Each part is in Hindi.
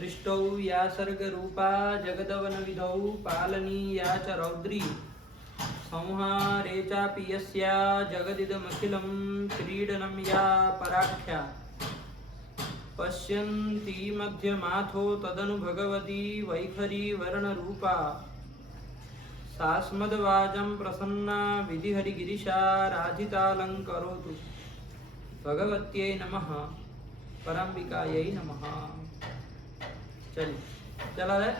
सृष्टौ या सर्गरूपा जगदवनविधौ पालनीया च रौद्री संहारे चापि यस्या जगदिदमखिलं क्रीडनं या पराख्या पश्यन्ति मध्यमाथो तदनु भगवती वैखरी वर्णरूपा सास्मद्वाजं प्रसन्ना विधिहरिगिरिशा राधितालङ्करोतु भगवत्यै नमः पराम्बिकायै नमः। चलिए चला रहा है।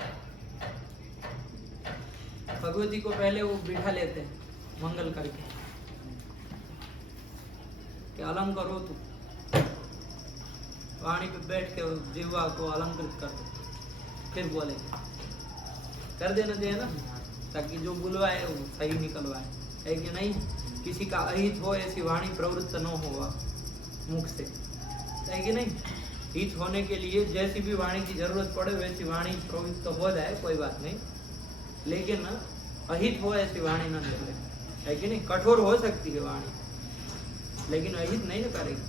भगवती को पहले वो बिठा लेते हैं मंगल करके कि अलंकरोतु, वाणी पे बैठ के जिह्वा को अलंकृत कर दो, फिर बोलेंगे कर देना चाहिए ना, ताकि जो बुलवाए वो सही निकलवाए, है कि नहीं। किसी का अहित हो ऐसी वाणी प्रवृत्त न हो मुख से, है कि नहीं। हित होने के लिए जैसी भी वाणी की जरूरत पड़े वैसी वाणी प्रवृत्त हो जाए, कोई बात नहीं, लेकिन अहित हो ऐसी वाणी न निकले, है कि नहीं। कठोर हो सकती है वाणी लेकिन अहित नहीं न करेगी,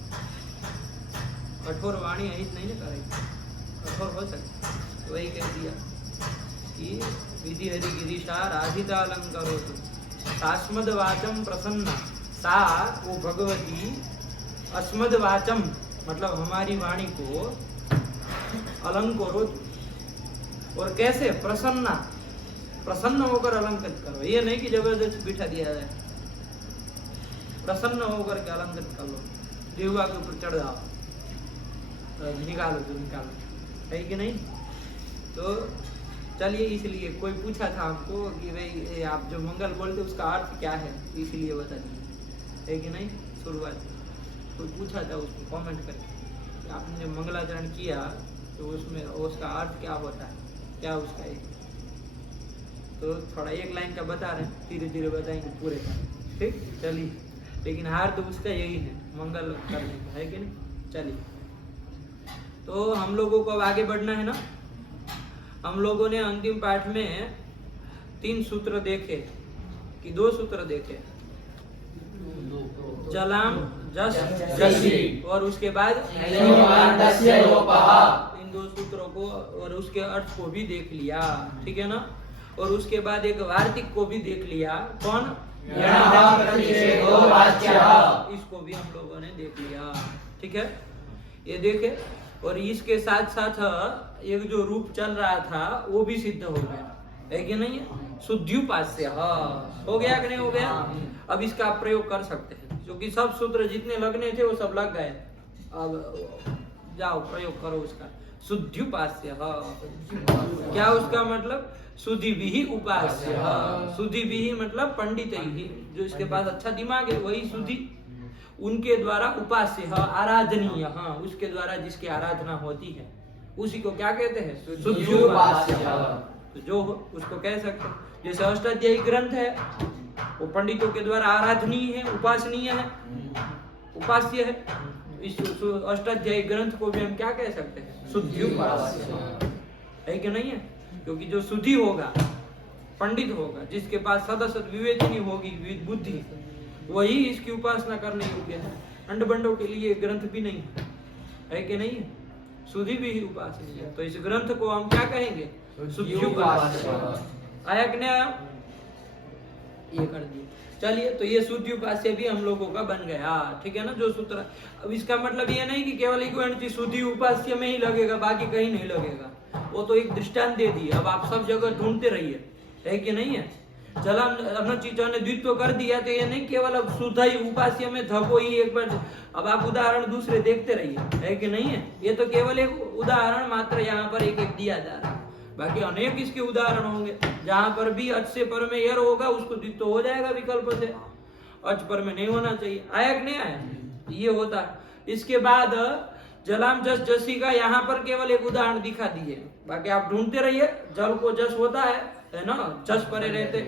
कठोर वाणी अहित नहीं न करेगी, कठोर हो सकती। तो वही कह दिया कि विधि हरि गिरीशा राधितालंकरोतु सास्मद्वाचम प्रसन्ना, सा वो भगवती अस्मद्वाचम मतलब हमारी वाणी को अलंकरोतु, और कैसे प्रसन्ना, प्रसन्न होकर अलंकृत करो। ये नहीं कि जबरदस्ती बिठा दिया जाए, प्रसन्न होकर के अलंकृत कर लो, जिह्वा के ऊपर चढ़ जाओ, निकालो जो निकालो, है कि नहीं। तो चलिए, इसलिए कोई पूछा था हमको कि भाई आप जो मंगल बोलते उसका अर्थ क्या है, इसलिए बता दीजिए, है कि नहीं। शुरुआत कोई पूछा था उसको कमेंट करके, आपने जब मंगलाचरण किया तो उसमें उसका अर्थ क्या होता है, क्या उसका एक, तो थोड़ा एक लाइन का बता रहे हैं, धीरे धीरे बताएंगे पूरे का, ठीक। चलिए, लेकिन हार तो उसका यही है, मंगल करने का, है कि नहीं। चलिए, तो हम लोगों को अब आगे बढ़ना है ना। हम लोगों ने अंतिम पाठ में 3 सूत्र देखे कि 2 सूत्र देखे, जलाम जस जसी, और उसके बाद इन 2 सूत्रों को और उसके अर्थ को भी देख लिया, ठीक है ना। और उसके बाद एक वार्तिक को भी देख लिया, कौन, इसको भी हम लोगों ने देख लिया, ठीक है। ये देखे, और इसके साथ साथ एक जो रूप चल रहा था वो भी सिद्ध हो गया, है कि नहीं। शुद्ध्युपास्य हो गया कि नहीं हो गया। अब इसका आप प्रयोग कर सकते हैं, क्योंकि सब सूत्र जितने लगने थे वो सब लग गए। अब जाओ प्रयोग करो उसका। शुद्ध्युपास्य, क्या उसका मतलब, सुधि भी उपास्य, सुधि भी मतलब पंडित ही, जो इसके पास अच्छा दिमाग है वही सुधि, उनके द्वारा उपास्य आराधनीय, उसके द्वारा जिसकी आराधना होती है उसी को क्या कहते हैं, शुद्ध्युपास्य। तो जो उसको कह सकते हैं, जैसे अष्टाध्यायी ग्रंथ है वो पंडितों के द्वारा आराधनीय है, उपासनीय है, उपास्य है। इस अष्टाध्यायी ग्रंथ को भी हम क्या कह सकते हैं, शुद्ध्युपास्य, है कि नहीं है। क्योंकि जो शुद्धि होगा, पंडित होगा, जिसके पास सदसद विवेचनी होगी बुद्धि, वही इसकी उपासना करने योग्य है। अंड बंडों के लिए ग्रंथ भी नहीं है कि नहीं। शुद्धि भी ही उपासनीय है, तो इस ग्रंथ को हम क्या कहेंगे, शुद्ध्युपास्य। आया कि नहीं, ये कर दिए। चलिए, तो ये शुद्ध्युपास्य भी हम लोगों का बन गया, ठीक है ना, जो सूत्र। अब इसका मतलब ये नहीं कि केवल इक्वल शुद्धि उपास्य में ही लगेगा, बाकी कहीं नहीं लगेगा, वो तो एक दृष्टांत दे दिए। अब आप सब जगह ढूंढते रहिए, है कि नहीं है। चला अनचिचा ने द्वित्व कर दिया, तो ये नहीं केवल अब शुद्ध ही उपास्य में धको ही एक बार। अब आप उदाहरण दूसरे देखते रहिए, है कि नहीं है। ये तो केवल एक उदाहरण मात्र यहाँ पर एक एक दिया जा रहा है, बाकी अनेक इसके उदाहरण होंगे। जहाँ पर भी अच से पर में यर होगा उसको द्वित्व हो जाएगा विकल्प से, अच पर में नहीं होना चाहिए। आया कि नहीं आया, ये होता है। इसके बाद जलाम जस जसी का यहाँ पर केवल एक उदाहरण दिखा दिए, बाकी आप ढूंढते रहिए। जल को जस होता है ना, जस परे रहते,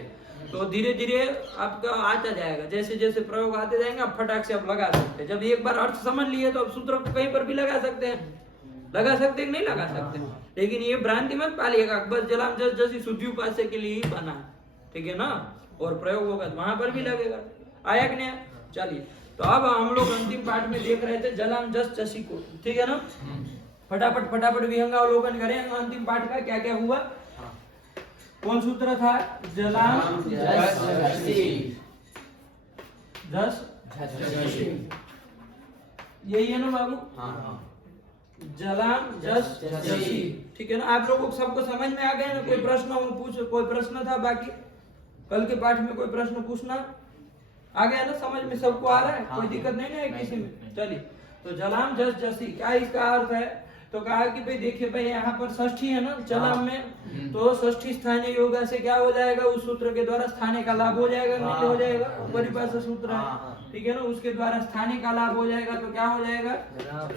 तो धीरे धीरे आपका आता जाएगा। जैसे जैसे प्रयोग आते जाएंगे आप फटाक से आप लगा सकते हैं। जब एक बार अर्थ समझ लिए तो अब सूत्र को कहीं पर भी लगा सकते हैं, लगा सकते हैं कि नहीं लगा सकते। लेकिन ये भ्रांति मत पालिएगा, बस जलाम जस जसी शुद्धि उपास्य के लिए ही बना, ठीक है ना। और प्रयोग होगा वहां पर भी लगेगा। आया कि नहीं। चलिए, तो अब हम लोग अंतिम पाठ में देख रहे थे जलाम जस जसी को, ठीक है ना। फटाफट विहंगावलोकन करें अंतिम पाठ का क्या क्या हुआ। कौन सूत्र था? जलाम जस यही है ना बाबू? जलाम जस जसी, ठीक है ना? आप लोगों को सबको समझ में आ गया ना? कोई प्रश्न हो पूछ, कोई प्रश्न था बाकी कल के पाठ में कोई प्रश्न पूछना आ गया ना? समझ में सबको आ रहा है? कोई दिक्कत नहीं ना है किसी में? चलिए, तो जलाम जस जसी क्या इसका अर्थ है? तो कहा कि भाई देखिए भाई यहाँ पर षष्ठी है ना जलाम में, तो षष्ठी स्थानीय योगा से क्या हो जाएगा? उस सूत्र के द्वारा स्थानीय का लाभ हो जाएगा, नहीं हो जाएगा? परिभाषा सूत्र है, ठीक है ना? उसके द्वारा स्थानीय का लाभ हो जाएगा, तो क्या हो जाएगा?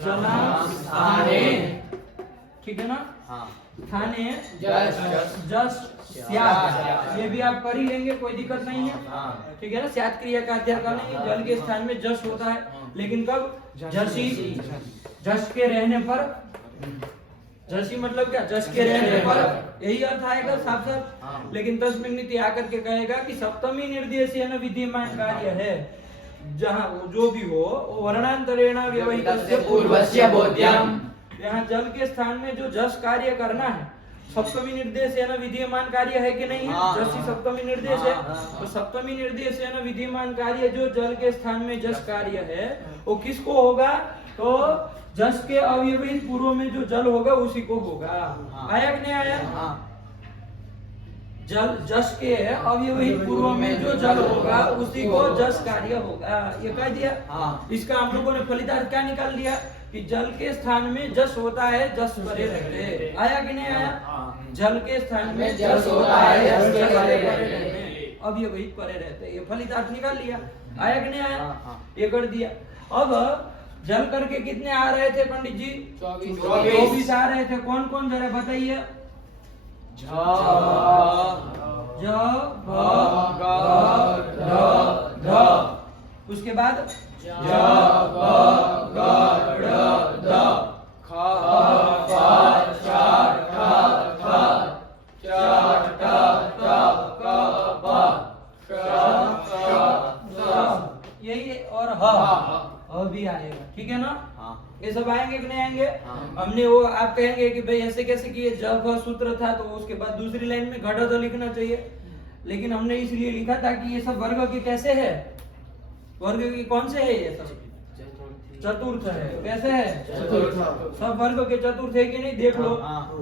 जलाम स्थाने, ठीक है ना? स्थाने जस स्यात्, ये भी आप कर ही लेंगे, कोई दिक्कत नहीं है, ठीक है ना? स्यात् क्रिया का अध्ययन करना है, जल के स्थान में जस होता है, लेकिन कब? जसी, जस के रहने पर। जसी मतलब क्या? जस के रहने पर, यही अर्थ आएगा साफ साफ। लेकिन तस्मिन् नीति आकर के कहेगा कि सप्तमी निर्देशेन विद्यमान कार्य है, जहाँ जो भी हो वो वर्णांतरेण व्यवहितस्य पूर्वस्य बोध्यम। यहाँ जल के स्थान में जो जस कार्य करना है, सप्तमी निर्देश है ना विद्यमान कार्य है कि नहीं है? जस ही सप्तमी निर्देश है, तो सप्तमी निर्देश है ना विद्यमान कार्य जो जल के स्थान में जस कार्य है वो किसको होगा? तो जस के अव्यवहित पूर्व में जो जल होगा उसी को होगा। आया कि नहीं आया? जल जस के अव्यवहित पूर्व में जो जल होगा उसी को जस कार्य होगा, ये कह दिया। इसका हम लोगों ने फलितार्थ क्या निकाल लिया कि जल के स्थान में जस होता है, जस परे रहते। आया कि नहीं आया? जल के स्थान में जस होता है, जस परे रहते, अव्यवहित परे रहते, ये फलितार्थ निकाल लिया। आया कि नहीं आया? ये कर दिया। अब जल करके कितने आ रहे थे पंडित जी? 24 आ रहे थे। कौन कौन जरा बताइए? ज भ ग ढ, उसके बाद ज ब ग ढ ध, ख फ छ ठ थ, च ट त क प, श श, यही और ह भी आएगा, ठीक है ना? ये सब आएंगे कि नहीं आएंगे? हमने वो आप कहेंगे कि भाई ऐसे कैसे किए, जब सूत्र था तो उसके बाद दूसरी लाइन में घड़ा तो लिखना चाहिए, लेकिन हमने इसलिए लिखा था कि ये सब वर्ग के कैसे है? वर्ग के कौन से है? ये सब चतुर्थ है। कैसे है? चतुर्थ। सब वर्ग के चतुर्थ है कि नहीं? देख लो,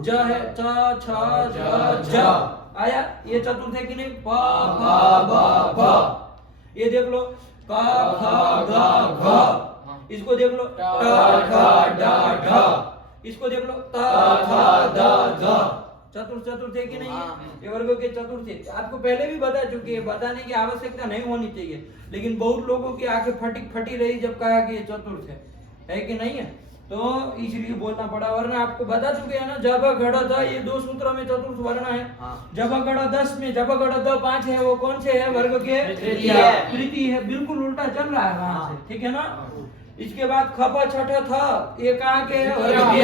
ज है, च छ ज झ आया, ये चतुर्थ है कि नहीं? प फ ब भ, ये देख लो, क ख ग घ, इसको देख लो, ट ठ ड ढ, इसको देख लो, त थ द ध, चतुर्थ है कि नहीं है? ये वर्ग के चतुर्थ है। आपको पहले भी बता चुके हैं, बताने की आवश्यकता नहीं होनी चाहिए, लेकिन बहुत लोगों की आंखें फटी रही जब कहा कि ये चतुर्थ है कि नहीं है, तो इसलिए बोलना पड़ा, वरना आपको बता चुके हैं ना, जब घड़ ध, ये दो सूत्रों में चतुर्थ वर्ण है। जब घड़ 10 में जब घड़ ध 5 है, वो कौन से है? वर्ग के तृतीय है, बिल्कुल उल्टा चल रहा है वहां से, ठीक है ना? इसके बाद खप छठ थ, ये कहाँ के है? वर्ग के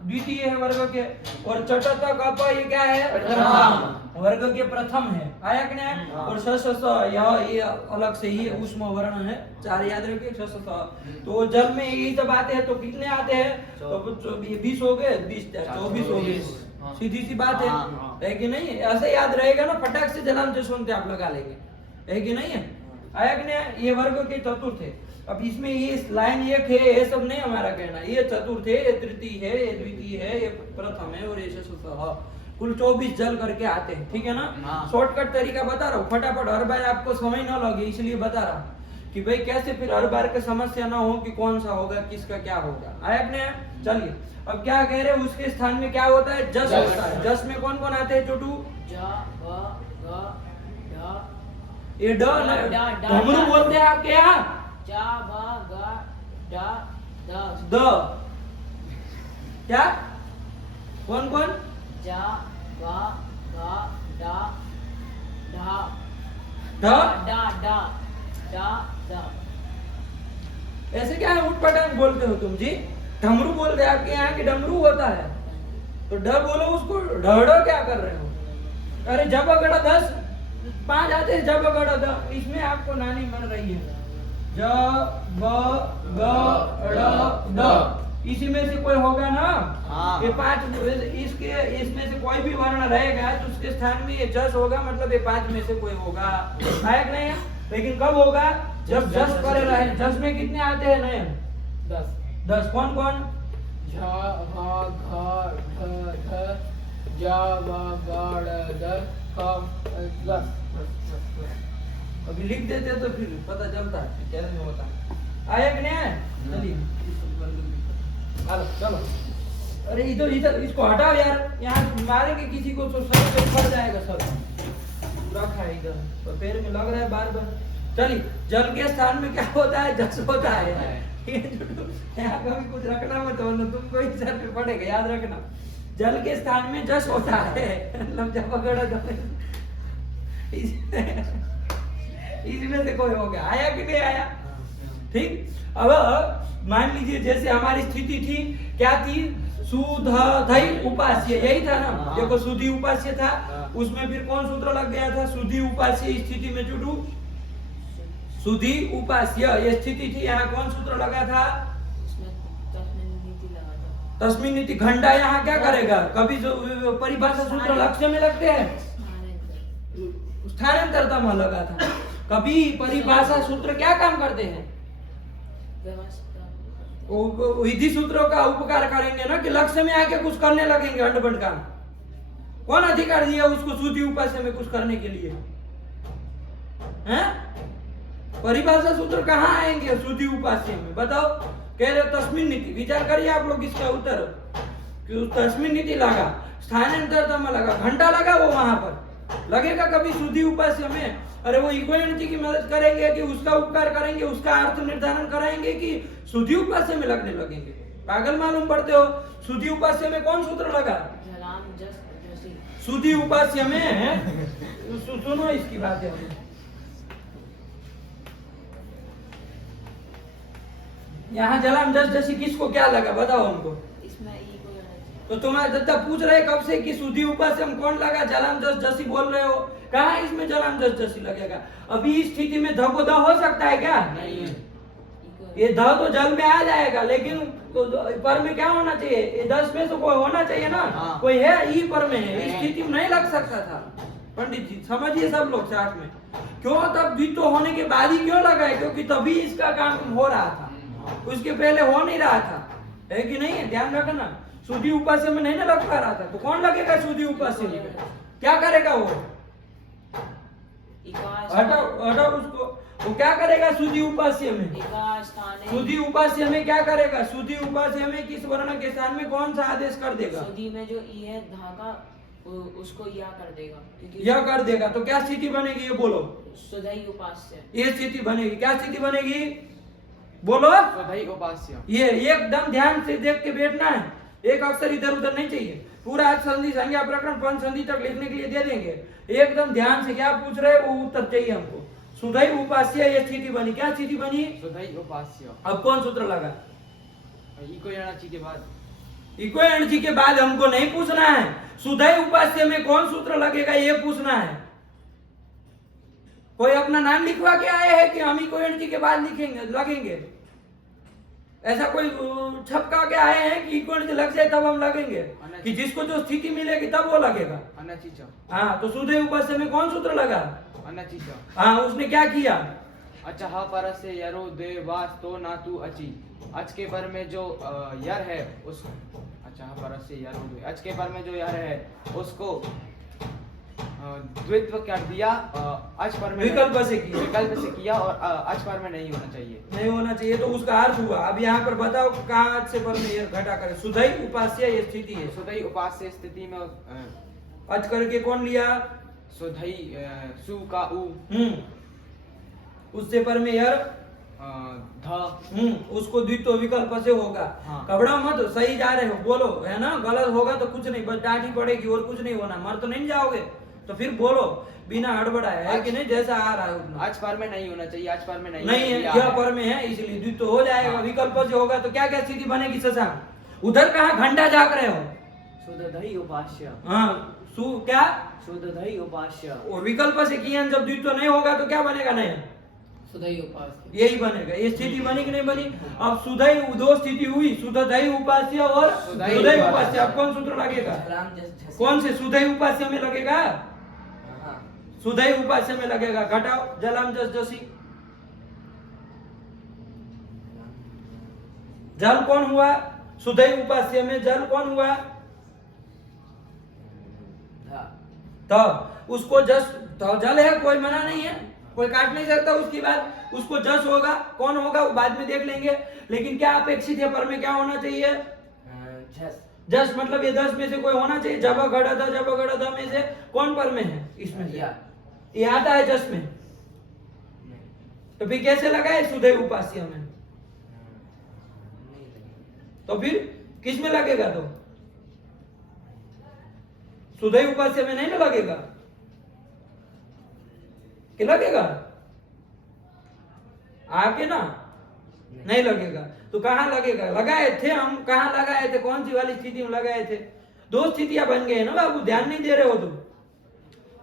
द्वितीय है, वर्ग के। और चट त कप, ये क्या है? प्रथम, वर्ग के प्रथम है। आया कि नहीं? और स स स, ये अलग से ही उष्म वर्ण है, 4 याद रखिए, स स स। तो जल में यही सब आते हैं, तो कितने आते हैं? तो 20 हो गए, 20 24 हो गए, सीधी सी बात है कि नहीं? ऐसे याद रहेगा ना, फटाक से जलाम जसवंत आप लगा लेंगे, है कि नहीं है? आया कि नहीं? ये वर्ग के चतुर्थ है। अब इसमें ये लाइन एक है, ये सब नहीं हमारा कहना, ये चतुर्थ है, ये तृतीय है, ये द्वितीय है, ये प्रथम है, और ये कुल 24 जल करके आते हैं, ठीक है ना? शॉर्टकट तरीका बता रहा हूँ, फटाफट, हर बार आपको समय न लगे इसलिए बता रहा हूँ कि भाई कैसे फिर हर बार की समस्या ना हो कि कौन सा होगा, किसका क्या होगा। आया कि नहीं? चलिए, अब क्या कह रहे हैं? उसके स्थान में क्या होता है? जस होता है। जस में कौन कौन आते हैं छोटू? ये डमरू बोलते हैं आपके यहाँ? द, क्या कौन कौन? जा गा गा डा डा ढ, डा डा डा डा। ऐसे क्या है उठपटांग बोलते हो तुम जी? डमरू बोलते हैं आपके यहाँ की डमरू होता है, तो ड बोलो उसको, ढ क्या कर रहे हो? अरे जब अगड़ा 10 5 आते हैं, जब अगड़ा 10, इसमें आपको नानी बन रही है। ज ब ग ड़ ड, इसी में से कोई होगा ना। हाँ। ये 5 इसके इसमें से कोई भी वर्ण रहेगा तो उसके स्थान में ये जस होगा, मतलब ये 5 में से कोई होगा, है कि नहीं? लेकिन कब होगा? जब जस करे रहे। जस में कितने आते हैं नए? 10। कौन कौन? झ ह घ ढ ढ ज व ग ड़ द क 10। अभी लिख देते तो फिर पता चलता है क्या नहीं होता। आया कि नहीं आया? चलिए चलो चलो। अरे इधर इधर इसको हटाओ यार, यहाँ मारेंगे किसी को तो सर पे फट जाएगा सर। रखा है इधर तो पैर में लग रहा है बार बार। चलिए, जल के स्थान में क्या होता है? जस होता है। यहाँ कभी कुछ रखना मत, वरना तुमको ही सर पे पड़ेगा, याद रखना। जल के स्थान में जस होता है, मतलब जब पकड़ा इसमें से कोई हो गया। आया कि नहीं आया? ठीक। अब मान लीजिए जैसे हमारी स्थिति थी, क्या थी? सुधई उपास्य, यही था ना? देखो सुधि उपास्य था, उसमें फिर कौन सूत्र लग गया था? सुधि उपास्य स्थिति में जुटू सुधि उपास्य ये स्थिति थी, यहाँ कौन सूत्र लगा था? तस्मिन नीति। घंटा यहाँ क्या करेगा? कभी जो परिभाषा सूत्र लक्ष्य में लगते हैं, स्थानांतरता में लगा था। कभी परिभाषा सूत्र क्या काम करते हैं? विधि सूत्रों का उपकार करेंगे ना, कि लक्ष्य में आके कुछ करने लगेंगे अंडबंड काम। कौन अधिकार दिया उसको सुधि उपास्य में कुछ करने के लिए? हैं? परिभाषा सूत्र कहाँ आएंगे सुधि उपास्य में? बताओ। कह रहे तस्मिन नीति। विचार करिए आप लोग इसका उत्तर, कि तस्मिन नीति लगा, स्थानांतरता में लगा, घंटा लगा, वो वहां पर लगेगा कभी सुधि उपास्य में? अरे वो इक्वलिटी की मदद करेंगे कि उसका उपकार करेंगे, उसका अर्थ निर्धारण कराएंगे, कि सुधि उपास्य में लगने लगेंगे? पागल मालूम पड़ते हो। सुधि उपास्य में कौन सूत्र लगा? सुधि उपास्य में सुनो इसकी बात है। यहाँ जलाम जस जसी किसको क्या लगा? बताओ हमको। तो तुम्हारे दत्ता पूछ रहे कब से कि सुधि उपास्य हम कौन लगा? जलाम जस जसी बोल रहे हो, कहाँ इसमें जलाम जस जसी लगेगा? अभी इस स्थिति में ध को द हो सकता है क्या? नहीं। ये ध तो जल में आ जाएगा, लेकिन तो पर में क्या होना चाहिए? ये 10 में से कोई होना चाहिए ना। कोई है ई पर में है, इस स्थिति में नहीं लग सकता था। पंडित जी समझिए सब लोग साथ में। क्यों? तब द्वित्व होने के बाद ही क्यों लगा है? क्योंकि तभी इसका काम हो रहा था, उसके पहले हो नहीं रहा था, है कि नहीं? ध्यान रखना। सुधि उपास्य में नहीं ना लग पा रहा था, तो कौन लगेगा सुधि उपास्य में? क्या करेगा वो? हटाओ हटाओ उसको। वो क्या करेगा सुधि उपास्य में? सुधि उपास्य में क्या करेगा? सुधि उपास्य में किस वर्ण के स्थान में कौन सा आदेश कर देगा? सुधि में जो ई है धागा, उसको या कर देगा। यह कर देगा तो क्या स्थिति बनेगी? ये बोलो। सुधई उपास्य ये स्थिति बनेगी। क्या स्थिति बनेगी? बोलो। सुधई उपास्य। ये एकदम ध्यान से देख के बैठना है, एक अक्षर इधर उधर नहीं चाहिए। पूरा आज संधि संज्ञा प्रकरण पंच संधि तक लिखने के लिए दे देंगे। एकदम ध्यान से क्या पूछ रहे वो उत्तर चाहिए हमको। सुधई उपास्य ये स्थिति बनी। क्या स्थिति बनी? सुधई उपास्य। अब कौन सूत्र लगा? इको एनर्जी के बाद। इको एनर्जी के बाद हमको नहीं पूछना है सुधई उपास्य में कौन सूत्र लगेगा, ये पूछना है। कोई अपना नाम लिखवा के आए हैं कि हम इको एनर्जी के बाद लिखेंगे लगेंगे? ऐसा कोई छपका के आए हैं कि इको एनर्जी लग जाए तब हम लगेंगे? कि जिसको जो स्थिति मिलेगी तब वो लगेगा। हाँ, तो सुधई उपास्य में कौन सूत्र लगा? हाँ, उसने क्या किया? अच्छा हा पर से यरो दे वास तो ना तू अची। अच के पर में जो यर है उस अच्छा हा पर से यरो दे अच के पर में जो यर है उसको द्वित्व कर दिया, अच पर में विकल्प से किया और अच पर में नहीं होना चाहिए। नहीं होना चाहिए तो उसका अर्थ हुआ। अब यहाँ पर बताओ कहाँ अच से पर में ये घटा करे? सुधई उपास्य ये स्थिति है। सुधई उपास्य स्थिति में अच करके कौन लिया? सुधई सु का उ, उससे पर में यर ध, उसको द्वित्व विकल्प से होगा। हाँ। घबराओ मत, सही जा रहे हो, बोलो, है ना? गलत होगा तो कुछ नहीं, बस डांट ही पड़ेगी और कुछ नहीं होना। मर तो नहीं जाओगे, तो फिर बोलो बिना हड़बड़ाए, है कि नहीं? जैसा आ रहा है उतना। आज पर में नहीं होना चाहिए, आज पर में नहीं है, यह पर में है इसलिए द्वित्व हो जाएगा। हाँ। विकल्प से होगा तो क्या क्या स्थिति बनेगी? शशांक उधर कहाँ घंटा जाग रहे हो? सुधई उपास्य। हाँ, सु क्या? सुधई उपास्य। और विकल्प से किया जब द्वित्व नहीं होगा तो क्या बनेगा? नहीं सुधई उपास्य। यही बनेगा। ये स्थिति बनी कि नहीं बनी? अब सुधई दो स्थिति हुई, सुधई उपास्य और सुधई उपास्य। अब कौन सूत्र लगेगा? कौन से? सुधई उपास्य में लगेगा, सुधई उपास्य में लगेगा। घटाओ जलाम जस जसी। जल कौन हुआ? सुधई उपास्य में जल कौन हुआ? तो उसको जस, तो जल है, कोई मना नहीं है, कोई काट नहीं सकता। उसकी बात उसको जस होगा, कौन होगा वो बाद में देख लेंगे। लेकिन क्या अपेक्षित है? पर में क्या होना चाहिए? जस मतलब ये 10 में से कोई होना चाहिए। जब गढ़ में से कौन पर में है? इसमें ये आता है जस में, तो फिर कैसे लगा है? सुधई उपास्य में। तो फिर किस में लगेगा? तो सुधई उपास्य में नहीं ना लगेगा कि लगेगा? आगे ना नहीं लगेगा। तो कहां लगेगा? लगाए थे हम, कहां लगाए थे? कौन सी वाली स्थिति में लगाए थे? दो स्थितियां बन गए ना बाबू, ध्यान नहीं दे रहे हो तुम।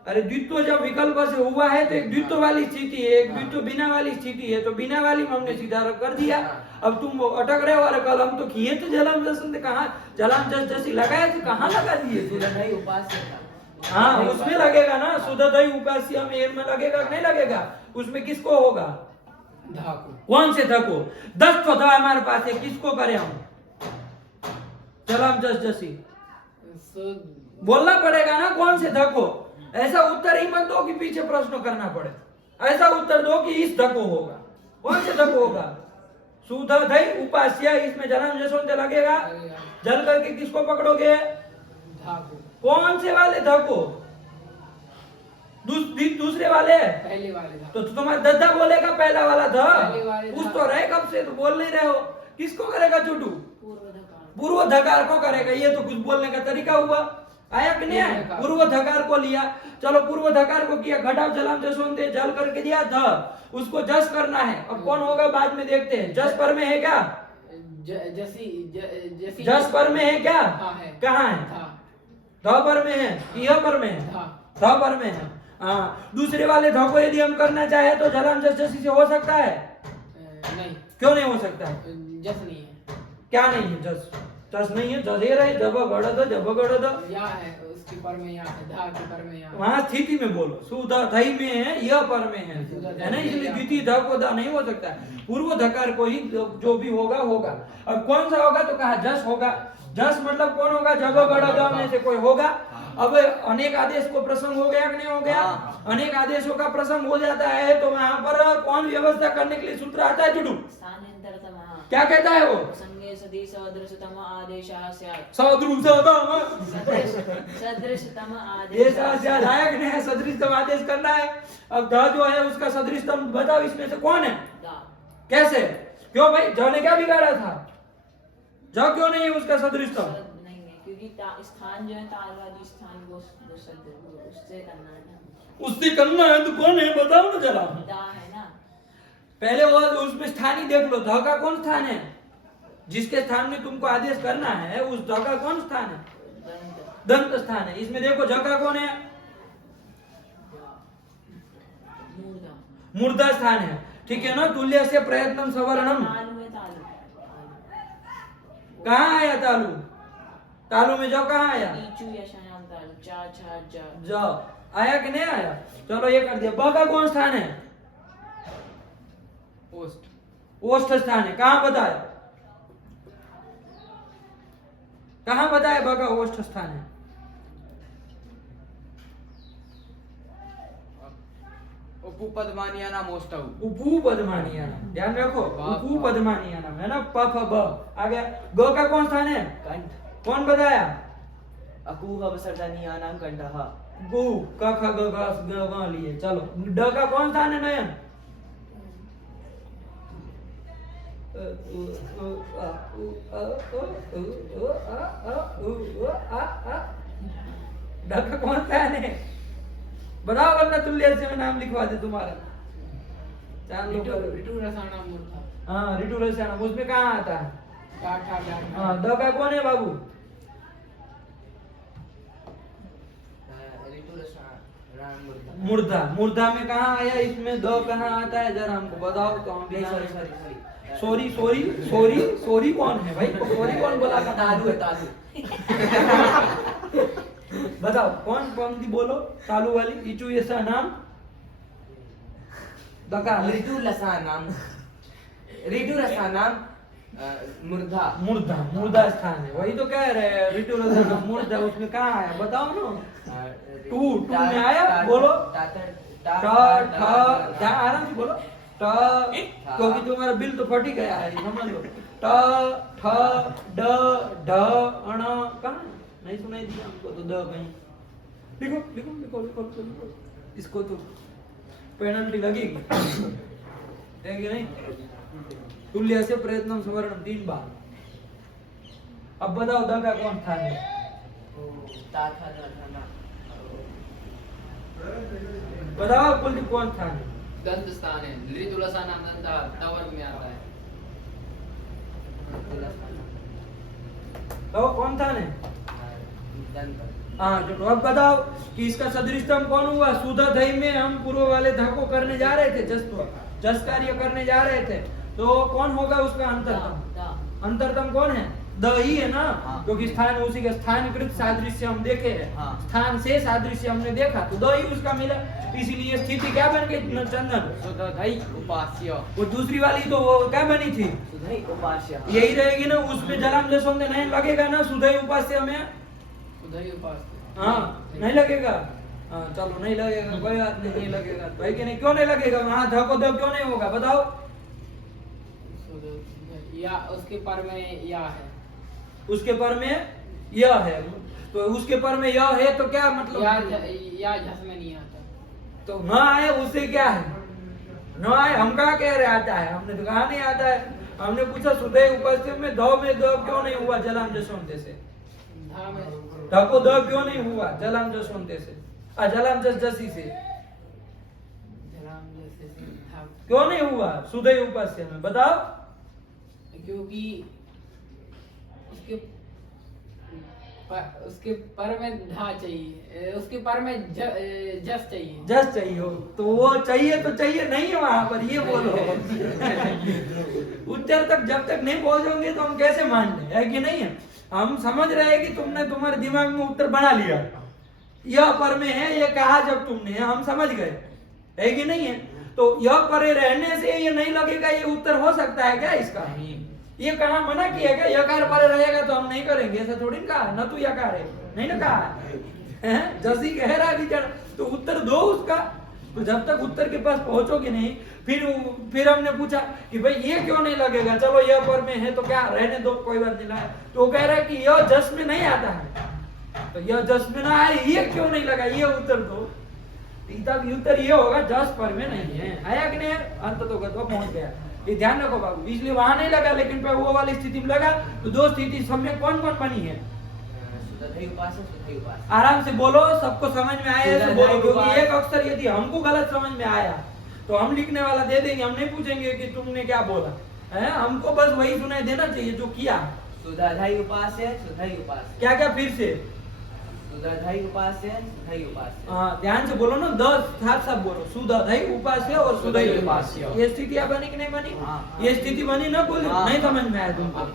अरे द्वित्व जब विकल्प से हुआ है तो एक द्वित्व वाली स्थिति है, एक द्वित्व बिना वाली स्थिति है। तो बिना वाली में हमने सीधा कर दिया। अब तुम अटक रहे हो। अरे कल हम तो किए थे जलाम जस, कहाँ जलाम जस जसी लगाए थे, कहाँ लगा दिए? सुधई उपास्य। हाँ उसमें लगेगा ना, सुधई उपास्य में लगेगा कि नहीं लगेगा? उसमें किसको होगा? धाको। कौन से धको? 10 तो था हमारे पास है, किसको करें हम? जलाम जस जसी बोलना पड़ेगा ना। कौन से धको? ऐसा उत्तर ही मत दो कि पीछे प्रश्न करना पड़े। ऐसा उत्तर दो कि इस धको होगा। कौन से धको होगा? सुधई उपास्य। इसमें जलाम जसों लगेगा। जल करके किसको पकड़ोगे? धाको। कौन से वाले धको? दूसरे वाले? पहले वाले धाको। तो तुम्हारा दद्दा बोलेगा पहला वाला पहले वाले ध। पूछ तो रहे कब से, तो बोल नहीं रहे हो। किसको करेगा चुटू? पूर्व धकार को करेगा। ये तो कुछ बोलने का तरीका हुआ। आया कि नहीं आया? पूर्व धकार को लिया। चलो पूर्व धकार को किया, घटाओ जलाम जसोंते, जल करके दिया ध, उसको जस करना है। अब कौन होगा बाद में देखते हैं। जस पर में है क्या? जसी जस पर में है क्या? हाँ है। कहाँ है? ध पर में है, यह पर में है, ध पर में है। हाँ दूसरे वाले ध को यदि हम करना चाहे तो जलाम जस जसी से हो सकता है? नहीं। क्यों नहीं हो सकता है? जस नहीं है। क्या नहीं है? जस जस नहीं है। जस रहे जब गढ़ या है उसकी पर में, या है धा के पर में, या वहां स्थिति में बोलो। सुधई में है, यह पर में है ना, इसलिए द्वितीय ध को ध नहीं हो सकता है। पूर्व धकार को ही जो भी होगा होगा। अब कौन सा होगा? तो कहा जस होगा। जस मतलब कौन होगा? जब गढ़ में से कोई होगा। अब अनेक आदेश को प्रसंग हो गया कि नहीं हो गया? अनेक आदेशों का प्रसंग हो जाता है तो वहां पर कौन व्यवस्था करने के लिए सूत्र आता है? चुटू क्या कहता है वो? सदृशतम आदेशः स्यात्। सदृशतम आया कि नहीं? सदृशतम आदेश करना है। अब ध जो है उसका सदृशतम बताओ, इसमें से कौन है? कैसे? क्यों भाई? ज ने क्या बिगाड़ा था? ज क्यों नहीं है उसका सदृशतम? नहीं है क्योंकि स्थान जो है तालवादी स्थान वो उससे करना है ना। उससे करना है तो कौन है बताओ ना जरा। दा है ना। पहले वो उसमें स्थान ही देख लो। ध का कौन स्थान है? जिसके स्थान में तुमको आदेश करना है उस ध का कौन स्थान है? दंत स्थान है। इसमें देखो ज का कौन है? मूर्धा स्थान है। ठीक है ना। तुल्य से प्रयत्नम सवर्णम। कहाँ आया तालु? तालु में जो कहाँ आया? जो आया कि नहीं आया? चलो ये कर दिया। ब का कौन स्थान है? ओष्ठ स्थान है। कहाँ बताया? कहाँ बताया ब का ओष्ठ स्थान है? उपपदमानियानाम ओष्ठौ। उपपदमानियानाम ध्यान रखो। उपपदमानियानाम है ना। प फ ब आ गया। ग का कौन स्थान है? कंठ। कौन बताया? अकूह विसर्जनीयानाम कंठः। गु क ख ग घ ग लिए। चलो ड का कौन स्थान है? नयन। ड का कौन स्थान है? बताओ वरना तुल्य से मैं नाम लिखवा दे तुम्हारा। जान लो। ऋतु रसायन मूर्धा। हाँ ऋतु रसायन उसमें कहाँ आता है? गाठा गाठा। हाँ द का कौन है बाबू? मूर्धा। मूर्धा में कहाँ आया, इसमें द कहाँ आता है, जरा हमको बताओ तो हम भी। सॉरी सॉरी सॉरी सॉरी कौन है भाई, सॉरी कौन बोला था? तालु है, तालु। बताओ कौन पंक्ति बोलो, तालु वाली। इचू ऐसा नाम दका ऋतु लसानाम, ऋतु रसानाम मूर्धा। मूर्धा, मूर्धा स्थान है, वही तो कह रहे हैं। ऋतु रसानाम मूर्धा, उसमें कहाँ आया बताओ ना। टू में आया, बोलो। आराम से बोलो। क्योंकि तुम्हारा बिल तो फट ही गया है, समझ लो। ट ठ ड ढ अण, कहाँ नहीं सुनाई दिया हमको तो द कहीं। लिखो लिखो लिखो लिखो लिखो, इसको तो पेनल्टी लगेगी है कि नहीं। तुल्य से प्रयत्न स्मरण 3 बार। अब बताओ द का कौन था है? बताओ कुलदीप कौन था है? दंत स्थान है, ऋतुलसा नाम दंत वर्ग में आता है। तो कौन था ने? हाँ जो। अब बताओ कि इसका सदृशतम कौन हुआ? सुधा दही में हम पूर्व वाले धा को करने जा रहे थे, जस कार्य करने जा रहे थे, तो कौन होगा उसका अंतरतम? अंतरतम कौन है? द ही है ना। क्योंकि स्थान उसी का स्थानीकृत सादृश्य हम देखे हैं। स्थान से सादृश्य हमने देखा तो द ही उसका मिला, इसीलिए स्थिति क्या बन गई चंदन? सुधई उपास्य। वो दूसरी वाली तो वो क्या बनी थी? सुधई उपास्य। यही रहेगी ना, उसमें जलाम जसों नहीं लगेगा ना सुधई उपास्य में। सुधई उपास्य। हाँ नहीं लगेगा। हाँ चलो नहीं लगेगा, कोई बात नहीं, नहीं लगेगा भाई कि नहीं। क्यों नहीं लगेगा? वहाँ ध को द क्यों नहीं होगा बताओ? या उसके पर में या है, उसके पर में यह है, तो उसके पर में यह है तो क्या मतलब? या झस में नहीं आता तो न आए उससे क्या है? न आए हम कहा कह रहे आता है, हमने तो कहा नहीं आता है। हमने पूछा सुधे उपस्थित में द में द क्यों नहीं हुआ जलाम जसवंते से? धा में ध को द क्यों नहीं हुआ जलाम जसवंते से? जलाम जसी से जलाम जैसे से धा, क्यों नहीं हुआ सुधे उपास्य में बताओ? क्योंकि उसके पर में धा चाहिए, उसके पर में जस चाहिए। जस चाहिए हो तो वो चाहिए तो चाहिए नहीं है वहां पर, ये बोलो। उत्तर तक जब तक नहीं पहुंचोगे तो हम कैसे मान ले, है कि नहीं है? हम समझ रहे हैं कि तुमने तुम्हारे दिमाग में उत्तर बना लिया, यह पर में है ये कहा जब तुमने, हम समझ गए, है कि नहीं है? तो यह परे रहने से ये नहीं लगेगा, ये उत्तर हो सकता है क्या इसका? ये कहा मना किया क्या? यकार परे रहेगा तो हम नहीं करेंगे, ऐसा थोड़ी ना कहा। न तू यकार है, नहीं ना कहा है? जैसी कह रहा है विचार, तो उत्तर दो उसका। तो जब तक उत्तर के पास पहुंचोगे नहीं, फिर हमने पूछा कि भाई ये क्यों नहीं लगेगा, चलो यह पर में है तो क्या रहने दो, कोई बात नहीं लाया। तो वो कह रहा है कि यह जस में नहीं आता है, तो यह जस में ना आए, ये क्यों नहीं लगा, ये उत्तर दो। तब उत्तर ये होगा जस पर में नहीं है, आया कि नहीं? अंत तो पहुंच गया। ये ध्यान रखो बाबू, इसलिए वहां नहीं लगा, लेकिन पे वो वाली स्थिति में लगा। तो दो स्थिति सम्यक कौन कौन बनी है? आराम से बोलो, सबको समझ में आया ऐसे बोलो, क्योंकि एक अक्षर यदि हमको गलत समझ में आया तो हम लिखने वाला दे देंगे, हम नहीं पूछेंगे कि तुमने क्या बोला है। हमको बस वही सुनाई देना चाहिए जो किया। सुधाई उपास्य, सुधाई उपास्य। क्या क्या फिर से? सुधाई उपास्य, सुधाई उपास्य। हाँ ध्यान से बोलो ना, 10 साफ साफ बोलो। सुधाई उपास्य और सुधाई उपास्य, ये स्थितियां बनी कि नहीं बनी? ये स्थिति बनी ना, बोल नहीं समझ में आया तुमको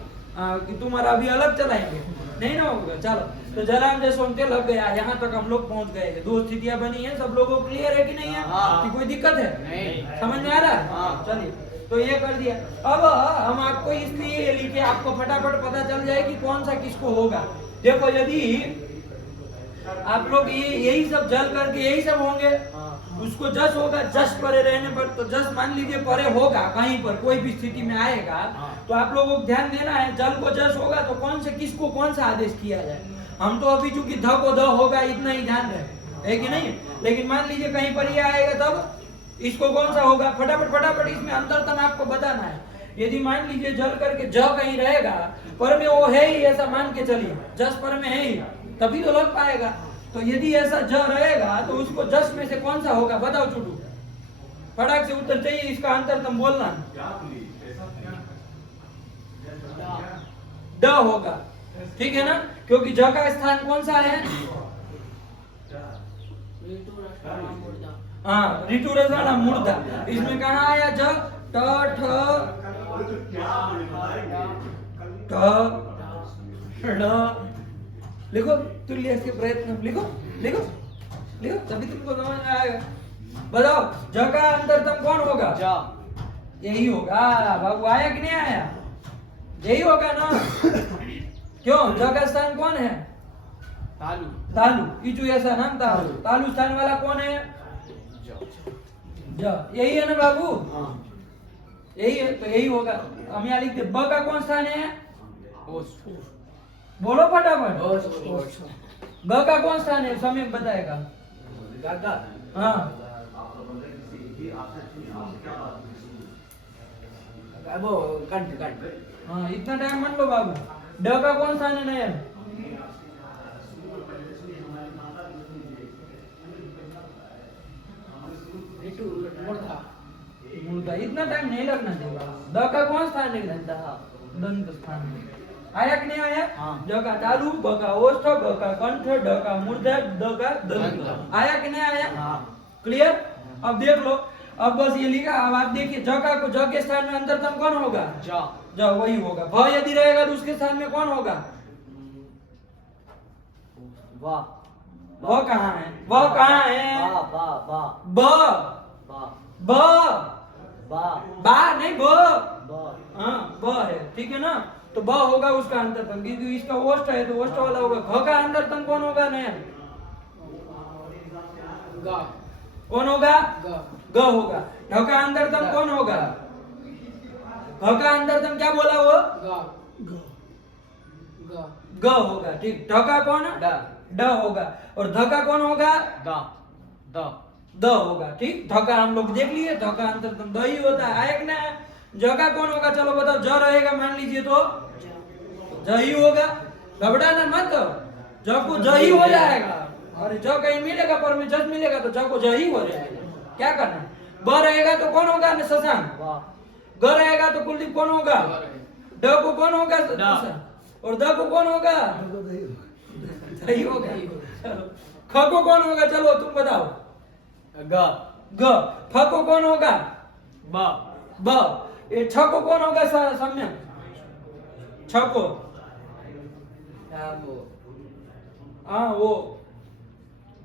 कि तुम्हारा अभी अलग चलाएंगे, नहीं ना होगा। चलो तो जलाम जसवंते लग गया, यहाँ तक हम लोग पहुंच गए। दो स्थितियां बनी है, सब लोगों को क्लियर है कि नहीं है? कि कोई दिक्कत है? नहीं। समझ में आ रहा है? चलिए तो ये कर दिया। अब हम आपको इसलिए लिखे, आपको फटाफट पता चल जाए कि कौन सा किसको होगा। देखो यदि आप लोग यही सब जल करके यही सब होंगे, उसको जस होगा, जस परे रहने पर, तो जस मान लीजिए परे होगा कहीं पर, कोई भी स्थिति में आएगा, तो आप लोगों को ध्यान देना है, जल को जस होगा तो कौन से किसको कौन सा आदेश किया जाए। हम तो अभी चूंकि ध को ध होगा इतना ही ध्यान रहे, है कि नहीं? लेकिन मान लीजिए कहीं पर ये आएगा तब इसको कौन सा होगा? फटाफट इसमें अंतरतम आपको बताना है। यदि मान लीजिए जल करके ज कहीं रहेगा, पर में वो है ही, ऐसा मान के चलिए, जस पर में है ही, तभी तो लग पाएगा। तो यदि ऐसा ज रहेगा तो उसको जस में से कौन सा होगा बताओ चुटू, फटाक से उत्तर चाहिए, इसका अंतरतम बोलना। ड होगा, ठीक है ना? क्योंकि ज का स्थान कौन सा है? मुर्दा हाँ ऋतु रसाना मुर्दा। इसमें कहाँ आया ज ट ठ ठ ण। लिखो तुल्य के प्रयत्न लिखो लिखो लिखो तभी तुमको समझ में आएगा। बताओ ज का अंतरतम कौन होगा? जा यही होगा बाबू। आया कि नहीं आया? यही होगा ना। क्यों? ज का स्थान कौन है? तालु तालु। इचु ऐसा नाम तालु। तालु स्थान वाला कौन है? ज। यही है ना बाबू? यही है तो यही होगा। हम यहाँ लिखते ब का कौन स्थान है? ओस बोलो फटाफट। ओस ग का कौन स्थान है? समय बताएगा। हाँ वो कंठ कंठ हाँ इतना टाइम मत लो बाबू। ड का कौन स्थान है नयन? ऋतु मूर्धा मूर्धा। इतना टाइम नहीं लगना चाहिए। द का कौन स्थान है? दंत स्थान है। आया कि नहीं आया? हाँ। ज का तालु, ब का ओष्ठ, ग का कंठ, ड का मूर्धा, द का दंत। आया कि नहीं आया? क्लियर? अब देख लो। अब बस ये लिखा। अब आप देखिए ज का ज के स्थान में अंतरतम कौन होगा? जा ज वही होगा। भ यदि रहेगा तो उसके स्थान में कौन होगा? वाह व कहाँ है? व कहाँ है? बा बा बा ब बा ब बा बा नहीं ब। बा हाँ ब है ठीक है ना। तो ब होगा उसका अंतरतम क्योंकि इसका ओष्ठ है तो ओष्ठ वाला होगा। घ का अंतरतम कौन होगा नयन? गा कौन होगा? गा ग होगा। ढ का अंतरतम कौन होगा? घ का अंतरतम क्या बोला वो? गा गा ग होगा ठीक। ढ का कौन? ड ड होगा। और ध का कौन होगा? दा द द होगा ठीक। ध का हम लोग देख लिए। ध का अंतरतम द ही होता है। आया कि ना? ज का कौन होगा? चलो बताओ। ज रहेगा मान लीजिए तो ज ही होगा। घबराना मत। ज को ज ही हो जाएगा। और ज कहीं मिलेगा पर में जस मिलेगा तो ज को ज ही हो जाएगा। क्या करना? ब रहेगा तो कौन होगा? शशांक। वाह ग रहेगा तो कुलदीप कौन होगा? ड को कौन होगा? और द को कौन होगा? सही होगा। चलो ख को कौन होगा? चलो तुम बताओ। ग ग। फ को कौन होगा? ब ब। ये छ को कौन होगा? सम्यक। छ को वो हाँ वो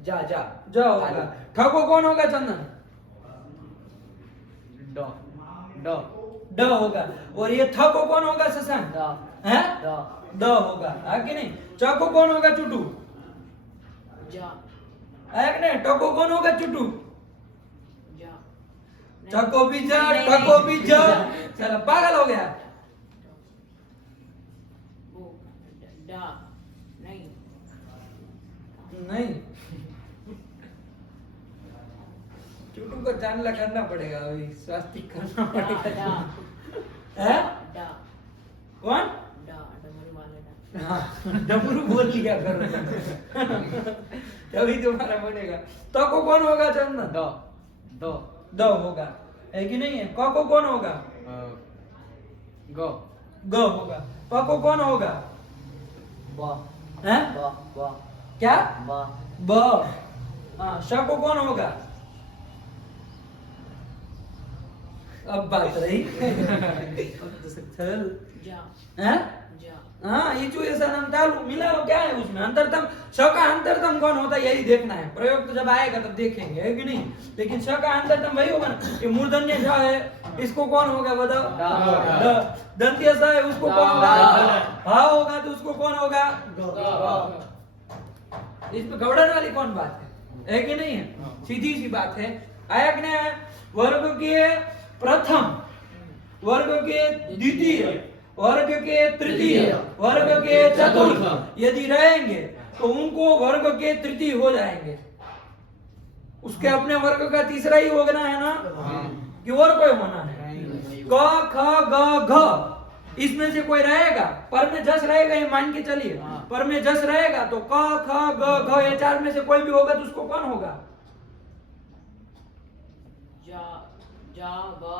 जा जा ज होगा। ठ को कौन होगा? चंदन। ड ड ड होगा। और ये थ को कौन होगा? शशांक। द है द द होगा। है कि नहीं? च को कौन होगा? चुटू। जा है कि नहीं? ट को कौन होगा? चुटू। जा च को भी ज, नहीं, ठ को भी ज। चलो पागल हो गया। वो डा नहीं नहीं चुटू को जानला करना पड़ेगा। अभी स्वास्तिक करना डा पड़ेगा। डा है डा कौन? डा डमरू वाला डा हाँ, डमरू बोल लिया करो। तभी तुम्हारा बनेगा। तो को कौन होगा? चंदन। द द द होगा। है कि नहीं है? क को कौन होगा? ग ग होगा। प को कौन होगा? ब हैं? ब ब क्या? ब ब। हाँ श को कौन होगा? अब बात रही। चल जा हैं? जा हाँ इचु ऐसा नाम तालु मिला लो। क्या है उसमें अंतरतम? श का अंतरतम कौन होता है यही देखना है। प्रयोग तो जब आएगा तब देखेंगे है कि नहीं। लेकिन श का अंतरतम वही होगा ना। ये मूर्धन्य श है इसको कौन होगा? बताओ। ड। दंत्य स है उसको कौन होगा? हा होगा तो उसको कौन होगा? इसमें घबराने वाली कौन बात है कि नहीं है? सीधी सी बात है। आया कि नहीं? वर्ग के प्रथम, वर्ग के द्वितीय, वर्ग के तृतीय, वर्ग के चतुर्थ यदि रहेंगे तो उनको वर्ग के तृतीय हो जाएंगे। उसके अपने वर्ग का तीसरा ही होना है ना कि और कोई होना है? क ख ग घ इसमें से कोई रहेगा। पर में जस रहेगा ये मान के चलिए। पर में जस रहेगा तो क ख ग घ ये चार में से कोई भी होगा तो उसको कौन होगा? जा जा वा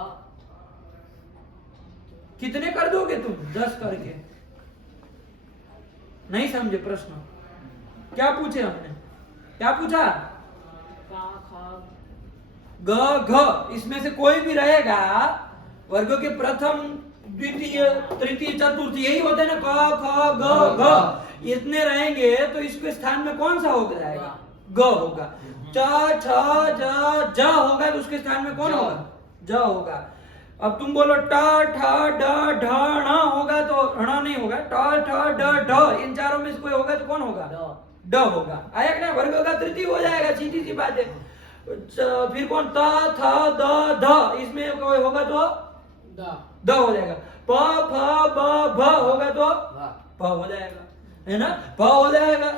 कितने कर दोगे तुम? 10 करके। नहीं समझे प्रश्न? क्या पूछे हमने? क्या पूछा? का ख ग घ, इसमें से कोई भी रहेगा, वर्ग के प्रथम द्वितीय तृतीय चतुर्थ यही होते हैं ना, क ख ग घ, इतने रहेंगे तो इसके स्थान में कौन सा हो जाएगा? ग होगा। च छ ज ज होगा तो उसके स्थान में कौन होगा? ज होगा। अब तुम बोलो ट ठ ड ढ ण होगा तो ण नहीं होगा, ट ठ ड ढ, इन चारों में से कोई होगा तो कौन होगा? ड होगा। आया कि ना? वर्ग का तृतीय हो जाएगा, सीधी सी बात है। फिर कौन? त थ द ध, इसमें कोई होगा तो द हो जाएगा। प फ ब भ होगा तो प हो जाएगा, है ना? प हो जाएगा।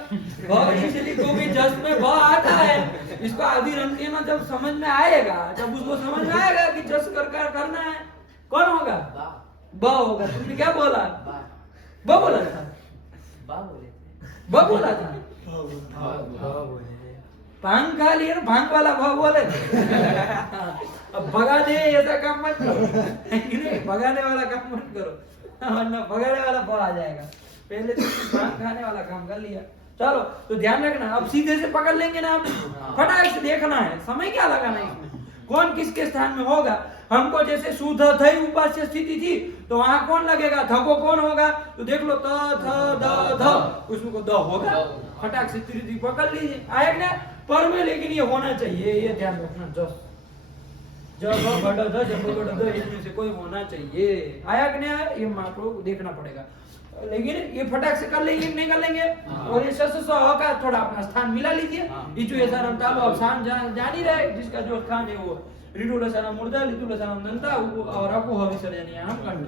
इसलिए क्योंकि जस में ब आता है, इसको आधी रंग ना जब समझ में आएगा, जब उसको समझ में आएगा कि जस कर करना है, कौन होगा? ब होगा। तुमने क्या बोला? ब बोला था, ब बोला था। भांग खा लिए ना, भांग वाला भ बोले। अब भगा दे ऐसा काम मत करो, नहीं भगाने वाला काम मत करो, वरना भगाने वाला भ आ जाएगा। पहले तो भांग खाने वाला काम कर लिया। चलो तो ध्यान रखना, अब सीधे से पकड़ लेंगे ना, आप फटाक से देखना है, समय क्या लगाना है इसमें, कौन किसके स्थान में होगा। हमको जैसे सुध ध उपास्य स्थिति थी तो वहां कौन लगेगा? ध को कौन होगा? तो देख लो, त थ द ध, उसमें को द होगा। फटाक से तृतीय पकड़ लीजिए। आया ना? पर में लेकिन ये होना चाहिए, ये ध्यान रखना। जस जब बड़ा ध जब बड़ा ध, इसमें से कोई होना चाहिए। आया कि नहीं आया? ये आपको देखना पड़ेगा, लेकिन ये फटाक से कर लेंगे नहीं कर लेंगे। और ये स का थोड़ा अपना स्थान मिला लीजिए। इचु ऐसा रमता लो, अब स्थान जान ही रहे, जिसका जो स्थान है वो ऋतु लसनम मूर्धा, ऋतु लसनम दंता और अपो विसर्जनीयम कंठ।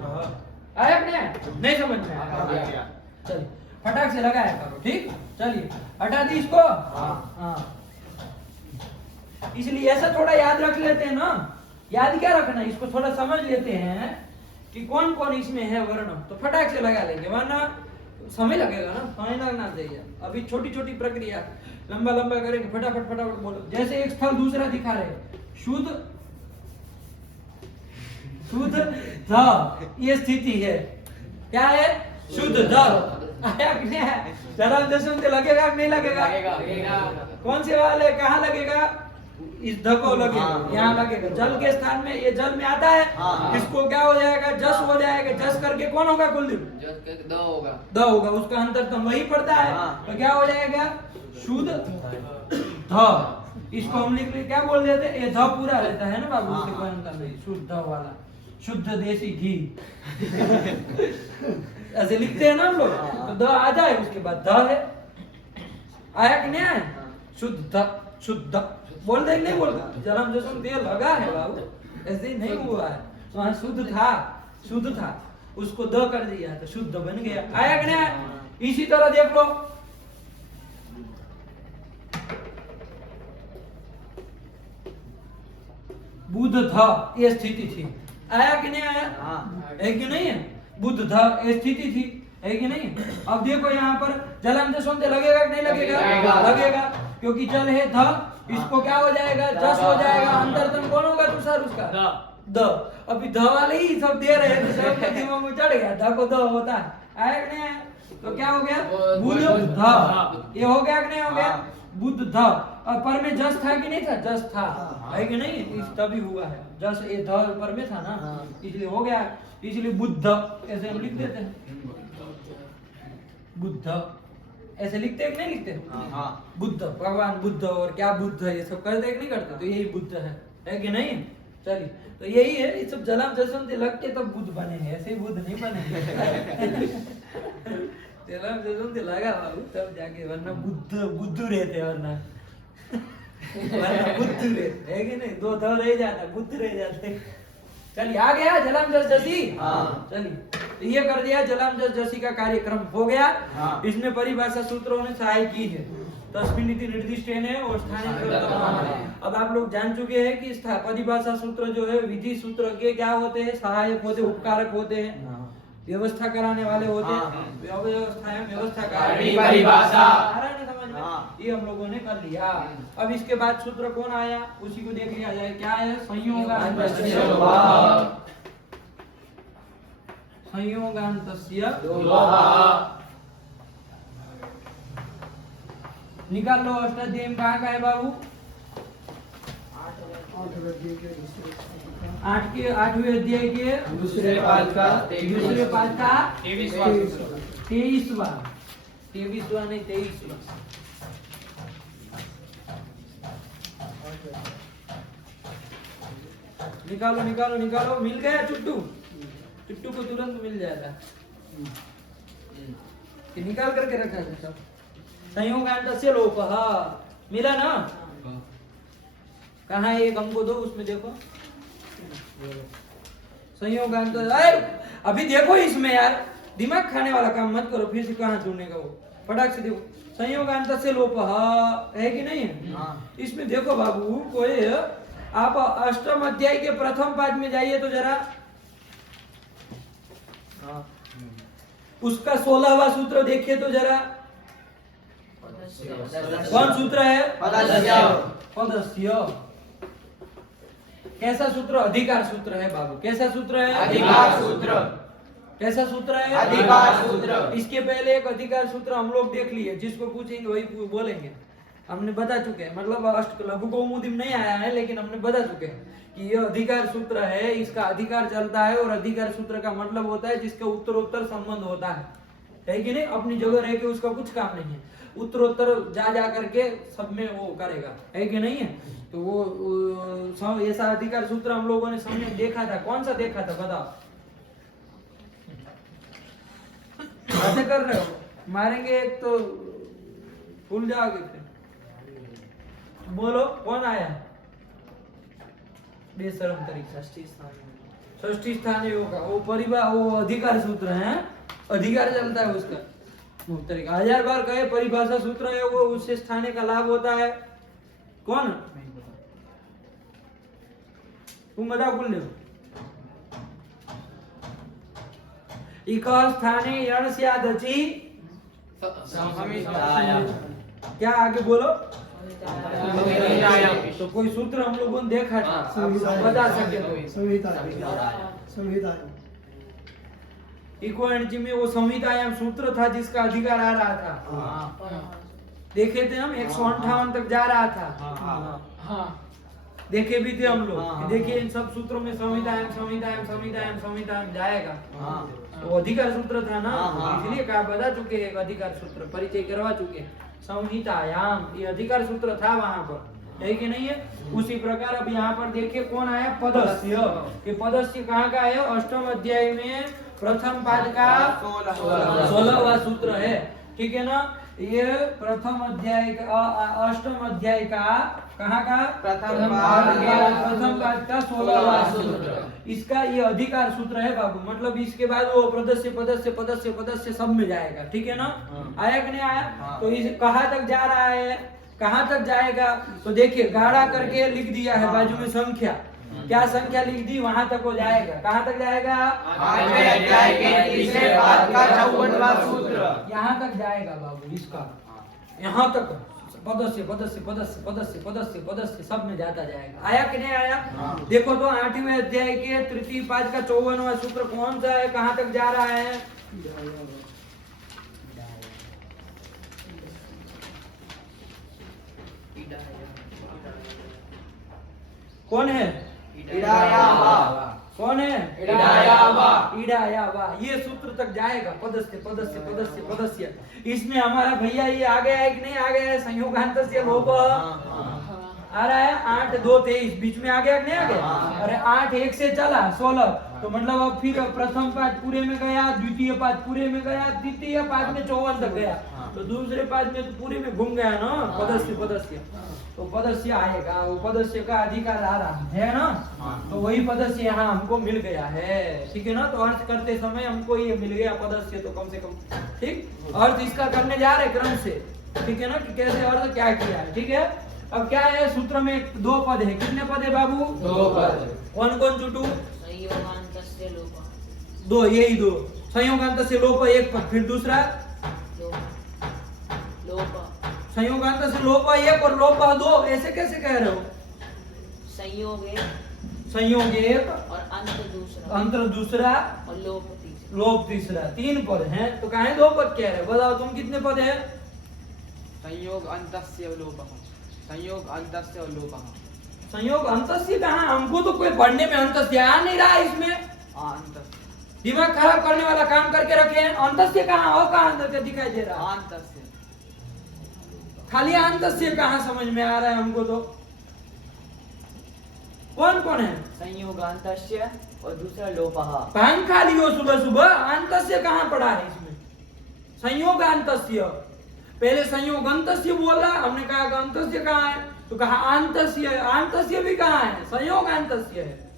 आया कि नहीं? नहीं समझ में आया? चलिए फटाक से लगाया करो, ठीक? चलिए हटा दी इसको। हाँ, इसलिए ऐसा थोड़ा याद रख लेते हैं ना। याद क्या रखना, इसको थोड़ा समझ लेते हैं कि कौन कौन इसमें है वर्ण, तो फटाक से लगा लेंगे, वरना समय लगेगा ना, समय लगना चाहिए। अभी छोटी छोटी प्रक्रिया, लंबा लंबा करेंगे, फटाफट फटाफट बोलो। जैसे एक स्थल दूसरा दिखा रहे, शुद्ध शुद्ध ध, ये स्थिति है, क्या है? शुद्ध ध। आया कि नहीं? जरा दसम से लगेगा कि नहीं लगेगा? कौन से वाले कहाँ लगेगा? इस ध को लगेगा, यहाँ लगेगा। जल के स्थान में, ये जल में आता है, इसको क्या हो जाएगा? जस हो जाएगा। जस करके कौन होगा? कुलदीप द होगा, द होगा। उसका अंतर तो वही पड़ता है, तो क्या हो जाएगा? शुद्ध ध। इसको हम लिख क्या बोल देते हैं? ये ध पूरा रहता है ना बाबू, उससे कोई अंतर नहीं। शुद्ध वाला, शुद्ध देसी घी ऐसे लिखते हैं ना हम लोग, तो द आ जाए, उसके बाद ध है। आया कि नहीं आया? शुद्ध, शुद्ध बोल दे नहीं बोलता, जन्म जसम दे लगा है बाबू, ऐसे ही नहीं हुआ है। वहां शुद्ध था, शुद्ध था, उसको द कर दिया तो शुद्ध बन गया। आया कि नहीं? इसी तरह देख लो, बुद्ध था, ये स्थिति थी। आया कि नहीं आया? है कि नहीं है? बुद्ध था, ये स्थिति थी, है कि नहीं? अब देखो यहाँ पर जलम जसम दे लगेगा कि नहीं लगेगा? लगेगा, क्योंकि जल है ध, इसको क्या हो जाएगा? जस हो जाएगा। अंतरतम कौन होगा? दूसरा उसका द। अभी ध वाले ही सब दे रहे हैं, तो सब दिमाग में चढ़ गया, ध को द होता है। आया कि नहीं? तो क्या हो गया? बुद्ध ध। ये हो गया कि नहीं हो गया? बुद्ध ध। और पर में जस था कि नहीं था? जस था, है कि नहीं? इस तभी हुआ है, जस ये ध पर में था ना, इसलिए हो गया। इसलिए बुद्ध ऐसे हम लिख देते हैं, बुद्ध ऐसे लिखते हैं कि नहीं लिखते? बुद्ध, भगवान बुद्ध, और क्या बुद्ध ये सब करते कि नहीं करते? तो यही बुद्ध है कि नहीं? चलिए, तो यही है, ये सब जलम जसम से लग के तब बुद्ध बने हैं, ऐसे ही बुद्ध नहीं बने। जलम जसम से लगा बाबू तब जाके, वरना बुद्ध रहते, वरना बुद्ध रहते, है कि नहीं? दो ध रह जाता, बुद्ध रह जाते। चलिए आ गया जलम जस जसी। चलिए तो ये कर दिया, जलम जस जसी का कार्यक्रम हो गया। इसमें परिभाषा सूत्रों ने सहाय की है, तस्मिन्निति निर्दिष्टेन है और स्थानीय। अब आप लोग जान चुके हैं कि परिभाषा सूत्र जो है विधि सूत्र के क्या होते हैं? सहायक होते, उपकारक होते हैं, व्यवस्था कराने वाले होते हैं। व्यवस्था परिभाषा समझ में, ये हम लोगों ने कर लिया। अब इसके बाद सूत्र कौन आया, उसी को देख लिया जाए। क्या है? संयोगान्तस्य निकाल लो। अष्टाध्यायी कहाँ का है बाबू? आठवें अध्याय के दूसरे पाद का दूसरे पाद का 23वां सूत्र। 23वां नहीं 23वां। निकालो निकालो निकालो, मिल गया चुट्टू? चुट्टू को तुरंत मिल जाएगा कि निकाल करके रखा है सब। संयोगान्तस्य लोपः मिला ना? कहाँ है एक हमको दो, उसमें देखो संयोगांत। अभी देखो इसमें यार, दिमाग खाने वाला काम मत करो, फिर से कहाँ ढूंढने का वो, फटाक से देखो। संयोगांत से लोपः है कि नहीं है? हाँ। इसमें देखो बाबू, कोई आप अष्टम अध्याय के प्रथम पाद में जाइए तो जरा, उसका 16वां सूत्र देखिए तो जरा। कौन सूत्र है? पदस्य। पदस्य। कैसा सूत्र? अधिकार सूत्र है बाबू। कैसा सूत्र है? अधिकार सूत्र। कैसा सूत्र है? अधिकार सूत्र। इसके पहले एक अधिकार सूत्र हम लोग देख लिए, जिसको पूछेंगे वही बोलेंगे। हमने बता चुके हैं, मतलब अष्ट लघु कौमुदी में नहीं आया है, लेकिन हमने बता चुके हैं कि यह अधिकार सूत्र है, इसका अधिकार चलता है। और अधिकार सूत्र का मतलब होता है जिसका उत्तरोत्तर संबंध होता है कि नहीं? अपनी जगह रह के उसका कुछ काम नहीं है, उत्तरोत्तर जा करके सब में वो करेगा, है कि नहीं है? तो वो ऐसा अधिकार सूत्र हम लोगों ने सामने देखा था। कौन सा देखा था बताओ? ऐसे कर रहे हो, मारेंगे एक तो भूल जाओगे फिर। बोलो कौन आया? बेशरम तरीका। षष्ठी स्थान होगा वो परिवार, वो अधिकार सूत्र है, अधिकार चलता है उसका वो तरीका। 1000 बार कहे परिभाषा सूत्र है वो, उससे स्थाने का लाभ होता है। कौन? तुम बता बोल लो। इक स्थाने यण स्यादचि क्या आगे बोलो? तो कोई सूत्र हम लोगों ने देखा था, बता सके तो। संहिता इको एनर्जी में वो संहितायाम सूत्र था जिसका अधिकार आ रहा था। देखे थे हम 158 तक जा रहा था। हाँ देखे भी थे हम लोग। हाँ। देखिए इन सब सूत्रों में संहितायाम संहितायाम संहितायाम संहितायाम जाएगा। हाँ। वो अधिकार सूत्र था ना, हाँ। इसलिए कहा बता चुके हैं अधिकार सूत्र, परिचय करवा चुके हैं। संहितायाम ये अधिकार सूत्र था वहां पर, है कि नहीं है? उसी प्रकार अब यहाँ पर देखिए कौन आया? पदस्य। ये पदस्य कहाँ का है? अष्टम अध्याय में प्रथम पाद का 16वां सूत्र है, ठीक है ना? ये प्रथम अध्याय का अष्टम अध्याय का कहाँ का? प्रथम पाद का 16वां सूत्र। इसका ये अधिकार सूत्र है बाबू। मतलब इसके बाद वो प्रदस्य पदस्य पदस्य पदस्य सब में जाएगा, ठीक है ना? आया कि नहीं आया? तो इस कहाँ तक जा रहा है, कहाँ तक जाएगा? तो देखिए गाढ़ा करके लिख दिया है बाजू में संख्या। क्या संख्या लिख दी? वहां तक वो जाएगा। कहाँ तक जाएगा? आठवें अध्याय के तीसरे पाद का 54वां सूत्र। यहाँ तक जाएगा बाबू इसका, यहाँ तक पदस्य पदस्य पदस्य पदस्य पदस्य पदस्य सब में जाता जाएगा। आया कि नहीं आया? देखो तो 8वें अध्याय के तृतीय पाद का 54वां सूत्र कौन सा है? कहाँ तक जा रहा है? कौन है? इडायावा। कौन है? इडायावा। इडायावा। ये सूत्र तक जाएगा, पदस्य पदस्य पदस्य पदस्य। इसमें हमारा भैया ये आ गया है कि नहीं आ गया है? संयोगान्तस्य लोप आ रहा है। 8 2 23 बीच में आ गया कि नहीं आ गया? अरे 8 1 से चला 16, तो मतलब अब फिर प्रथम पाद पूरे में गया, द्वितीय पाद पूरे में गया, तृतीय पाद में 54 तक गया, तो दूसरे पाद में तो पूरे में घूम गया ना पदस्य पदस्य। तो पदस्य आएगा, वो पदस्य का अधिकार आ रहा है ना? तो वही पदस्य यहाँ हमको मिल गया है, ठीक है ना? तो अर्थ करते समय हमको ये मिल गया पदस्य, तो कम से कम ठीक अर्थ इसका करने जा रहे क्रम से, ठीक है ना? कि कैसे अर्थ क्या किया है, ठीक है? अब क्या है सूत्र में 2 पद है। कितने पद है बाबू? 2 पद। कौन कौन चुटू? संयोगान्तस्य लोपः 2, यही 2। संयोगांत से लोप 1 पद, फिर दूसरा लोप संयोगांत से लोप 1 और लोप 2, ऐसे कैसे कह रहे हो? संयोग एक संयोग 1 और अंत दूसरा, अंतर दूसरा और लोप तीसरा। लोप तीसरा, 3 पद हैं। तो कहे 2 पद कह रहे? बताओ तुम कितने पद है? संयोग अंतस्य लोपः। संयोग अंतस्य लोपः। संयोग अंतस्य कहाँ? हमको तो कोई पढ़ने में अंतस्य आ नहीं रहा है इसमें। आंतस्य दिमाग खराब करने वाला काम करके रखे हैं। अंतस्य कहाँ और कहाँ अंतस्य दिखाई दे रहा है? आंतस्य खाली अंतस्य कहाँ समझ में आ रहा है हमको तो। कौन कौन है? संयोगान्तस्य और दूसरा लोपः। भांग खा लियो सुबह सुबह, अंतस्य कहाँ पड़ा है इसमें? संयोग अंतस्य। पहले संयोग अंतस्य बोला, हमने कहा कि अंतस्य कहाँ है, तो कहा अंतस्य। अंतस्य भी कहाँ है? संयोग अंतस्य है।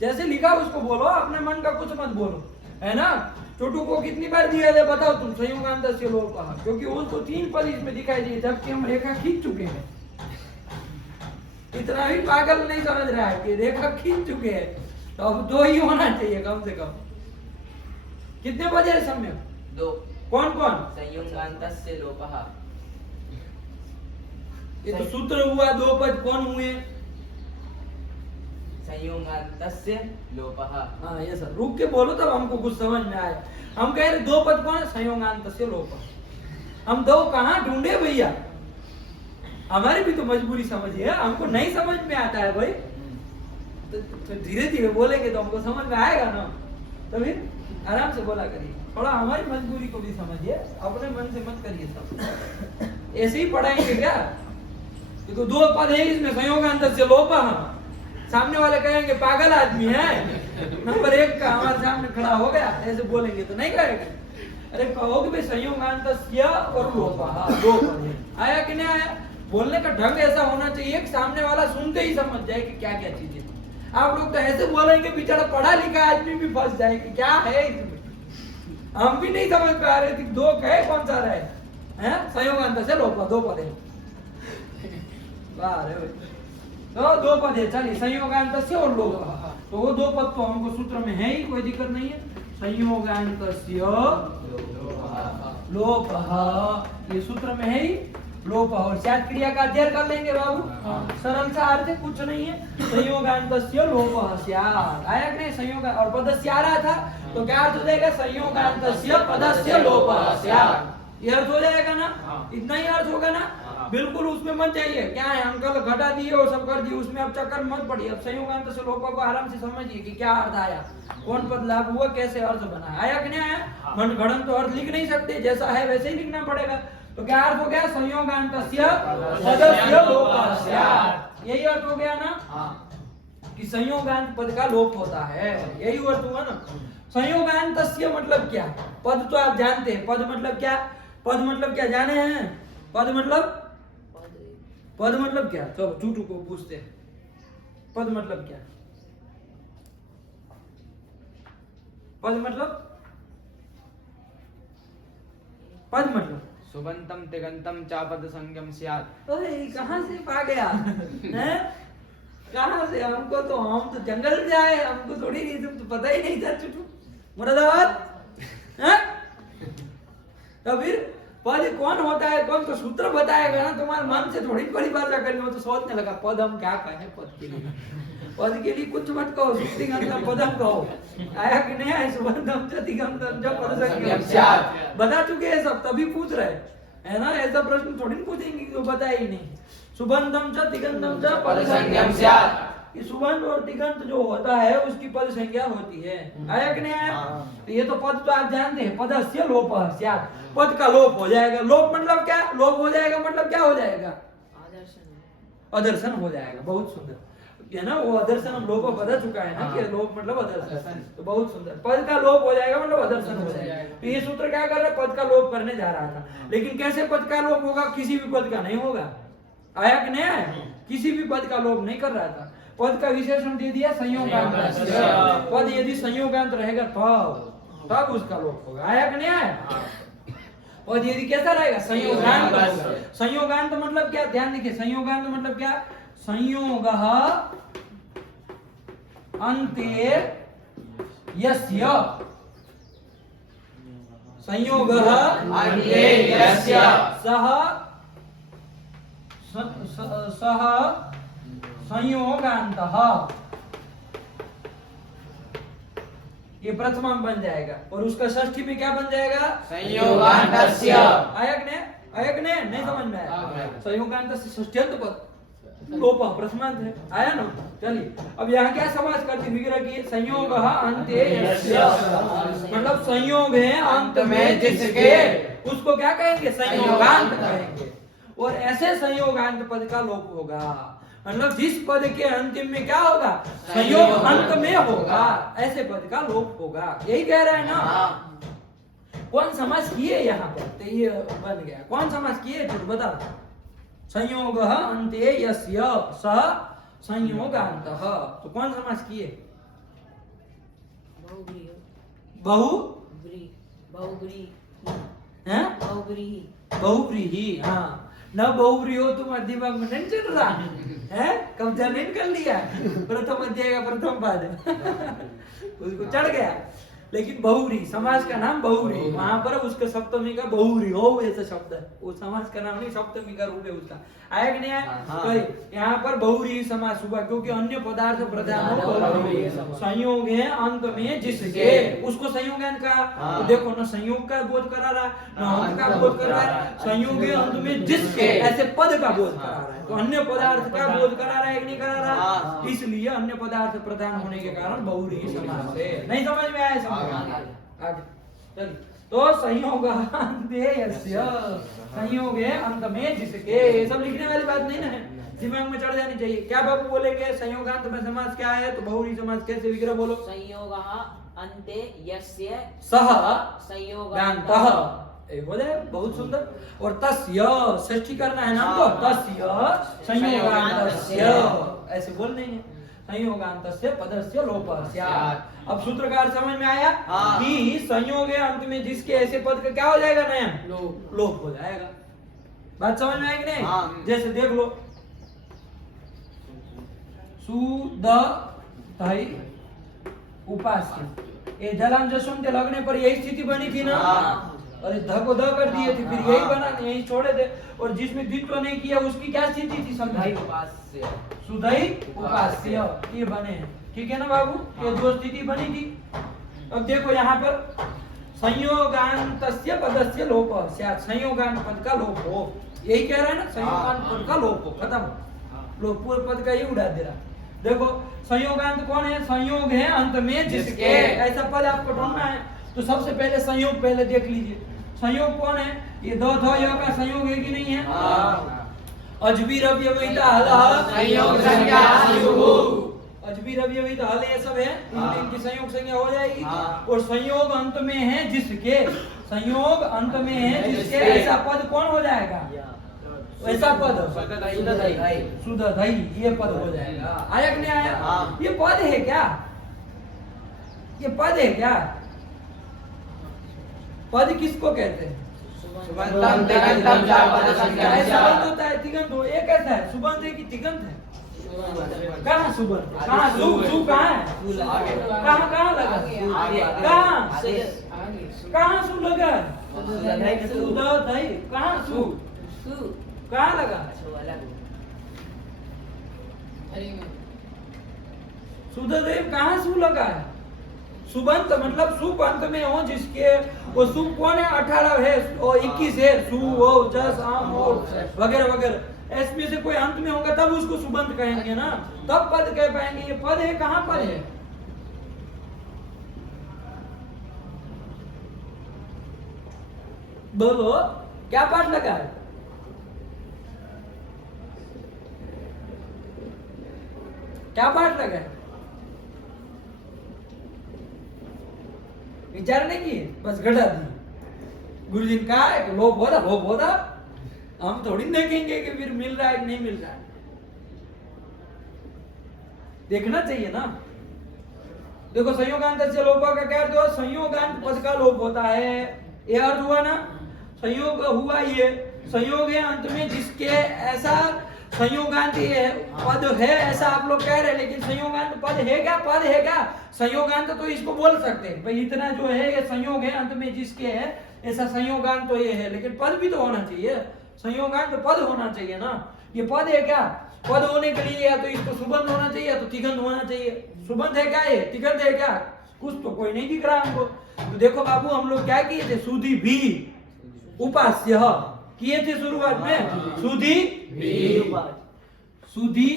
जैसे लिखा उसको बोलो, अपने मन का कुछ मत बोलो, है ना। छोटू को कितनी बार दिया है बताओ तुम? संयोग अंतस्य लोपः, क्योंकि उसको 3 पद इसमें दिखाई दिए, जबकि हम रेखा खींच चुके हैं। इतना भी पागल नहीं समझ रहा है कि रेखा खींच चुके हैं, तो अब 2 ही होना चाहिए कम से कम। कितने बजे है सम्यक? 2 कौन कौन? संयोगान्तस्य लोपः। ये तो सूत्र हुआ, 2 पद कौन हुए? संयोगान्तस्य लोपः। हाँ ये सर, रुक के बोलो तब हमको कुछ समझ में आए। हम कह रहे 2 पद कौन है? संयोगान्तस्य लोपः। हम 2 कहाँ ढूंढे भैया? हमारी भी तो मजबूरी समझिए, हमको नहीं समझ में आता है भाई, तो धीरे धीरे बोलेंगे तो हमको समझ में आएगा ना। तो फिर आराम से बोला करिए, थोड़ा हमारी मजबूरी को भी समझिए, अपने मन से मत करिए सब। ऐसे ही पढ़ाएंगे क्या? देखो 2 पद है इसमें, संयोगान्तस्य लोपः। सामने वाले कहेंगे पागल आदमी है, नंबर 1 का हमारे सामने खड़ा हो गया, ऐसे बोलेंगे तो नहीं कहेंगे। अरे कहोगे भाई संयोगान्तस्य और लोपः 2 पद है, आया कि नहीं आया? बोलने का ढंग ऐसा होना चाहिए कि सामने वाला सुनते ही समझ जाए कि क्या क्या चीजें। आप लोग तो ऐसे बोलेंगे, बेचारा पढ़ा लिखा आदमी भी फंस जाए कि क्या है इसमें। हम भी नहीं समझ पा रहे थे 2 कहे कौन सा रहे हैं? संयोगान्तस्य लोपः 2 पद है। वाह रे भाई, तो 2 पद है। चलिए संयोगान्तस्य और लोपः, तो वो 2 पद तो हमको सूत्र में है ही, कोई दिक्कत नहीं है। संयोगान्तस्य लोपः, ये सूत्र में है ही। लोपः और सात क्रिया का अध्ययन कर लेंगे बाबू, सरल सा अर्थ है, कुछ नहीं है। संयोगान्तस्य लोपः स्यात्, आया कि नहीं? संयोग और पदस्य आ रहा था, तो क्या अर्थ हो जाएगा? संयोगान्तस्य पदस्य लोपः स्यात्। ये अर्थ हो जाएगा ना? इतना ही अर्थ होगा ना? बिल्कुल उसमें मत जाइए, क्या है अंकल घटा दिए और सब कर दिए, उसमें अब चक्कर मत पड़िए। अब संयोगान्तस्य लोपः को आराम से समझिए कि क्या अर्थ आया, कौन पद लाभ हुआ, कैसे अर्थ बना, आया कि नहीं आया? मन गढ़न तो अर्थ लिख नहीं सकते, जैसा है वैसे ही लिखना पड़ेगा। तो क्या अर्थ हो गया? संयोगान्तस्य पदस्य लोपः स्यात्। यही अर्थ हो गया ना, कि संयोगांत पद का लोप होता है, यही अर्थ हुआ ना। संयोगान्तस्य मतलब क्या? पद तो आप जानते हैं, पद मतलब क्या? पद मतलब क्या जाने हैं? पद मतलब क्या? चलो चूटू को पूछते हैं, पद मतलब क्या? पद मतलब सुबंतम तिगंतम चापद संगम स्यात्। अरे कहाँ से पा गया हैं? कहाँ से? हमको तो, हम तो जंगल से आए, हमको थोड़ी नहीं, तुम तो पता ही नहीं था चुटू। मुरादाबाद हैं? तो फिर पद कौन होता है, कौन तो सूत्र बताएगा ना, तुम्हारे मन से थोड़ी परिभाषा करनी हो तो सोचने लगा पद हम क्या कहें पद के लिए। पद के लिए कुछ मत कहो, सुक्तिगंतम पदम कहो, आया कि नहीं आया? सुबंधम च तिगंतम च पद संज्ञम स्यात्, बता चुके हैं सब, तभी पूछ रहे है ना। ऐसा प्रश्न थोड़ी ना पूछेंगे जो बताया ही नहीं। सुबंधम च तिगंतम च पद संज्ञम स्यात्, ये सुबंध और तिगंत जो होता है उसकी पद संज्ञा होती है, आया कि नहीं आया? तो ये तो पद तो आप जानते हैं, पदस्य लोपः स्यात्, पद का लोप हो जाएगा। लोप मतलब क्या? लोप हो जाएगा मतलब क्या हो जाएगा? अदर्शन हो जाएगा। बहुत सुंदर है ना, वो अदर्शन हम लोप बता चुका है ना, कि लोप मतलब अदर्शन, तो बहुत सुंदर। पद का लोप हो जाएगा मतलब अदर्शन हो जाएगा। तो ये सूत्र क्या कर रहा है? पद का लोप करने जा रहा था, लेकिन कैसे पद का लोप होगा? किसी भी पद का नहीं होगा, आया कि नहीं आया? किसी भी पद का लोप नहीं कर रहा था। पद का विशेषण दे दिया संयोगांत, पद यदि संयोगांत रहेगा तब उसका लोप होगा, आया कि नहीं आया? पद यदि कैसा रहेगा? संयोगांत होगा। संयोगांत मतलब क्या? ध्यान देखिए, संयोगांत मतलब क्या? संयोगः अन्ते यस्य, संयोगः अन्ते यस्य सः संयोगान्तः, ये प्रथमा बन जाएगा, और उसका षष्ठी में क्या बन जाएगा? संयोगान्तस्य। आया कि नहीं? आया कि नहीं? नहीं समझ में आया? संयोगान्तस्य षष्ठ्यंत पद लोप प्रथमांत है, आया ना। चलिए अब यहाँ क्या समास करते विग्रह की, संयोग अंते यस्य, मतलब संयोग है अंत में जिसके, उसको क्या कहेंगे, संयोगांत कहेंगे। और ऐसे संयोगांत पद का लोप होगा, मतलब जिस पद के अंतिम में क्या होगा, संयोग अंत में होगा, ऐसे पद का लोप होगा, यही कह रहा है ना। कौन समास किए यहाँ पर, तो ये बन गया, कौन समास किए तो बताओ। संयोग अंते यस्य सह संयोगांतः, तो कौन समास किए, बहुव्रीहि। हाँ, न बहुव्रीहि हो तुम दिमाग में नहीं चल रहा है, कब्जा नहीं कर लिया, प्रथम अध्याय का प्रथम पाद उसको चढ़ गया। लेकिन बहुव्रीहि, समास का नाम बहुव्रीहि, वहां पर उसका सप्तमी का बहुव्रीहि हो ऐसा शब्द है, वो समास का नाम नहीं, सप्तमी का रूप है उसका, आया कि नहीं आया। तो यहाँ पर बहुव्रीहि समास हुआ क्योंकि अन्य पदार्थ प्रधान हो बहुव्रीहि, संयोग है अंत में जिसके, उसको संयोगांत का, तो देखो न संयोग का बोध करा रहा न अंत का बोध कर रहा है, संयोग है अंत में जिसके ऐसे पद का बोध करा रहा है, तो अन्य पदार्थ का बोध करा रहा है कि नहीं करा रहा, इसलिए अन्य पदार्थ प्रधान होने के कारण बहुव्रीहि समास है। नहीं समझ में आया, आगे चलिए। तो संयोग संयोग है अंत में जिसके, ये सब लिखने वाली बात नहीं ना है, दिमाग में चढ़ जानी चाहिए। क्या बाबू बोलेंगे, संयोगांत में समास क्या है, तो बहुव्रीहि समास कैसे विग्रह बोलो। संयोगः अन्ते यस्य सह संयोगान्तः, हो जाए, बहुत सुंदर। और तस्य, षष्ठी करना है ना हमको, तस्य संयोगान्तस्य, ऐसे बोल नहीं है, संयोगान्तस्य पदस्य लोपः स्यात्। अब सूत्रकार समझ में आया कि संयोग है अंत में जिसके, ऐसे पद का क्या हो जाएगा, नया लोप हो जाएगा। बात समझ में आएगी नहीं। जैसे देख लो, सुदधै उपास्य, ये जलाम जसुंते लगने पर यही स्थिति बनी थी ना, अरे ध को द कर दिए थे, फिर यही बना, यही छोड़े थे, और जिसमें द्वित्व नहीं किया उसकी क्या स्थिति थी, समझाई, सुधई उपास्य, ये बने हैं, ठीक है ना बाबू, ये दो स्थिति बनी थी। अब देखो यहाँ पर संयोगांतस्य पदस्य लोपः स्यात्, संयोगांत पद का लोप हो, यही कह रहा है ना, संयोगांत पद का लोप हो, खत्म, लोप पूर्व पद का ही उड़ा दे रहा। देखो संयोगांत कौन है, संयोग है अंत में जिसके, ऐसा पद आपको ढूंढना है, तो सबसे पहले संयोग पहले देख लीजिए, संयोग कौन है, ये दो ध य का संयोग है कि नहीं है, अजबीर अव्यवहित हल संयोग संज्ञा अजबीर अव्यवहित हल ये सब है, इनकी संयोग संज्ञा हो जाएगी। और संयोग अंत में है जिसके, संयोग अंत में है जिसके, ऐसा पद कौन हो जाएगा, ऐसा पद सुदधै, ये पद हो जाएगा, आया कि नहीं आया। ये पद है क्या, ये पद है क्या, पद किसको कहते हैं, सुबंतम तिङंतम पद संज्ञा, ऐसा पद होता है, तिङंत हो, ये कैसा है, सुबंत है कि तिङंत है, कहाँ सुबंत, कहाँ सु कहाँ है, कहाँ कहाँ लगा, कहाँ सु लगा, सुदधै कहाँ सु कहाँ लगा, सुदधै कहाँ सु लगा है, सुबंत मतलब सुप अंत में हो जिसके, वो सुप कौन है, 18 है और 21 है, सु हो जस आम हो वगैरह वगैरह, इसमें से कोई अंत में होगा तब उसको सुबंत कहेंगे ना, तब पद कह पाएंगे। ये पद है, कहाँ पद है, बोलो क्या पाठ लगा है, क्या पाठ लगा है, विचार नहीं किए, बस घटा दी। गुरुजी ने कहा है कि लोप होता, हम थोड़ी देखेंगे कि फिर मिल रहा है कि नहीं मिल रहा है, देखना चाहिए ना। देखो संयोगांत से लोप का क्या अर्थ हुआ, संयोगांत पद का लोप होता है, ये अर्थ हुआ ना, संयोग हुआ, ये संयोग है अंत में जिसके, ऐसा संयोगांत ये पद है, ऐसा आप लोग कह रहे हैं, लेकिन संयोगांत पद है क्या, पद है क्या, संयोगांत तो इसको बोल सकते हैं भाई, इतना जो है ये संयोग है अंत में जिसके है, ऐसा संयोगांत तो ये है, लेकिन पद भी तो होना चाहिए, संयोगांत पद होना चाहिए ना। ये पद है क्या, पद होने के लिए या तो इसको सुबंध होना चाहिए या तो तिगंत होना चाहिए। सुबंध है क्या, ये तिगंत है क्या, कुछ तो कोई नहीं दिख रहा हमको। तो देखो बाबू, हम लोग क्या किए थे, सुधि भी उपास्य किए थे शुरुआत में, सुधि सुधी,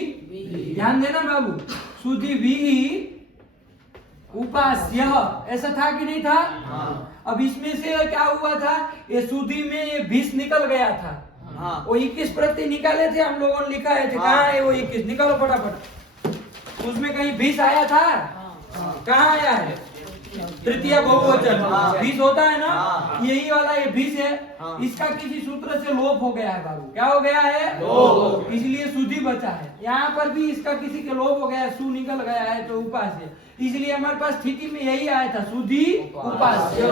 ध्यान देना बाबू, सुधी भी उपास्य, ऐसा था कि नहीं था? अब इसमें से क्या हुआ था, ये सुधी में ये 20 निकल गया था, वो 21 प्रति निकाले थे हम लोगों ने, लिखा है थे, कहाँ है वो 21? निकालो फटाफट, उसमें कहीं 20 आया था? कहाँ आया है? तृतीय बहुवचन 20 होता है ना, यही वाला ये 20 है, इसका किसी सूत्र से लोप हो गया है बाबू, क्या हो गया है? लोप, इसलिए सुधी बचा है। यहाँ पर भी इसका किसी के लोप हो गया है, सु निकल गया है तो उपास्य, इसलिए हमारे पास स्थिति में यही आया था, सुधी उपास्य,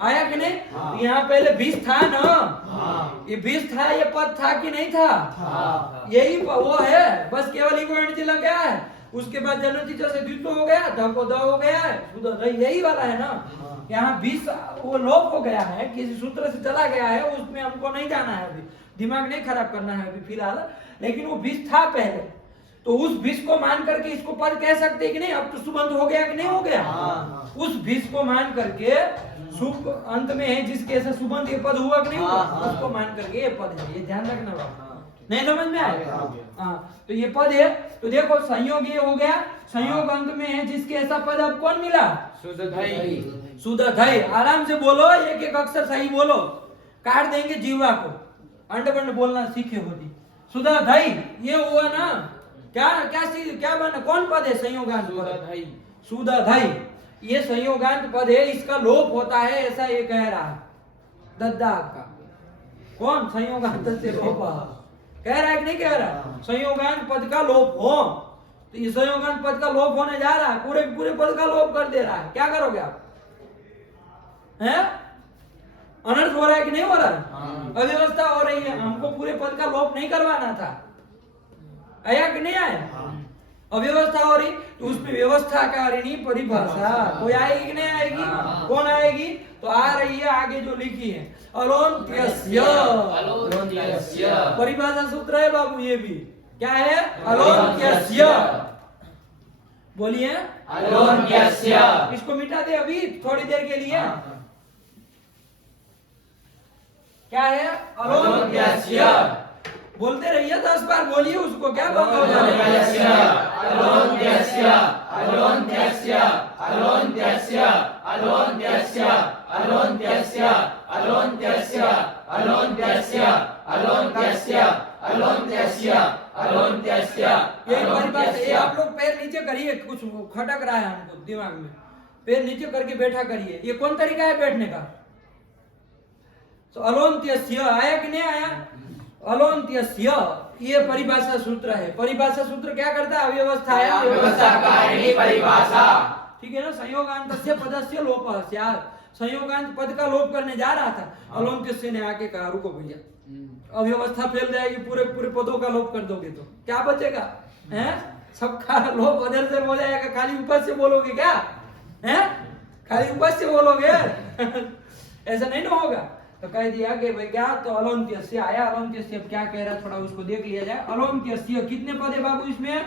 आया कि नहीं? तो यहाँ पहले 20 था ना, ये 20 था, ये पद था कि नहीं था? यही वो है, बस केवल इको एंड लग गया है, उसके बाद जनोचित से द्वित्व हो गया, ध को द हो गया है, यही वाला है ना। यहाँ 20 वो लोप हो गया है, किसी सूत्र से चला गया है, उसमें हमको नहीं जाना है अभी, दिमाग नहीं खराब करना है अभी फिलहाल, लेकिन वो 20 था पहले, तो उस 20 को मान करके इसको पद कह सकते हैं कि नहीं? अब तो सुबंध हो गया कि नहीं हो गया? उस 20 को मान करके सुब अंत में है जिसके ऐसा सुबंध ये पद हुआ कि नहीं हुआ, उसको मान करके ये पद है, ये ध्यान रखना बाबा, नहीं समझ में आया? हाँ, तो ये पद है, तो देखो संयोग ये हो गया, संयोग अंत में है जिसके ऐसा पद अब कौन मिला? सुधई, सुधई, आराम से बोलो, एक एक अक्षर सही बोलो, काट देंगे जीवा को, अंड बंड बोलना सीखे होती। सुधई ये हुआ ना, क्या क्या क्या बना, कौन पद है? संयोगांत पद, सुधई, ये संयोगांत पद है, इसका लोप होता है, ऐसा ये कह रहा है दद्दा का। कौन? संयोगांत से लोप कह रहा है कि नहीं कह रहा? संयोगांत पद का लोप हो, तो ये संयोगांत पद का लोप होने जा रहा है, पूरे पूरे पद का लोप कर दे रहा है, क्या करोगे आप? हैं? अनर्थ हो रहा है कि नहीं हो रहा है? अव्यवस्था हो रही है, हमको पूरे पद का लोप नहीं करवाना था, आया कि नहीं आया? अव्यवस्था हो रही, तो उसमें व्यवस्था कारिणी परिभाषा कोई आएगी कि नहीं आएगी? कौन आएगी? तो आ रही है आगे जो लिखी है, अलोन्त्यस्य, परिभाषा सूत्र है बाबू, ये भी क्या है? अलोन्त्यस्य, बोलिए अलोन्त्यस्य, इसको मिटा दे अभी थोड़ी देर के लिए, क्या है? अलोन्त्यस्य, बोलते रहिए 10 बार बोलिए उसको, क्या बंद हो जाएगा? अलोन्त्यस्य, अलोन्त्यस्य, अलोन्त्यस्य, अलोन्त्यस्य, अलोन्त्यस्य, अलोन्त्यस्य, अलोन्त्यस्य, अलोन्त्यस्य, अलोन्त्यस्य, अलोन्त्यस्य। ये परिभाषा, ये आप लोग पैर नीचे करिए, कुछ खटक रहा है हमको दिमाग में, पैर नीचे करके बैठा करिए, ये कौन तरीका है बैठने का? तो अलोन्त्यस्य आया कि नहीं आया? अलोन्त्यस्य ये परिभाषा सूत्र है, परिभाषा सूत्र क्या करता है? अव्यवस्था है, व्यवस्था कारिणी परिभाषा, ठीक है ना? संयोगांतस्य पदस्य लोपः स्यात्, संयोगांत पद का लोप करने जा रहा था, अलोन्त्यस्य ने आके कहा रुको भैया, अव्यवस्था फैल जाएगी, पूरे पूरे पदों का लोप कर दोगे तो क्या बचेगा? हैं? सबका लोप अदर से हो जाएगा, खाली ऊपर से बोलोगे क्या? हैं? खाली ऊपर से बोलोगे ऐसा नहीं ना होगा। तो कह दिया कि भाई क्या, तो अलोन्त्यस्य आया, अलोन्त्यस्य अब क्या कह रहा है थोड़ा उसको देख लिया जाए। अलोन्त्यस्य कितने पद है बाबू इसमें?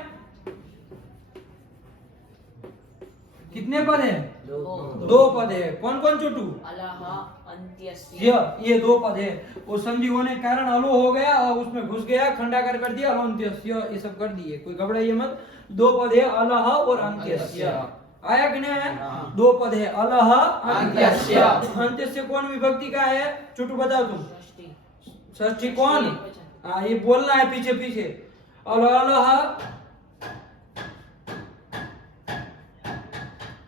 कितने पद है? दो पद है। कौन कौन छोटू? अलह अंत्यस्य, ये दो पद है, वो संधि होने के कारण अलो हो गया और उसमें घुस गया, खंडाकार कर दिया, अलोन्त्यस्य ये सब कर दिए, कोई घबराइए मत। दो पद है अलह और अंत्यस्य, आया कि नहीं आया? दो पद है अलह अंत्यस्य। अंत्यस्य कौन विभक्ति का है? छोटू बताओ तुम। षष्ठी, षष्ठी कौन? हाँ ये बोलना है पीछे पीछे। अलह,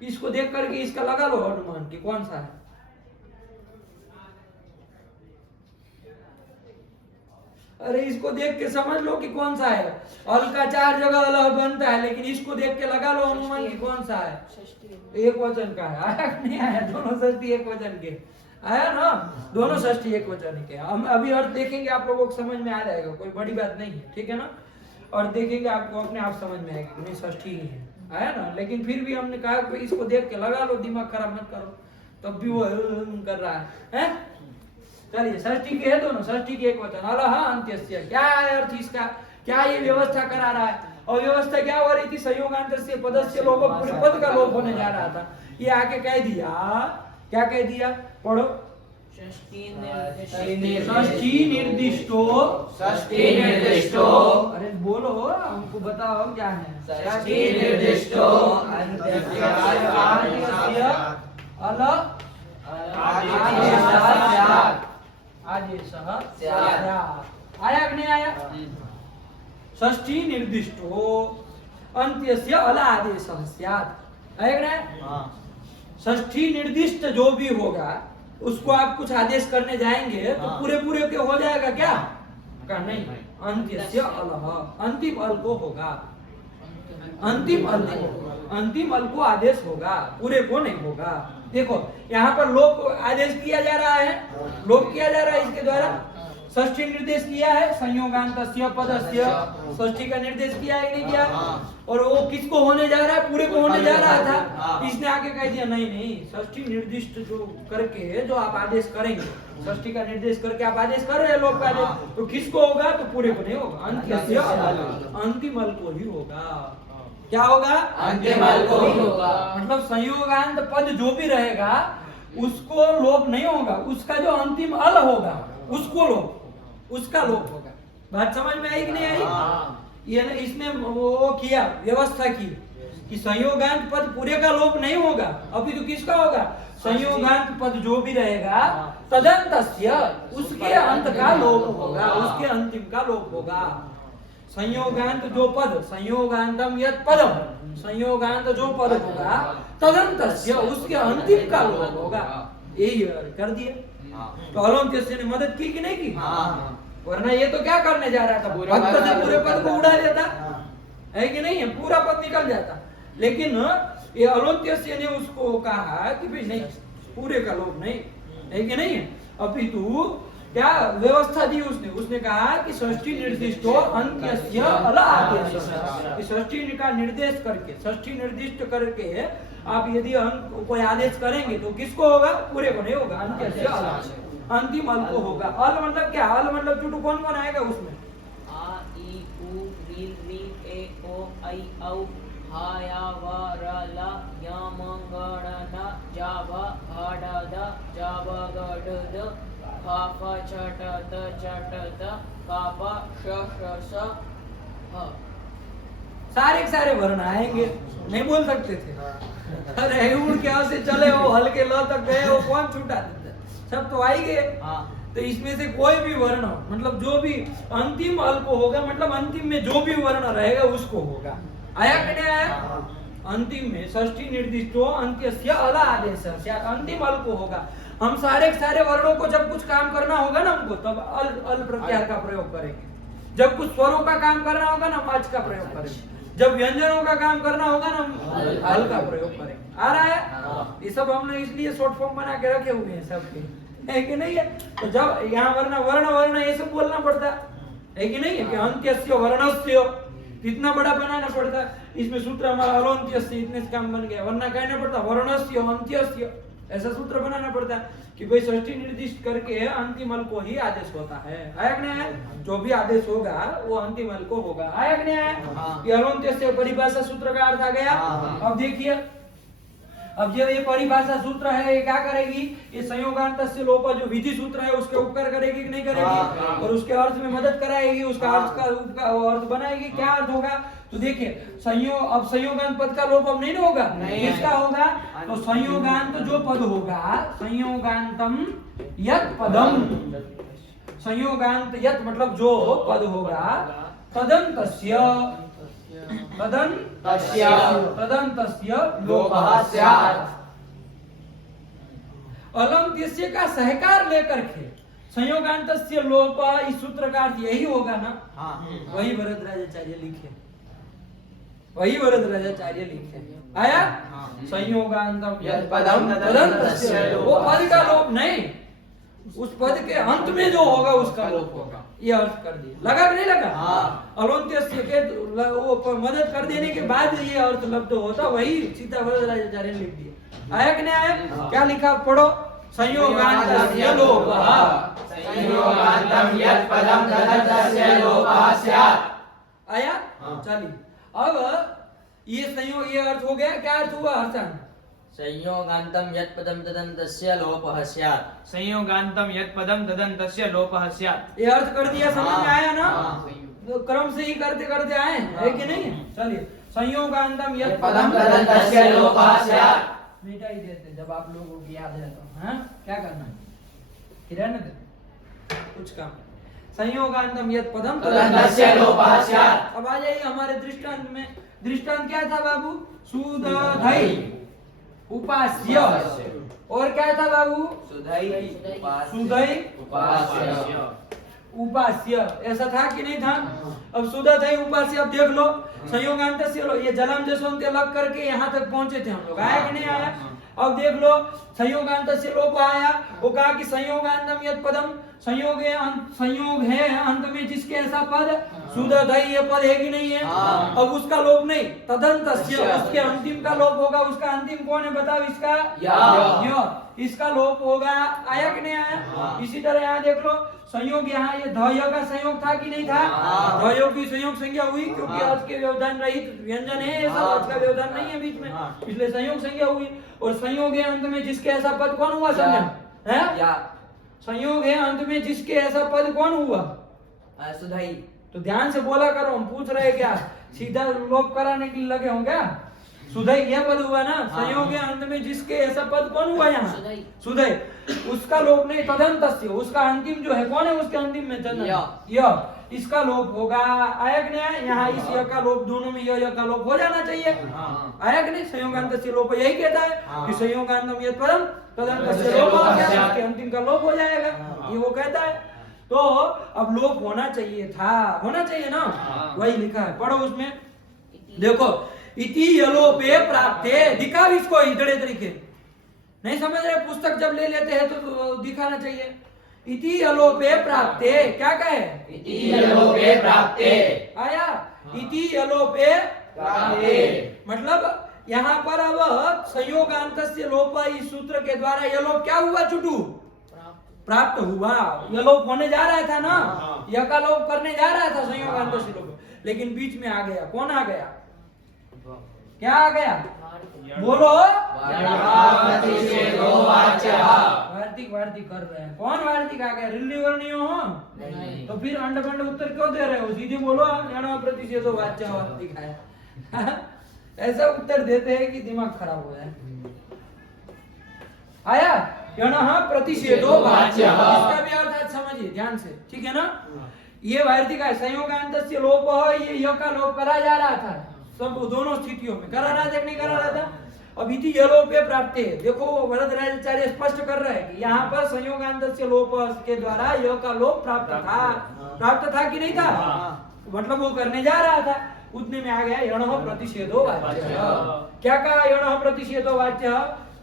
इसको देख करके इसका लगा लो अनुमान कि कौन सा है। अरे इसको देख के समझ लो कि कौन सा है। अल का 4 जगह अलह बनता है, लेकिन इसको देख के लगा लो अनुमान कि कौन सा है। षष्ठी एक वचन का है, आया कि नहीं आया? दोनों षष्ठी एक वचन के आया ना, दोनों षष्ठी एक वचन के। हम अभी अर्थ देखेंगे, आप लोगों को समझ में आ जाएगा, कोई बड़ी बात नहीं है, ठीक है ना? और देखेंगे आपको अपने आप समझ में आएगा नहीं षष्ठी ही है, आया ना? लेकिन फिर भी हमने कहा कि इसको देख के लगा लो, दिमाग खराब मत करो, तब भी वो कर रहा है? चलिए षष्ठी के है दोनों, षष्ठी के एक वचन अलह अंत्यस्य। क्या है अर्थ इसका? क्या ये व्यवस्था करा रहा है? और व्यवस्था क्या हो रही थी? संयोगांतस्य पदस्य लोगो, पूरे पद का लोप होने जा रहा था। ये आके कह दिया, क्या कह दिया? पढ़ो, षष्ठी निर्दिष्ट षष्ठी निर्दिष्टो षष्ठी निर्दिष्टो अरे बोलो हमको बताओ क्या है षष्ठी निर्दिष्टो अन्त्यस्य अल आदेशः स्यात् आदेशः स्यात्। आया कि नहीं आया षष्ठी निर्दिष्टो अन्त्यस्य अल आदेशः स्यात् आया कि नहीं षष्ठी निर्दिष्ट जो भी होगा उसको आप कुछ आदेश करने जाएंगे तो पूरे पूरे के हो जाएगा क्या का नहीं अंत्यस्य अलह अंतिम अल को होगा अंतिम अल को आदेश होगा पूरे को नहीं होगा देखो यहाँ पर लोक आदेश किया जा रहा है लोक किया जा रहा है इसके द्वारा षष्ठी निर्देश किया है संयोगान्तस्य पदस्य षष्ठी का निर्देश किया है कि नहीं किया और वो किसको होने जा रहा है पूरे को होने जा रहा था इसने आगे कह दिया नहीं षष्ठी निर्दिष्ट जो करके जो आप आदेश करेंगे षष्ठी का निर्देश करके आप आदेश कर रहे हैं लोक का आदेश तो किसको होगा तो पूरे को नहीं होगा अंत्यस्य अंतिम अल को ही होगा क्या होगा अंतिम अल को ही होगा मतलब संयोगांत पद जो भी रहेगा उसको लोप नहीं होगा उसका जो अंतिम अल होगा उसको लोप उसका लोप होगा बात समझ में आई कि नहीं आई ये ना इसने वो किया व्यवस्था की कि संयोगांत पद पूरे का लोप नहीं होगा अभी तो किसका होगा संयोगांत पद जो भी रहेगा तदंतस्य उसके अंत का लोप होगा उसके अंतिम का लोप होगा संयोगांत जो पद संयोगांतम यत् पदम संयोगांत जो पद होगा तदंतस्य उसके अंतिम का लोप होगा यही कर दिए तो अलोन्त्यस्य ने मदद की कि नहीं की वरना ये तो क्या करने जा रहा था पद से पूरे पद को उड़ा देता है कि नहीं है पूरा पद निकल जाता लेकिन ये अलोन्त्यस्य ने उसको कहा कि भाई नहीं पूरे का लोप नहीं है कि नहीं है अपितु क्या व्यवस्था दी उसने कहा कि षष्ठी निर्दिष्टो अन्त्यस्य अल आदेशः कि षष्ठी का निर्देश करके षष्ठी निर्दिष्ट करके आप यदि कोई आदेश करेंगे तो किसको होगा पूरे को नहीं होगा अंत्यस्य अल अंतिम अल को होगा अल मतलब क्या अल मतलब चुटू कौन कौन आएगा उसमें आ ई उ री री ए ओ ऐ औ हा या व र ल य म ग ण न जा भ ह ड द जा ब ग ड द फ फ छ ट त च ट त क प श ष स ह सारे के सारे वर्ण आएंगे नहीं बोल सकते थे अरे उड़ के यहाँ से चले हो हल्के ल तक गए हो कौन छूटा देता सब तो आई गए तो इसमें से कोई भी वर्ण मतलब जो भी अंतिम अल को होगा मतलब अंतिम में जो भी वर्ण रहेगा उसको होगा आया कि नहीं आया अंतिम में षष्ठी निर्दिष्टो अंत्यस्य अल आदेशः अंतिम अल को होगा हम सारे के सारे वर्णों को जब कुछ काम करना होगा ना हमको तब अल प्रत्याहार का प्रयोग करेंगे जब कुछ स्वरों का काम करना होगा ना हम अच का प्रयोग करेंगे जब व्यंजनों का काम करना होगा ना हम हल का प्रयोग करेंगे आ रहा है ये सब हमने इसलिए शॉर्ट फॉर्म बना के रखे हुए हैं सबके है कि नहीं है तो जब यहाँ वर्ण वर्ण वर्ण ये सब बोलना पड़ता है कि नहीं है कि अंत्यस्य वर्णस्य इतना बड़ा बनाना पड़ता इसमें सूत्र हमारा अलोन्त्यस्य इतने से काम बन गया वरना कहना पड़ता वर्णस्य अंत्यस्य ऐसा सूत्र बनाना पड़ता है कि भाई षष्ठी निर्दिष्ट करके अंतिम अल को ही आदेश होता है आया कि नहीं आया जो भी आदेश होगा वो अंतिम अल को होगा आया कि नहीं आया ये अलोन्त्यस्य परिभाषा सूत्र का अर्थ आ गया अब देखिए अब ये परिभाषा सूत्र है ये क्या करेगी ये संयोगान्तस्य लोप जो विधि सूत्र है उसके उपकार करेगी कि नहीं करेगी और उसके अर्थ में मदद कराएगी उसका अर्थ का अर्थ बनाएगी क्या अर्थ होगा तो देखिए अब संयोगांत पद का लोप अब नहीं होगा किसका होगा तो संयोगांत जो पद होगा संयोगांतम यत् पदम संयोगांत यत् मतलब जो पद होगा तदन्तस्य लोपः स्यात् अलंत्यस्य का सहकार लेकर के संयोगान्तस्य लोप इस सूत्र का अर्थ यही होगा ना वही वरदराजाचार्य लिखे आया संयोगान्तम यत् पदम तदन्तस्य वो पद का लोप नहीं उस पद के अंत में जो होगा उसका लोप होगा ये अर्थ कर दिया लगा कि नहीं लगा अलोन्त्यस्य के वो मदद कर देने के बाद ये अर्थ लब्ध होता वही सीता वरदराजाचार्य ने लिख दिया आया कि नहीं आया क्या लिखा पढ़ो संयोगान्तस्य लोपः संयोगान्तम यत् पदम तदन्तस्य लोपः स्यात् आया चलिए अब ये संयोग ये अर्थ हो गया क्या अर्थ हुआ हर्षण संयोगान्तं यत् पदं तदन्तस्य लोपः स्यात् संयोगान्तं यत् पदम तदन्तस्य लोपः स्यात्। ये अर्थ कर दिया, समझ में आया ना? हाँ। तो क्रम से ही करते करते आए है कि नहीं? चलिए, संयोगान्तम यत् पदं तदन्तस्य लोपः स्यात्। मिटा ही देते जब आप लोगों को याद है तो। हाँ, क्या करना है? कि रहने दे कुछ काम। संयोगान्तम यत् पदम तदन्तस्य लोपः स्यात्। अब आ जाइए हमारे दृष्टांत में। दृष्टांत क्या था बाबू? सुदधै उपास्य। और क्या था बाबू? सुदय उपास्य उपास्य। ऐसा था कि नहीं था? अब सुदधै उपास्य। अब देख लो, संयोगांत से लो, ये जलम जसवंत अलग करके यहाँ तक पहुंचे थे हम लोग। आया कि नहीं आया? अब देख लो, संयोगांत से लोप आया। वो कहा कि संयोगांतम यत् पदम, संयोग है अंत में जिसके ऐसा पद, सुदधै ये पद है कि नहीं है? अब उसका लोप नहीं, तदन्तस्य उसके अंतिम का लोप होगा। उसका अंतिम कौन है बताओ? इसका य। इसका लोप होगा। आया कि नहीं आया? इसी तरह यहाँ देख लो, संयोग यहाँ ये धय का संयोग था कि नहीं था? धय की संयोग संज्ञा हुई, क्योंकि आज के व्यवधान रहित व्यंजन है, ऐसा आज का व्यवधान नहीं है बीच में, इसलिए संयोग संज्ञा हुई। और संयोग है अंत में जिसके ऐसा पद कौन हुआ? संज्ञा है। संयोग है अंत में जिसके ऐसा पद कौन हुआ? सुधई। तो ध्यान से बोला करो, हम पूछ रहे क्या? सीधा लोप कराने के लिए लगे हो क्या? सुधई यह पद हुआ ना? संयोग है अंत में जिसके ऐसा पद कौन हुआ यहाँ? सुधई। उसका लोप नहीं, तदन्तस्य उसका अंतिम जो है कौन है? उसके अंतिम में चंदन य, इसका लोप होगा। आया कि नहीं आया? यहाँ इस य का लोप, दोनों में य का लोप हो जाना चाहिए। आया कि नहीं? संयोगांत से लोप यही कहता है कि संयोगांतम यत् पदम तदन्तस्य लोपः स्यात्, उसके अंतिम का लोप हो जाएगा, ये वो कहता है। तो अब लोप होना चाहिए था, होना चाहिए ना? वही लिखा है, पढ़ो उसमें। देखो, इति यलोपे प्राप्ते, दिखा भी इसको इधड़े तरीके। नहीं समझ रहे? पुस्तक जब ले लेते हैं तो दिखाना चाहिए। इति यलोपे प्राप्ते, क्या कहे? इति यलोपे प्राप्ते। आया? इति यलोपे प्राप्ते मतलब यहाँ पर अब संयोगांत से लोप, इस सूत्र के द्वारा यलोप क्या हुआ चुटू? प्राप्त हुआ। यलोप होने जा रहा था ना? य का लोप करने जा रहा था संयोगांत से लोप, लेकिन बीच में आ गया। कौन आ गया? क्या आ गया? बोलो। वार्तिक वार्तिक कर रहे हैं। कौन वार्तिक आ गया? रिलीवर नहीं हो? तो फिर अंड बंड उत्तर क्यों दे रहे हो? सीधे बोलो, प्रतिषेधो वाच्य वार्तिक है। ऐसा उत्तर देते हैं कि दिमाग खराब हो जाए। आया? प्रतिषेधो वाच्य, इसका भी अर्थ समझिए ध्यान से, ठीक है ना? ये वार्तिक है। संयोगांत से लोप, ये य का लोप करा जा रहा था, सब दोनों स्थितियों में करा रहा था कि नहीं करा रहा था? अब इति यलोपे प्राप्ते, देखो वरदराजाचार्य स्पष्ट कर रहे हैं कि यहाँ पर संयोगांत से लोप के द्वारा य का लोप प्राप्त था। प्राप्त था कि नहीं था? मतलब वो करने जा रहा था, उतने में आ गया यणः प्रतिषेधो वाच्य। क्या कहा? यणः प्रतिषेधो वाच्य।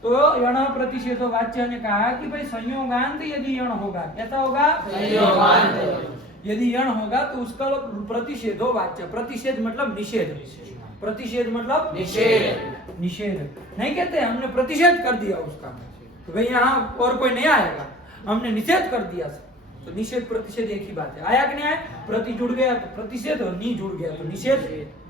तो यणः प्रतिषेधो वाच्य ने कहा कि भाई संयोगांत यदि यण होगा, कैसा होगा? संयोगांत यदि यण होगा तो उसका प्रतिषेधो वाच्य। प्रतिषेध मतलब निषेध, प्रतिषेध मतलब निषेध। निषेध नहीं कहते, हमने प्रतिषेध कर दिया उसका, तो भाई यहाँ और कोई नहीं आएगा, हमने निषेध कर दिया। तो निषेध प्रतिषेध एक ही बात है। आया कि नहीं आया? प्रति जुड़ गया तो प्रतिषेध, और नी जुड़ गया तो निषेध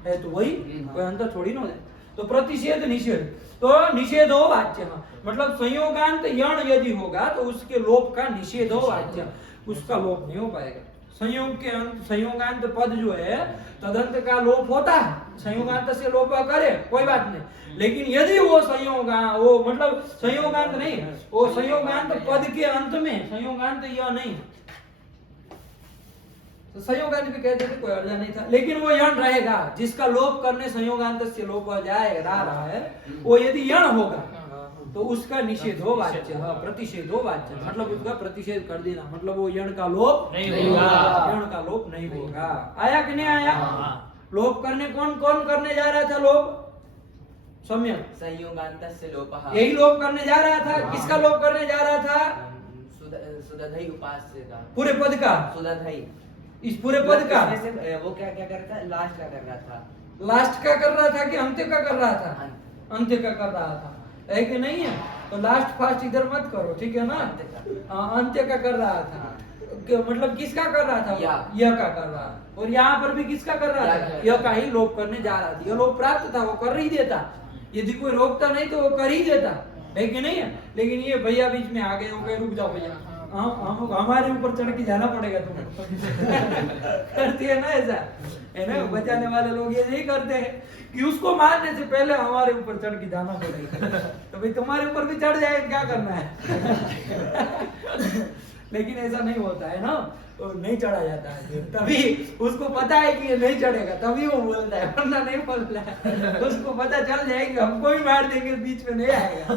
है, तो वही, कोई अंतर थोड़ी ना हो जाए। तो प्रतिषेध निषेध, तो निषेधो वाच्य मतलब संयोगांत यण यदि होगा तो उसके लोप का निषेधो वाच्य, उसका लोप नहीं हो पाएगा। संयोग के अंत, संयोगांत पद जो है तदंत का लोप होता है, संयोगांत से लोप करे कोई बात नहीं, लेकिन यदि वो वो मतलब संयोगांत नहीं, वो संयोगांत पद के अंत में संयोगांत यह नहीं, तो संयोगांत भी कहते थे, कोई अर्जा नहीं था, लेकिन वो यण रहेगा जिसका लोप करने संयोगांत से लोप हो जाएगा रहा है, वो यदि यण होगा तो उसका निषेधो वाच्य, प्रतिषेधो वाच्य मतलब उसका प्रतिषेध कर देना, मतलब वो यण का लोप नहीं होगा, यण का लोप नहीं होगा। आया कि नहीं आया? लोप करने कौन कौन करने जा रहा था? लोप सम्यक संयोगांतस्य लोपः, यही लोप करने जा रहा था। किसका लोप करने जा रहा था? सुदधै उपास्य का, पूरे पद का, सुदधै, इस पूरे पद का। वो क्या क्या कर रहा था? लास्ट का कर रहा था। लास्ट का कर रहा था कि अंत्य का कर रहा था? अंत्य का कर रहा था, है कि नहीं है? तो लास्ट फास्ट इधर मत करो, ठीक है ना? अंत्य का कर रहा था, मतलब किसका कर रहा था? यह का कर रहा था। और यहाँ पर भी किसका कर रहा था? यह का ही लोप करने जा रहा था। यह लोप प्राप्त था, वो कर ही देता, यदि कोई रोकता नहीं तो वो कर ही देता है कि नहीं है। लेकिन ये भैया बीच में आ गए, वो कहे रुक जाओ भैया, हम हमारे ऊपर चढ़ के जाना पड़ेगा तुमको। करती है ना ऐसा, है ना। बचाने वाले लोग ये नहीं करते हैं कि उसको मारने से पहले हमारे ऊपर चढ़ के जाना पड़ेगा। तो भाई तुम्हारे ऊपर भी चढ़ जाए, क्या करना है। लेकिन ऐसा नहीं होता है ना, तो नहीं चढ़ा जाता है। तभी उसको पता है कि ये नहीं चढ़ेगा, तभी वो बोलता है, वरना नहीं बोलता है। उसको पता चल जाएगा हमको भी मार देंगे, बीच में नहीं आएगा,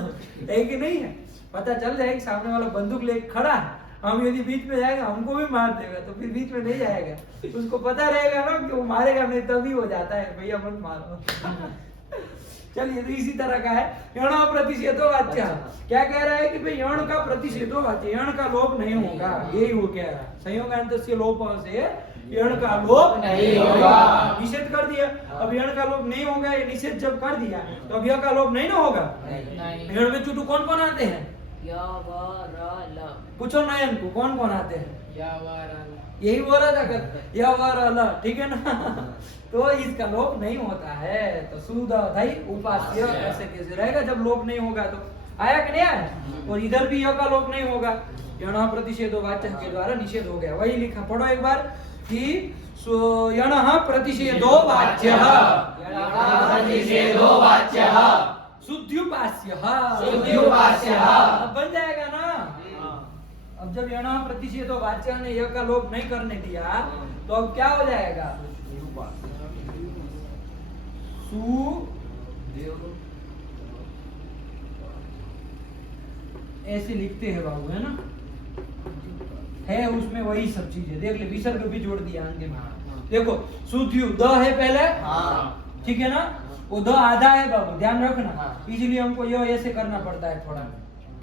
है कि नहीं है। पता चल जाएगा सामने वाला बंदूक लेके खड़ा है, हम यदि बीच में जाएगा हमको भी मार देगा, तो फिर बीच में नहीं जाएगा। उसको पता रहेगा ना कि वो मारेगा नहीं, तभी हो जाता है भैया मत मारो। चलिए, तो इसी तरह का है यण प्रतिषेधो वाच्य। क्या कह रहा है कि भाई यण का प्रतिषेधो वाच्य, यण का लोप नहीं होगा, यही वो कह रहा है। संयोगान्तस्य लोप से यण का लोप नहीं होगा, निषेध कर दिया। अब यण का लोप नहीं होगा, ये निषेध जब कर दिया तो अब य का लोप नहीं ना होगा। यण में चुटू कौन कौन आते हैं? या व र ल। पूछो नयन को कौन कौन आते हैं? या व र ल। यही बोला था या व र ल, ठीक है ना। तो इसका लोप नहीं होता है। तो शुद्ध अधाई उपास्य ऐसे कैसे रहेगा जब लोप नहीं होगा? तो आया कि नहीं आया? और इधर भी य का लोप नहीं होगा, यण प्रतिषेधो वाच्य के द्वारा निषेध हो गया। वही लिखा, पढ़ो एक बार कि यण प्रतिषेधो वाच्य शुद्ध्युपास्य बन जाएगा ना। अब जब यण प्रतिषेधो वाच्य ने य का लोप नहीं करने दिया तो अब क्या हो जाएगा? ऐसे लिखते हैं बाबू, है ना, है उसमें वही सब चीजें। देख ले, विसर्ग भी जोड़ दिया अंतिम में। देखो सुध्यु द है पहले, ठीक है ना, वो द आधा है बाबू, ध्यान रखना। इसलिए हमको यह ऐसे करना पड़ता है, थोड़ा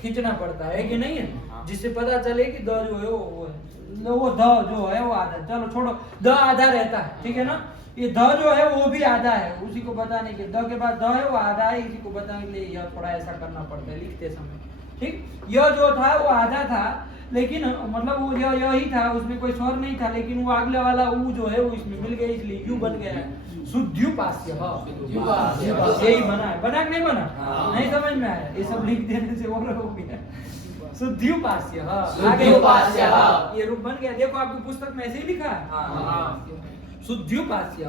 खींचना पड़ता है कि नहीं है, जिससे पता चले कि द जो है वो द जो है वो आधा। चलो छोड़ो, द आधा रहता है, ठीक है ना। ये ध जो है वो भी आधा है, उसी को बताने के, द के बाद द है वो आधा है, इसी को बताने के लिए यह थोड़ा ऐसा करना पड़ता है लिखते समय, ठीक। यह जो था वो आधा था, लेकिन मतलब वो यह ही था, उसमें कोई स्वर नहीं था, लेकिन वो अगले वाला ऊ जो है वो इसमें मिल गया, इसलिए यू बन गया है शुद्ध्युपास्य। यही बना है, बना कि नहीं बना? नहीं समझ में आया? ये सब लिख देने से और हो गया शुद्ध्युपास्य। ये रूप बन गया। देखो आपकी पुस्तक में ऐसे ही लिखा है शुद्ध्युपास्य।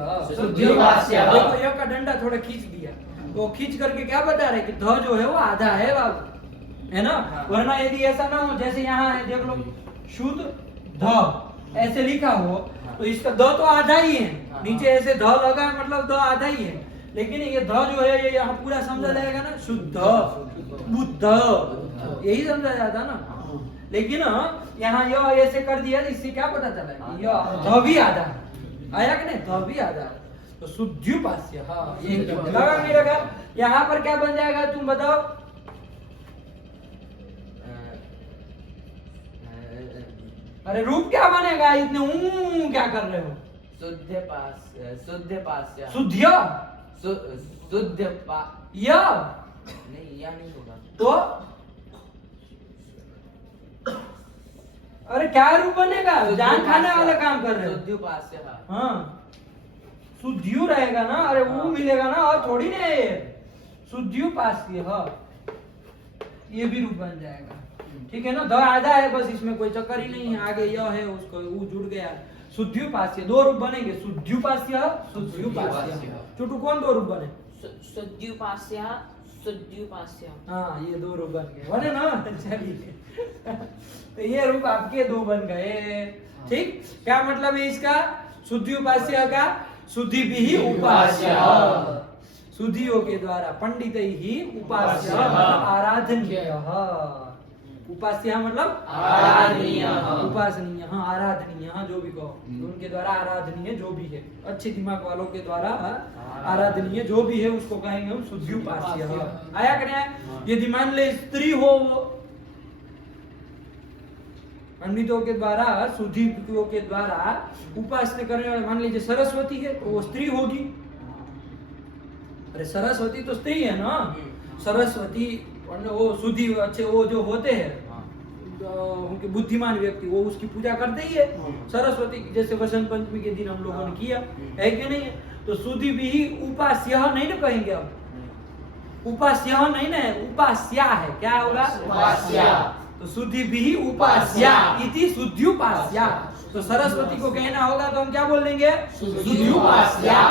देखो यह का डंडा थोड़ा खींच दिया, तो खींच करके क्या बता रहे कि ध जो है वो आधा है बाबू, है ना। वरना यदि ऐसा ना हो, जैसे यहाँ है देख लो, शुद्ध ध ऐसे लिखा हो तो इसका द तो आधा ही है, नीचे ऐसे ध लगा है मतलब द आधा ही है, लेकिन ये ध जो है ये यहाँ पूरा समझा जाएगा ना, शुद्ध बुद्ध, यही समझा जाता ना। लेकिन यहाँ यह ऐसे कर दिया, इससे क्या पता चला कि यह ध भी आधा है। आया कि नहीं? ध भी आधा है, तो शुद्ध्युपास्य। हाँ, ये लगा नहीं लगा? यहाँ पर क्या बन जाएगा तुम बताओ? अरे रूप क्या बनेगा? इतने क्या कर रहे हो? शुद्ध या नहीं, या नहीं होगा तो अरे क्या रूप बनेगा? जान खाने वाला काम कर रहे हो। शुद्ध्युपास्य। हाँ, शुद्ध्यु रहेगा ना, अरे वो मिलेगा ना, और थोड़ी नहीं है ये शुद्ध्युपास्य। हाँ, ये भी रूप बन जाएगा, ठीक है ना। द आधा है बस, इसमें कोई चक्कर ही नहीं है, आगे यह है उसको वो जुड़ गया। शुद्ध्युपास्य दो रूप बनेंगे, शुद्ध्युपास्य शुद्ध्युपास्य। चुटू कौन दो रूप बने? शुद्ध्युपास्य शुद्ध्युपास्य। हाँ, ये दो रूप बन गए, बने ना। चलिए, तो ये रूप आपके दो बन गए, ठीक। क्या मतलब है इसका? शुद्ध्युपास्य का शुद्धि भी उपास्य, शुद्धियों के द्वारा पंडित ही उपास्य आराधनीय। उपास्य मतलब आराधनीय, उपासनीय, हाँ आराधनीय, हाँ जो भी कहो, उनके द्वारा आराधनीय जो भी है, अच्छे दिमाग वालों के द्वारा आराधनीय जो भी है उसको कहेंगे हम शुद्ध्युपास्य। आया कि नहीं? यदि मान ले स्त्री हो, पंडितों के द्वारा शुद्धियों के द्वारा उपासना करने वाले, मान लीजिए सरस्वती है तो वो स्त्री होगी। अरे सरस्वती तो स्त्री है ना, सरस्वती वो शुद्धि अच्छे वो जो होते हैं उनके बुद्धिमान व्यक्ति, वो उसकी पूजा करते ही है सरस्वती की, जैसे वसंत पंचमी के दिन हम लोगों ने किया है कि नहीं है। तो शुद्धि भी उपास्य नहीं ना कहेंगे अब, उपास्य नहीं ना, उपास्या है। क्या होगा? उपास्या। तो शुद्धि भी उपास्या इति शुद्ध्युपास्या। तो सरस्वती को कहना होगा तो हम क्या बोल देंगे? शुद्ध्युपास्या।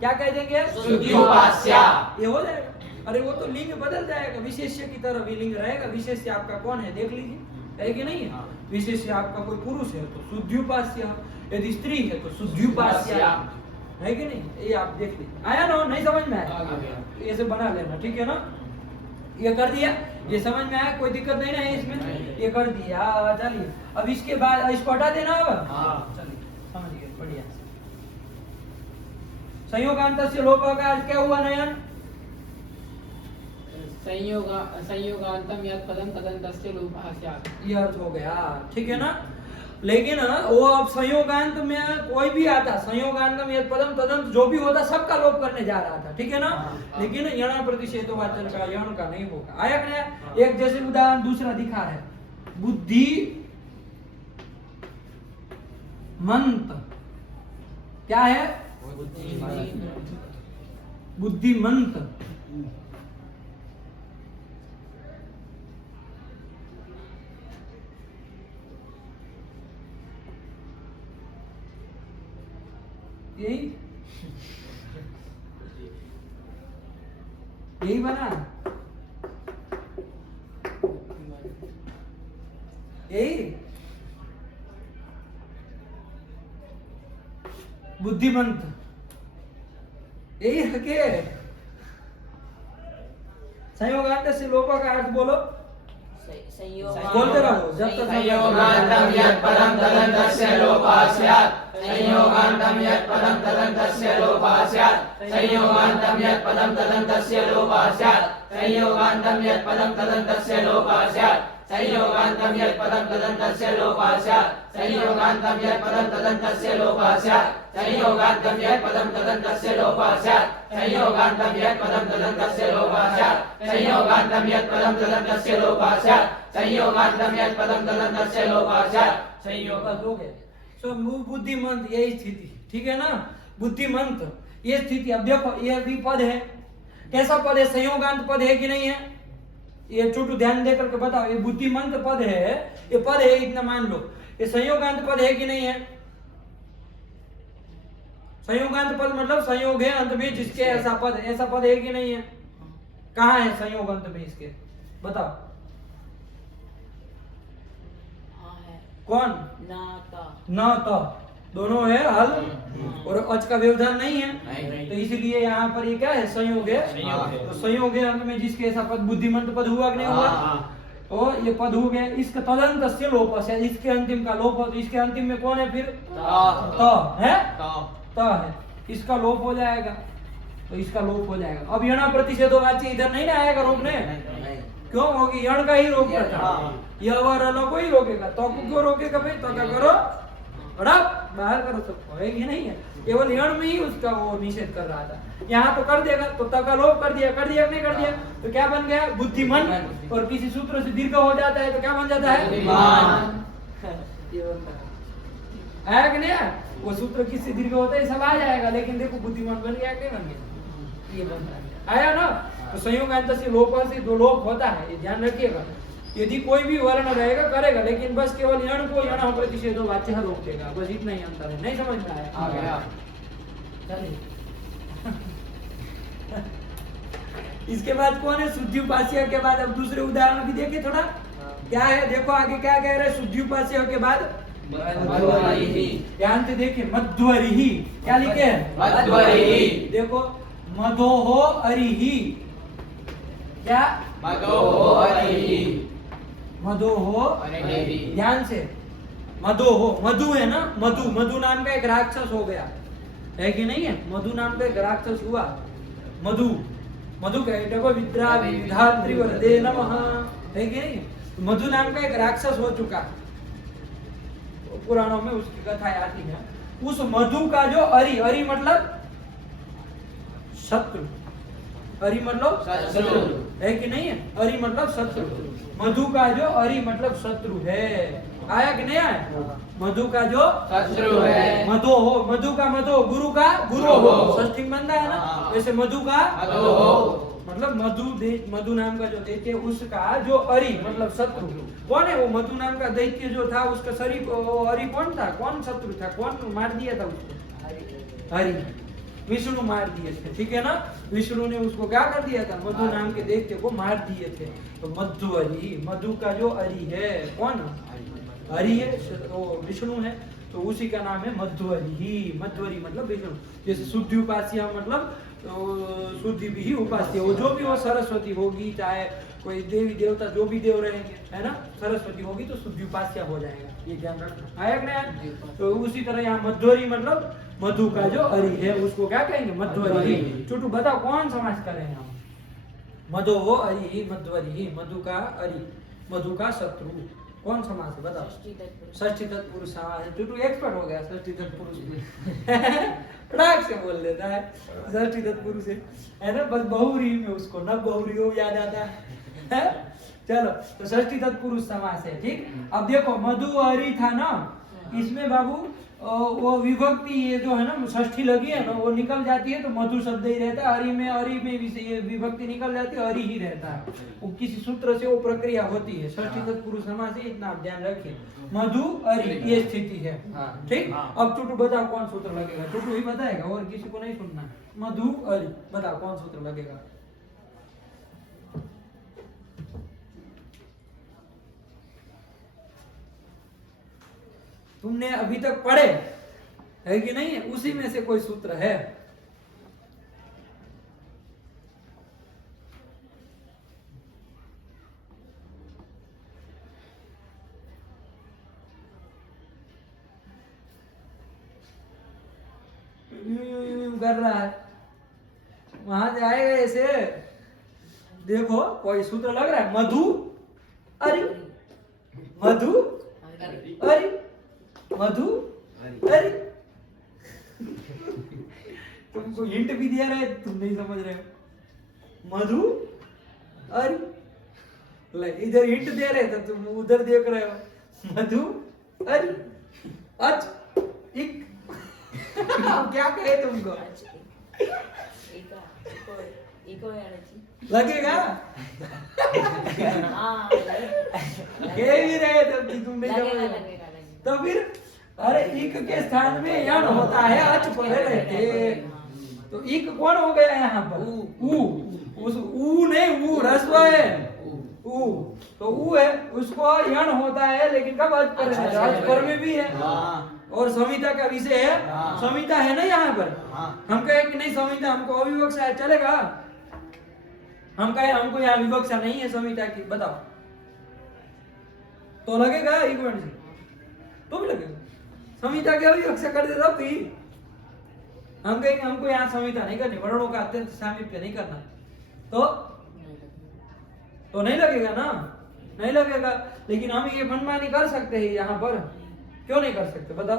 क्या कह देंगे? शुद्ध्युपास्या। ये हो जाएगा। अरे वो तो लिंग बदल जाएगा, विशेष्य की तरह भी लिंग रहेगा। विशेष्य आपका कौन है देख लीजिए, है कि नहीं है? विशेष्य आपका कोई पुरुष है तो शुद्ध्युपास्य, यदि स्त्री है तो शुद्ध्युपास्या, है कि नहीं? ये आप देख लीजिए। आया ना? नहीं समझ में आया? ऐसे बना लेना, ठीक है ना? ये कर दिया, ये समझ में आया? कोई दिक्कत नहीं ना है इसमें? ये कर दिया। चलिए अब इसके बाद इसको हटा देना। अब चलिए समझ गए, बढ़िया। संयोगांतस्य लोप का अर्थ क्या हुआ नयन? संयोगांतम यत् पदम तदन्तस्य लोपः स्यात्। ये अर्थ हो गया, ठीक है ना? लेकिन वो अब संयोगांत में कोई भी आता, संयोगांतम यत् पदम तदंत जो भी होता सबका लोप करने जा रहा था, ठीक है ना? लेकिन यण प्रतिषेधो वाचन का यण का नहीं होगा। आया कि नहीं? एक जैसे उदाहरण दूसरा दिखा है, बुद्धि मंत। क्या है? बुद्धिमंत। यही बना, यही बुद्धिमंत, यही है के संयोगांत से लोप का अर्थ बोलो, बोलते रहो जब तक संयोगांतम यत् पदम तदन्तस्य लोपः स्यात्। संयोगांतम यत् पदम तदन्तस्य लोपः स्यात्। संयोगांतम यत् पदम तदन्तस्य लोपः स्यात्। संयोगांतम यत् पदम तदन्तस्य लोपः स्यात्। संयोगांतम यत् पदम तदन्तस्य लोपः स्यात्। संयोगांतम यत् पदम तदन्तस्य लोपः स्यात्। संयोगांतम यत् पदम तदन्तस्य लोपः स्यात्। संयोगांतम यत् पदम तदन्तस्य लोपः स्यात्। संयोगांतम यत् पदम तदन्तस्य लोपः स्यात्। संयोगांतम यत् पदम तदन्तस्य लोपः स्यात्। संयोग हो गया। सो बुद्धिमंत यही स्थिति, ठीक है ना? बुद्धिमंत ये स्थिति। अब देखो ये भी पद है, कैसा पद है? संयोगांत पद है कि नहीं है? ये छोटू ध्यान देकर के बताओ, ये बुद्धिमंत पद है, ये पद है, इतना मान लो। ये संयोगांत पद है कि नहीं है? संयोगांत पद मतलब संयोग है अंत में जिसके ऐसा पद है कि नहीं है? कहाँ है संयोग अंत में इसके? बताओ कौन? न तो दोनों है हल और अच का व्यवधान नहीं है, तो इसलिए यहाँ पर ये क्या है? संयोग है। तो संयोग है अंत में जिसके ऐसा पद, बुद्धिमंत पद हुआ कि नहीं हुआ? तो ये पद हो गया। इसका तदन्तस्य लोप है, इसके अंतिम का लोप हो, तो इसके अंतिम में कौन है फिर? त है, त है, इसका लोप हो जाएगा। तो इसका लोप हो जाएगा। अब यण प्रतिषेधो वाच्य इधर नहीं ना आएगा रोकने, क्यों? होगी यण का ही रोक करता, यह व को ही रोकेगा। तो को क्यों रोकेगा भाई? तो क्या करो, बाहर करो सबको, है कि नहीं है? केवल यण में ही उसका वो निषेध कर रहा था, यहाँ तो कर देगा। तो त का लोप कर दिया नहीं कर दिया, तो क्या बन गया? बुद्धिमान। और किसी सूत्र से दीर्घ हो जाता है तो क्या बन जाता है? आया कि नहीं? वो सूत्र किससे दीर्घ होता है सब आ जाएगा, लेकिन देखो बुद्धिमान बन गया कि बन गया? ये बन गया। आया ना? तो संयोगांत से लोप से दो लोप होता है, ये ध्यान रखिएगा। यदि कोई भी वर्ण रहेगा करेगा, लेकिन बस केवल यण को यण प्रतिषेधो वाच्य रोक देगा, बस इतना ही अंतर है। नहीं समझ में आया? आ गया। चलिए इसके बाद कौन है? शुद्ध्युपास्य के बाद अब दूसरे उदाहरण भी देखे थोड़ा। क्या है देखो आगे क्या कह रहे हैं? शुद्ध्युपास्य के बाद ध्यान से देखिए, मध्वरिहि। क्या लिखे हैं? मध्वरिहि। देखो मधोहो अरिहि। क्या? मधोहो अरिहि। मधोहो अरिहि। ध्यान से, मधोहो, मधु है ना? मधु नाम का एक राक्षस हो गया, है कि नहीं है? मधु नाम का एक राक्षस हुआ। मधु कहते विद्रा विधात्री वरदे नमः, है कि नहीं? मधु नाम का एक राक्षस हो चुका, पुराणों में उसकी कथाएं आती है। उस मधु का जो अरि मतलब शत्रु, अरि मतलब शत्रु, है कि नहीं है? अरि मतलब शत्रु। मधु का जो अरि मतलब शत्रु है। आया कि नहीं आया? मधु का जो शत्रु है। मधो हो, मधु का मधो, गुरु का गुरु हो, षष्ठी बनता है ना? वैसे मधु का मधो हो, मतलब मधु नाम का जो दैत्य उसका जो अरि मतलब शत्रु कौन है? वो मधु नाम का दैत्य जो था उसका शरीर अरि कौन था? कौन शत्रु था? कौन मार दिया था उसको? हरि, विष्णु मार दिए थे, ठीक है ना। विष्णु ने उसको क्या कर दिया था? मधु नाम के दैत्य को मार दिए थे। तो मधु हरि, मधु का जो हरि है कौन? हरि है, वो विष्णु है, तो उसी का नाम है मध्वरी। मध्वरी मतलब विष्णु। जैसे शुद्धि उपास्य मतलब शुद्धि भी ही उपास्य हो, जो भी हो, सरस्वती होगी, चाहे कोई देवी देवता जो भी देव रहेंगे, है ना, सरस्वती होगी तो शुद्धि उपास्य हो जाएगा, ये ध्यान रखना। आया कि नहीं? तो उसी तरह यहाँ मध्वरी मतलब मधु का जो हरि है उसको क्या कहेंगे? मध्वरी। चुटू बताओ कौन समास करें हम? मधो हरि मध्वरी, मधु का हरि, मधु का शत्रु, कौन समास है बताओ? षष्ठी तत्पुरुष समास है। चुटू एक्सपर्ट हो गया षष्ठी तत्पुरुष में। फटाक से बोल देता है षष्ठी तत्पुरुष है ना, बस बहुरी में उसको न बहुरी हो याद आता है। चलो, तो षष्ठी तत्पुरुष समास है, ठीक। अब देखो मधु हरि था ना, इसमें बाबू वो विभक्ति ये जो है ना षष्ठी लगी है ना वो निकल जाती है तो मधु शब्द ही रहता है। हरि में ये विभक्ति निकल जाती है, हरि ही रहता है। वो किसी सूत्र से वो प्रक्रिया होती है। षष्ठी तत्पुरुष समास है, इतना आप ध्यान रखिए। मधु हरि ये स्थिति है, ठीक। अब टुटू बताओ कौन सूत्र लगेगा? टुटू ही बताएगा और किसी को नहीं सुनना। मधु हरि बताओ कौन सूत्र लगेगा? तुमने अभी तक पढ़े है कि नहीं है? उसी में से कोई सूत्र है? कर रहा है, वहां से आएगा ऐसे। देखो कोई सूत्र लग रहा है? मधु अरे, मधु अरे, मधु अरे। तुमको हिंट भी दिया रहे, तुम नहीं समझ रहे हो। मधु अरे, इधर हिंट दे रहे थे, तुम उधर देख रहे हो। मधु अरे, अच इक। क्या कहे तुमको? लगेगा? कह भी रहे तब कि तुम नहीं समझ रहे। तो फिर अरे इक के स्थान में यण होता है, अच पड़े रहते। तो इक कौन हो गया यहाँ पर? ऊ। उस ऊ नहीं, ऊ रस्व है, ऊ। तो ऊ है, उसको यण होता है, लेकिन कब अच पर है? अच पर में भी है। और संहिता का विषय है, संहिता है ना यहाँ पर। हम कहे कि नहीं संहिता हमको अविवक्षा है, चलेगा? हम कहे हमको यहाँ विवक्षा नहीं है संहिता की, बताओ तो लगेगा? एक मिनट से तो भी लगेगा। संहिता की अविवक्षा कर देता भी। हम कहेंगे हमको यहाँ संहिता नहीं करनी, वर्णों का अत्यंत सामीप्य नहीं करना, तो नहीं लगेगा ना, नहीं लगेगा। लेकिन हम ये मनमानी कर सकते हैं यहाँ पर, क्यों नहीं कर सकते बताओ?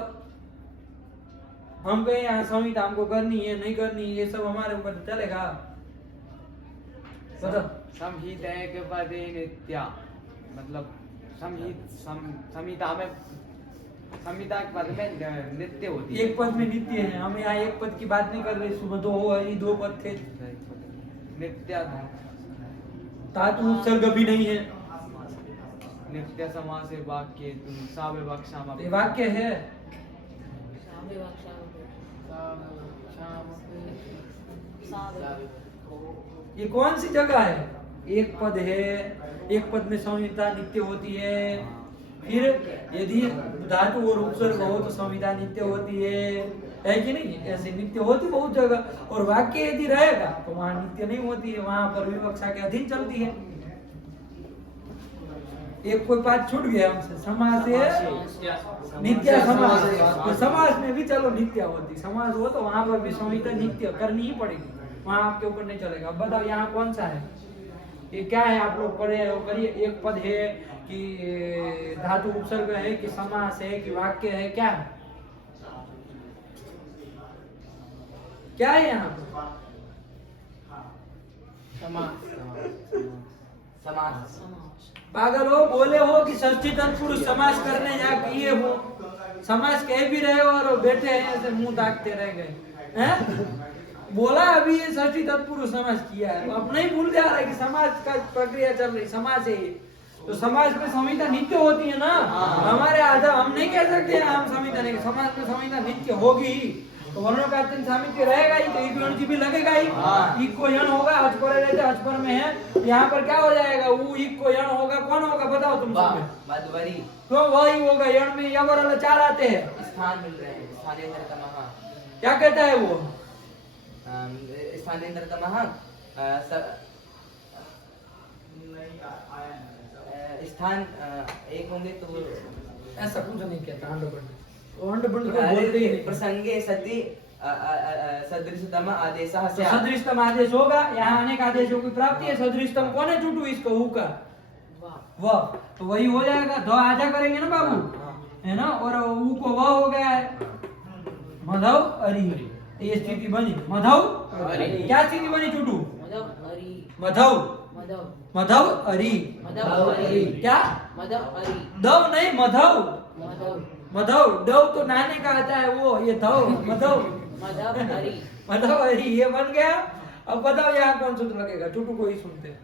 हम कहें यहाँ संहिता हमको करनी है, नहीं करनी, ये सब हमारे ऊपर चलेगा? संहिता के पदे नित्या, मतलब संहिता में, संहिता के पद में नित्य होती है। एक पद में नित्य है, हम यहाँ एक पद की बात नहीं कर रहे। सुबह दो हरि दो पद थे, नित्य धातु उपसर्ग भी नहीं है। नित्य समास है वाक्य, तुम साविवक्षा ये वाक्य है। ये कौन सी जगह है? एक पद है, एक पद में संहिता नित्य होती है। फिर यदि धातु और उपसर्ग हो तो संहिता नित्य होती है कि नहीं? ऐसे नित्य होती बहुत जगह। और वाक्य यदि रहेगा तो वहां नित्य नहीं होती है, वहां पर विवक्षा के अधीन चलती है। एक कोई बात छूट गया हमसे, समास है नित्य समास है। तो समास में भी चलो नित्य होती, समास हो तो वहां पर भी संहिता नित्य करनी ही पड़ेगी, वहां आपके ऊपर नहीं चलेगा। अब बताओ यहाँ कौन सा है? ये क्या है? आप लोग पढ़े करिए। एक पद है कि धातु उपसर्ग है कि समास है कि वाक्य है? क्या है? क्या है यहाँ पर? समास। पागल हो, बोले हो कि षष्ठी तत्पुरुष समास करने जा किए हो, समास कह भी रहे हो और बैठे हैं ऐसे मुंह ताकते रह गए हैं। बोला अभी ये षष्ठी तत्पुरुष समाज किया है, अब नहीं भूल जा रहा है कि समाज का प्रक्रिया चल रही, समाज है ये। तो समाज में संहिता नित्य होती है ना, हमारे आधा हम नहीं कह सकते हम संहिता नहीं, समाज में संहिता नित्य होगी ही, तो वर्णों का अत्यंत सामित्य रहेगा ही, तो एक यण भी लगेगा ही। इक को यण होगा, हच पर रहते हच पर में है, यहाँ पर क्या हो जाएगा, वो इक को यण होगा, कौन होगा बताओ तुम सब में? मधुवरी तो वही होगा, यण में यवर वाला चार आते हैं, स्थान मिल रहे हैं, स्थानेन्द्रतमः क्या कहता है वो? स्थानेन्द्रतमः स्थान एक होंगे तो ऐसा कुछ नहीं कहता, अंडबंड को बोलते ही नहीं। प्रसंगे सति सदृशतम आदेशः तो स्यात्। सदृशतम आदेश होगा, यहाँ अनेक आदेशों की प्राप्ति है। सदृशतम कौन है चुटू इसका, ऊ का वह, तो वही हो जाएगा, ध आधा करेंगे ना बाबू, है ना, और ऊ को वह हो गया है, मधव अरी, ये स्थिति बनी मधव अरी। क्या स्थिति बनी चुटू? मधव अरी, मधव मधव मधव अरी, मधव अरी, क्या मधव अरी, दव नहीं मधव, मधव मधव डव तो नाने का आता है वो, ये धव मधव, मधव अरी। मधव अरी, ये बन गया। अब बताओ यहाँ कौन सूत्र लगेगा, टूटू को ही सुनते हैं।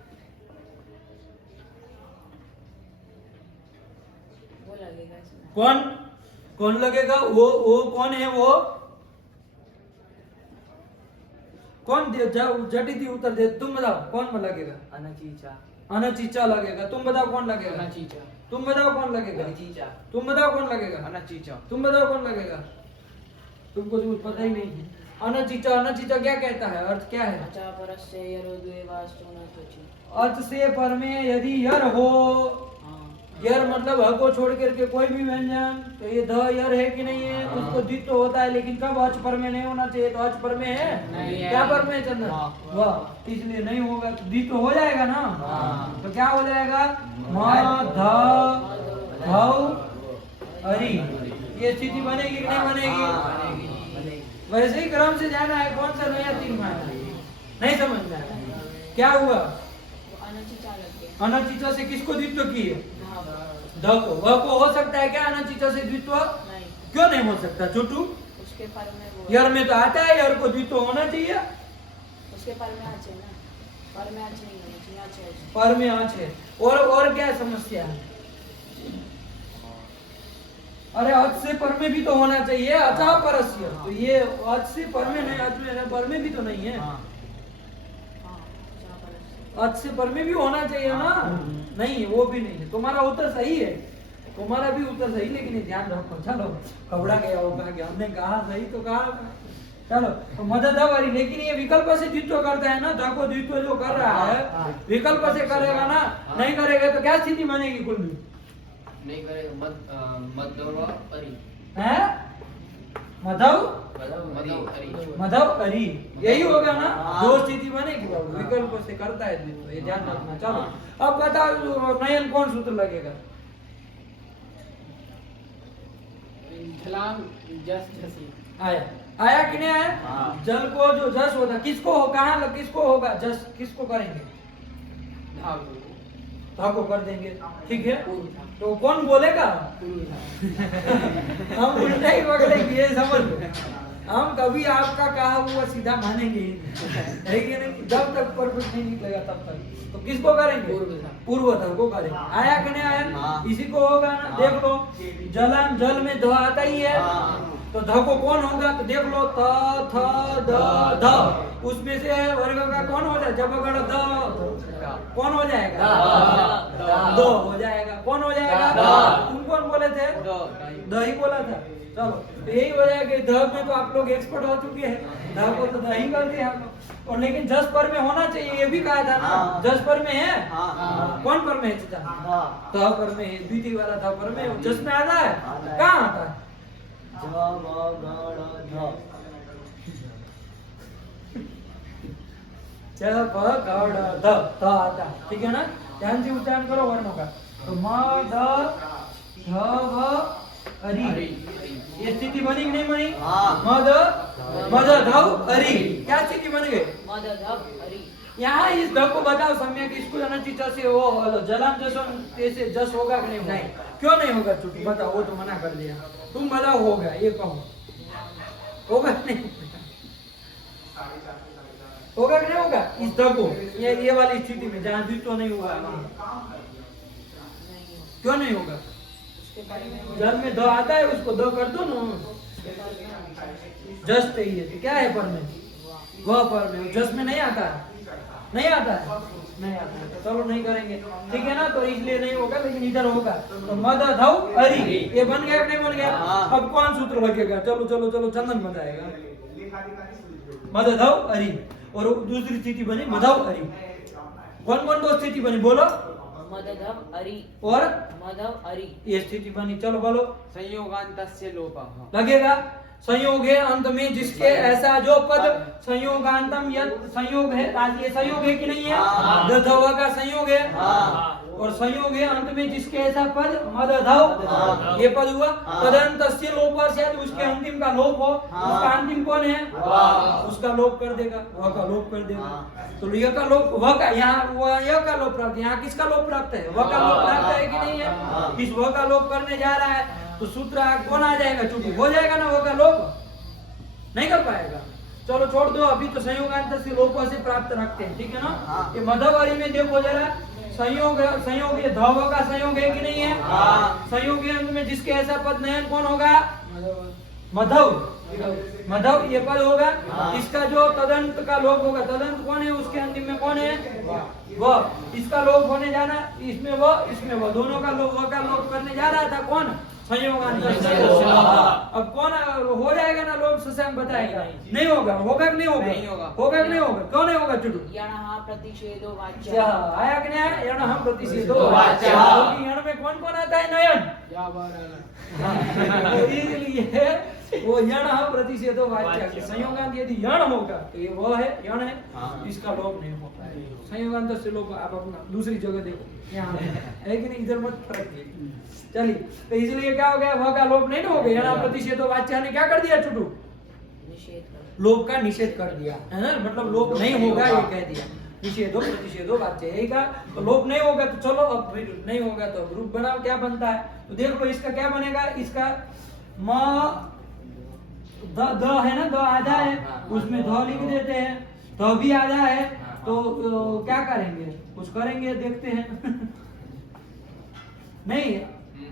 वो लगेगा इसमें। कौन कौन लगेगा, वो कौन है, वो कौन दे, जटी थी उत्तर दे, तुम बताओ कौन लगेगा? अनचीचा अनचीचा लगेगा, तुम बताओ कौन लगेगा? अनचीचा, तुम बताओ कौन लगेगा? अनचीचा तुम बताओ कौन लगेगा? अनचीचा, तुम बताओ कौन लगेगा? तुमको तो कुछ पता ही नहीं है। अनचीचा, अनचीचा क्या कहता है, अर्थ क्या है? अचा परस्य यरो द्वेवास्तु न त्वचि। अर्थ से पर में यदि यर हो, हाँ, यर मतलब ह को छोड़ करके कोई भी व्यंजन, तो ये ध यर है कि नहीं है, उसको द्वित्व होता है, लेकिन कब अच पर में नहीं होना चाहिए, तो अच पर में है, नहीं है। क्या पर में है चंदन? वह, इसलिए नहीं होगा, तो द्वित्व हो जाएगा ना, तो क्या हो जाएगा, म ध धौ अरी, ये स्थिति बनेगी कि नहीं बनेगी? वैसे ही क्रम से जाना है, कौन सा नया तीन माना है, नहीं समझना है। क्या हुआ, वो अनचिचा लग गया। अनचिचा से किसको द्वित्व किए? हाँ, ध को, वह को हो सकता है क्या अनचिचा से द्वित्व? नहीं, क्यों नहीं हो सकता छोटू? उसके पर में वो यर में तो आता है, यर को द्वित्व होना चाहिए, उसके पर में आचे ना, पर में आचे नहीं होनी चाहिए, आचे आचे। पर में आँच है। और क्या समस्या है? अरे अच से पर में भी तो होना चाहिए, अचा परस्य, तो ये अच से पर में नहीं, अच में पर में भी तो नहीं है, हाँ, अचा परस्य। अच से पर में भी होना चाहिए ना, नहीं वो भी नहीं है। तुम्हारा उत्तर सही है, तुम्हारा भी उत्तर सही, लेकिन ये ध्यान रखो। चलो कबड़ा गया होगा कि हमने कहा सही तो कहा, चलो तो मदद वाली, लेकिन ये विकल्प से द्वित्व करता है ना, ध को द्वित्व जो कर रहा है विकल्प से करेगा ना, नहीं करेगा तो क्या स्थिति बनेगी कुल भी? नहीं करेगा मधव अरी, है मधव मधव अरी, मधव अरी, यही होगा ना, दो स्थिति बनेगी बाबू, विकल्प से करता है द्वित्व, ये ध्यान रखना। चलो अब बताओ नयन कौन सूत्र लगेगा? झलाम जस झसी, आया, आया कि नहीं आया? जल को जो जस होता, किसको हो, कहाँ किसको होगा जस, किसको करेंगे? धागो, धा को कर देंगे, ठीक है, तो कौन बोलेगा? हम उल्टा ही पकड़ेंगे, ये समझ लो। हम कभी आपका कहा हुआ सीधा मानेंगे ही नहीं, है कि नहीं? जब तक परफेक्ट नहीं निकलेगा तब तक। तो किसको करेंगे? पूर्व था को करेंगे। आया कि नहीं आया? इसी को होगा ना, देख लो, जलन, जल में ध आता ही है, तो ध को कौन होगा, तो देख लो, त थ द ध, उसमें से वर्ग का कौन हो जाए, जब अगर द कौन हो जाएगा? दो हो जाएगा, कौन हो जाएगा? तुम कौन बोले थे? द ही बोला था। चलो तो यही हो जाएगा, ध में तो आप लोग एक्सपर्ट हो चुके हैं, ध को तो द ही कर दिया हम लोग। और लेकिन जस पर में होना चाहिए, ये भी कहा था ना, जस पर में है, कौन पर में है? ध पर में है, द्वितीय वाला ध पर में, जस में आता है, कहाँ आता है? ध आता है, ठीक है ना? ध्यान से उच्चारण करो वर्णों का। तो म द ध भ अरी, ये स्थिति बनी कि नहीं बनी? मद मद धव अरी, क्या स्थिति बन गई? मदधव अरी। यहाँ इस ध को बताओ सम्यक, इसको अनचिचा से वो जलाम जैसे जस होगा कि नहीं होगा? क्यों नहीं होगा चुटी, बताओ, वो तो मना कर दिया, तुम बताओ होगा, ये कहो होगा कि नहीं? होगा कि नहीं होगा? इस द को ये वाली स्थिति में जहाँ द्वित्व नहीं हुआ वहाँ क्यों नहीं होगा? जल में द आता है, उसको द कर दो ना, जस्ट ही है। क्या है पर में? वह पर में। जस्ट में नहीं आता है, नहीं आता है, नहीं आता है। तो चलो नहीं करेंगे, ठीक है ना? तो इसलिए नहीं होगा, लेकिन इधर होगा। तो मद धौ अरि ये बन गया कि नहीं बन गया? अब कौन सूत्र लगेगा? चलो चलो चलो, चंदन बताएगा। मद धौ अरि, और दूसरी स्थिति बनी मधौ अरि। कौन कौन दो स्थिति बनी बोलो? मदधव अरि और मधव अरि ये स्थिति बनी। चलो बोलो। संयोगान्तस्य लोपः लगेगा संयोग है अंत में जिसके ऐसा जो पद संयोगांतम यद संयोग है, आज ये संयोग है कि नहीं है? दधव का संयोग है, और संयोग है अंत में जिसके ऐसा पद मदधव ये पद हुआ। तदंतस्य लोप शायद उसके अंतिम का लोप हो, उसका अंतिम कौन है? उसका लोप कर देगा, वह का लोप कर देगा। तो यह का लोप, वह का यहाँ वह यह का लोप प्राप्त, यहाँ किसका लोप प्राप्त है? वह का लोप प्राप्त है कि नहीं है? किस वह का लोप करने जा रहा है तो सूत्र कौन आ जाएगा? चूंकि हो जाएगा ना, वह का लोप नहीं कर पाएगा। चलो छोड़ दो, अभी तो संयोगांत से लोप से प्राप्त रखते हैं, ठीक है ना? ये मधवरी में देखो जरा, संयोग संयोग ये धव का संयोग है कि नहीं है? संयोग अंत में जिसके ऐसा पद नयन कौन होगा? मधव। मधव ये पद होगा। इसका जो तदंत का लोप होगा, तदंत कौन है? उसके अंतिम में कौन है? वह। इसका लोप होने जाना, इसमें वह इसमें वह, दोनों का लोप, वह का लोप करने जा रहा था कौन? संयोगांत। अब कौन हो जाएगा ना लोप? शशांक बताएगा। नहीं होगा, होगा कि नहीं होगा? होगा कि नहीं होगा? क्यों नहीं होगा चुटू? यणः प्रतिषेधो वाच्य आया कि नहीं आया? यणः प्रतिषेधो वाच्य। यण में कौन कौन आता है? नयन। इसलिए वो यण प्रतिषेधो वाच्य। संयोगांत यदि यण होगा तो ये वो है, यण है, इसका लोप नहीं हो पाएगा। संयोगांत से लोप आप अपना दूसरी जगह देखो, यहाँ है कि नहीं? इधर मत फर्क है। चलिए, तो इसलिए क्या हो गया? वह का लोप नहीं हो गया। यण प्रतिषेधो वाच्य ने क्या कर दिया चुटू? लोप का निषेध कर दिया है ना, मतलब लोप नहीं होगा ये कह दिया। निषेधो प्रतिषेधो वाच्य यही का, तो लोप नहीं होगा तो चलो, अब फिर नहीं होगा तो ग्रुप बनाओ, क्या बनता है? तो देखो इसका क्या बनेगा? इसका म द है ना, द आधा है, उसमें ध लिख देते हैं, ध भी आधा है, तो क्या करेंगे? कुछ करेंगे, देखते हैं। नहीं,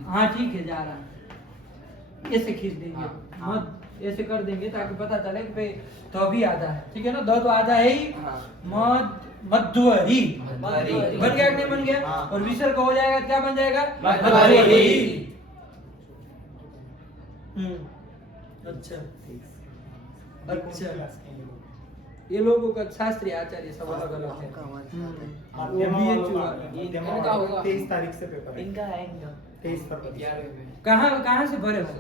हाँ ठीक है, जा रहा है, ऐसे खींच देंगे, मत ऐसे कर देंगे ताकि पता चले कि भाई तो भी आधा है, ठीक है ना? द तो आधा है ही। मध्वरी बन गया कि नहीं बन गया? और विसर्ग हो जाएगा, क्या बन जाएगा? मध्वरी। अच्छा अच्छा, ये लोगों का शास्त्रीय आचार्य सब अलग अलग है। इनका होगा 23 तारीख से पेपर है। इनका है इनका 23 फरवरी। कहाँ से भरे हो?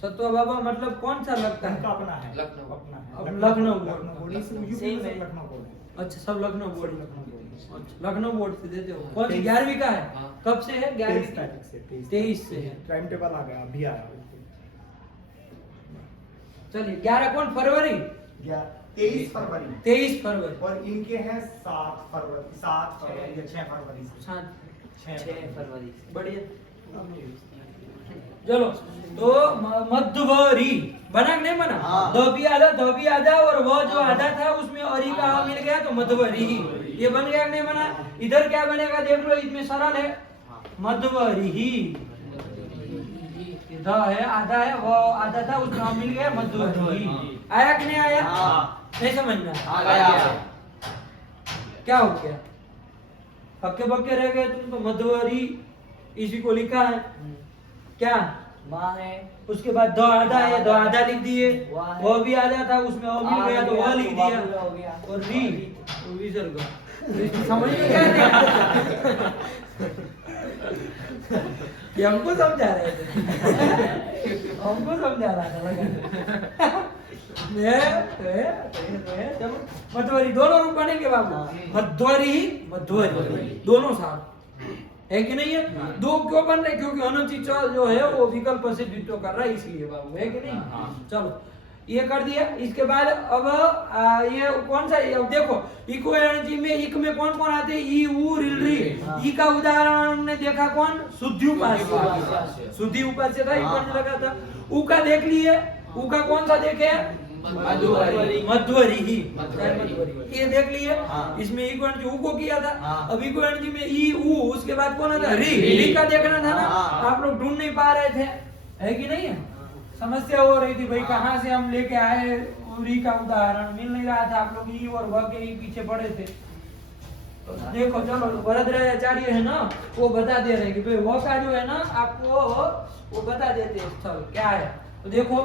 सत्वा बाबा मतलब कौन सा लगता है? उनका अपना है, लखनऊ। अपना है। अब लखनऊ बोर्ड यूपी सेम से है। लखनऊ बोर्ड है। अच्छा, सब लखनऊ बोर्ड। लखनऊ बोर्ड। अच्छा, लखनऊ बोर्ड से देते हो। कौन सी 11वीं का है? कब से है 11वीं? 23 तारीख से। 23 से है। टाइम टेबल आ गया, अभी आया। चलिए 11 कौन? फरवरी? 23 फरवरी। 23 फरवरी। और इनके हैं 7 फरवरी, 7 फरवरी या 6 फरवरी से। 6 फरवरी। बढ़िया। चलो, तो मध्वरी बना कि नहीं बना? द भी आधा और वह जो आधा था उसमें अरी का आ मिल गया तो मध्वरी। ये बन गया कि नहीं बना? इधर क्या बनेगा देख लो, इसमें सरल है, मध्वरी। द है, आधा है, वो आधा था उसमें आ मिल गया मध्वरी। आया कि नहीं आया? नहीं समझना? आ गया। क्या हो गया? हक्के बक्के रह गए तुम तो। मध्वरी इसी को लिखा है क्या? वाह है, उसके बाद द आधा है, द आधा लिख दिए, वाह है। वह भी आधा था उसमें और मिल गया तो वह लिख दिया, हो गया और री तो विसर्ग। समझ में क्या आया? ये हमको समझा रहे थे, हमको समझा रहा था लगा। मध्वरी दोनों रूप बनेंगे बाबू, मध्वरी मध्वरी दोनों साथ है कि नहीं है? दो क्यों बन रहे? क्योंकि अनचित जो है वो विकल्प से द्वित्व कर रहा है, इसलिए बाबू, है कि नहीं? चलो ये कर दिया। इसके बाद अब ये कौन सा? अब देखो इको एनर्जी में इक में कौन कौन आते हैं? ई उ रिल री। ई का उदाहरण हमने देखा कौन? शुद्धि उपास्य। शुद्धि उपास्य था, इक लगा था। उ का देख लिए, उ का कौन सा देखे? मध्वरी। मध्वरी ही मध्वरी। ये देख लिए। हाँ। इसमें ई को एनर्जी ऊ को किया था। हाँ। अब ई को एनर्जी में ई ऊ, उसके बाद कौन आता री री। री का देखना था ना। हाँ। आप लोग ढूंढ नहीं पा रहे थे, है कि नहीं है? समस्या हो रही थी भाई, कहाँ से हम लेके आए री का उदाहरण, मिल नहीं रहा था। आप लोग ई और व के ही पीछे पड़े थे। तो देखो चलो, वरदराजाचार्य है ना, वो बता दे रहे हैं कि भाई वो का जो है ना, आपको वो बता देते हैं स्थल क्या है। तो देखो,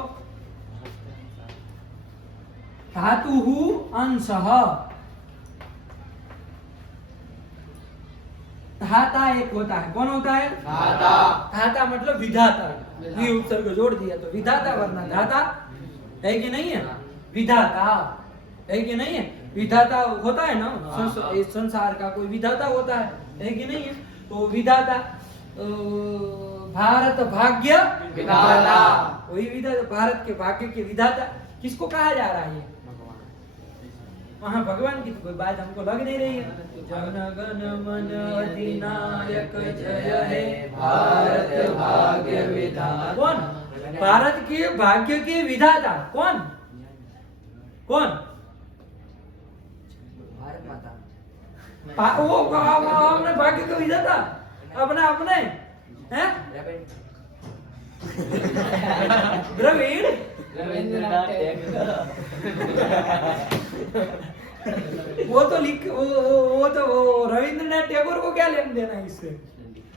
धातुहु अंशः, धाता एक होता है। कौन होता है? धाता। धाता मतलब विधाता। वी उपसर्ग जोड़ दिया तो विधाता वरना धाता, है कि नहीं है? विधाता, है कि नहीं है? विधाता होता है ना, इस संसार का कोई विधाता होता है कि नहीं है? तो विधाता, भारत भाग्य विधाता। वही विधाता, भारत के भाग्य के विधाता किसको कहा जा रहा है? वहाँ भगवान की तो कोई बात हमको लग नहीं रही है। जन गण मन अधिनायक जय हे भारत भाग्य विधाता। कौन? भारत के भाग्य के विधाता कौन? कौन? भारत माता। वो अपने भाग्य का विधाता, अपने अपने हैं? द्रविड़ रविंद्रनाथ टैगोर। वो तो लिख वो तो वो रविंद्रनाथ टैगोर को क्या लेन देना है इससे?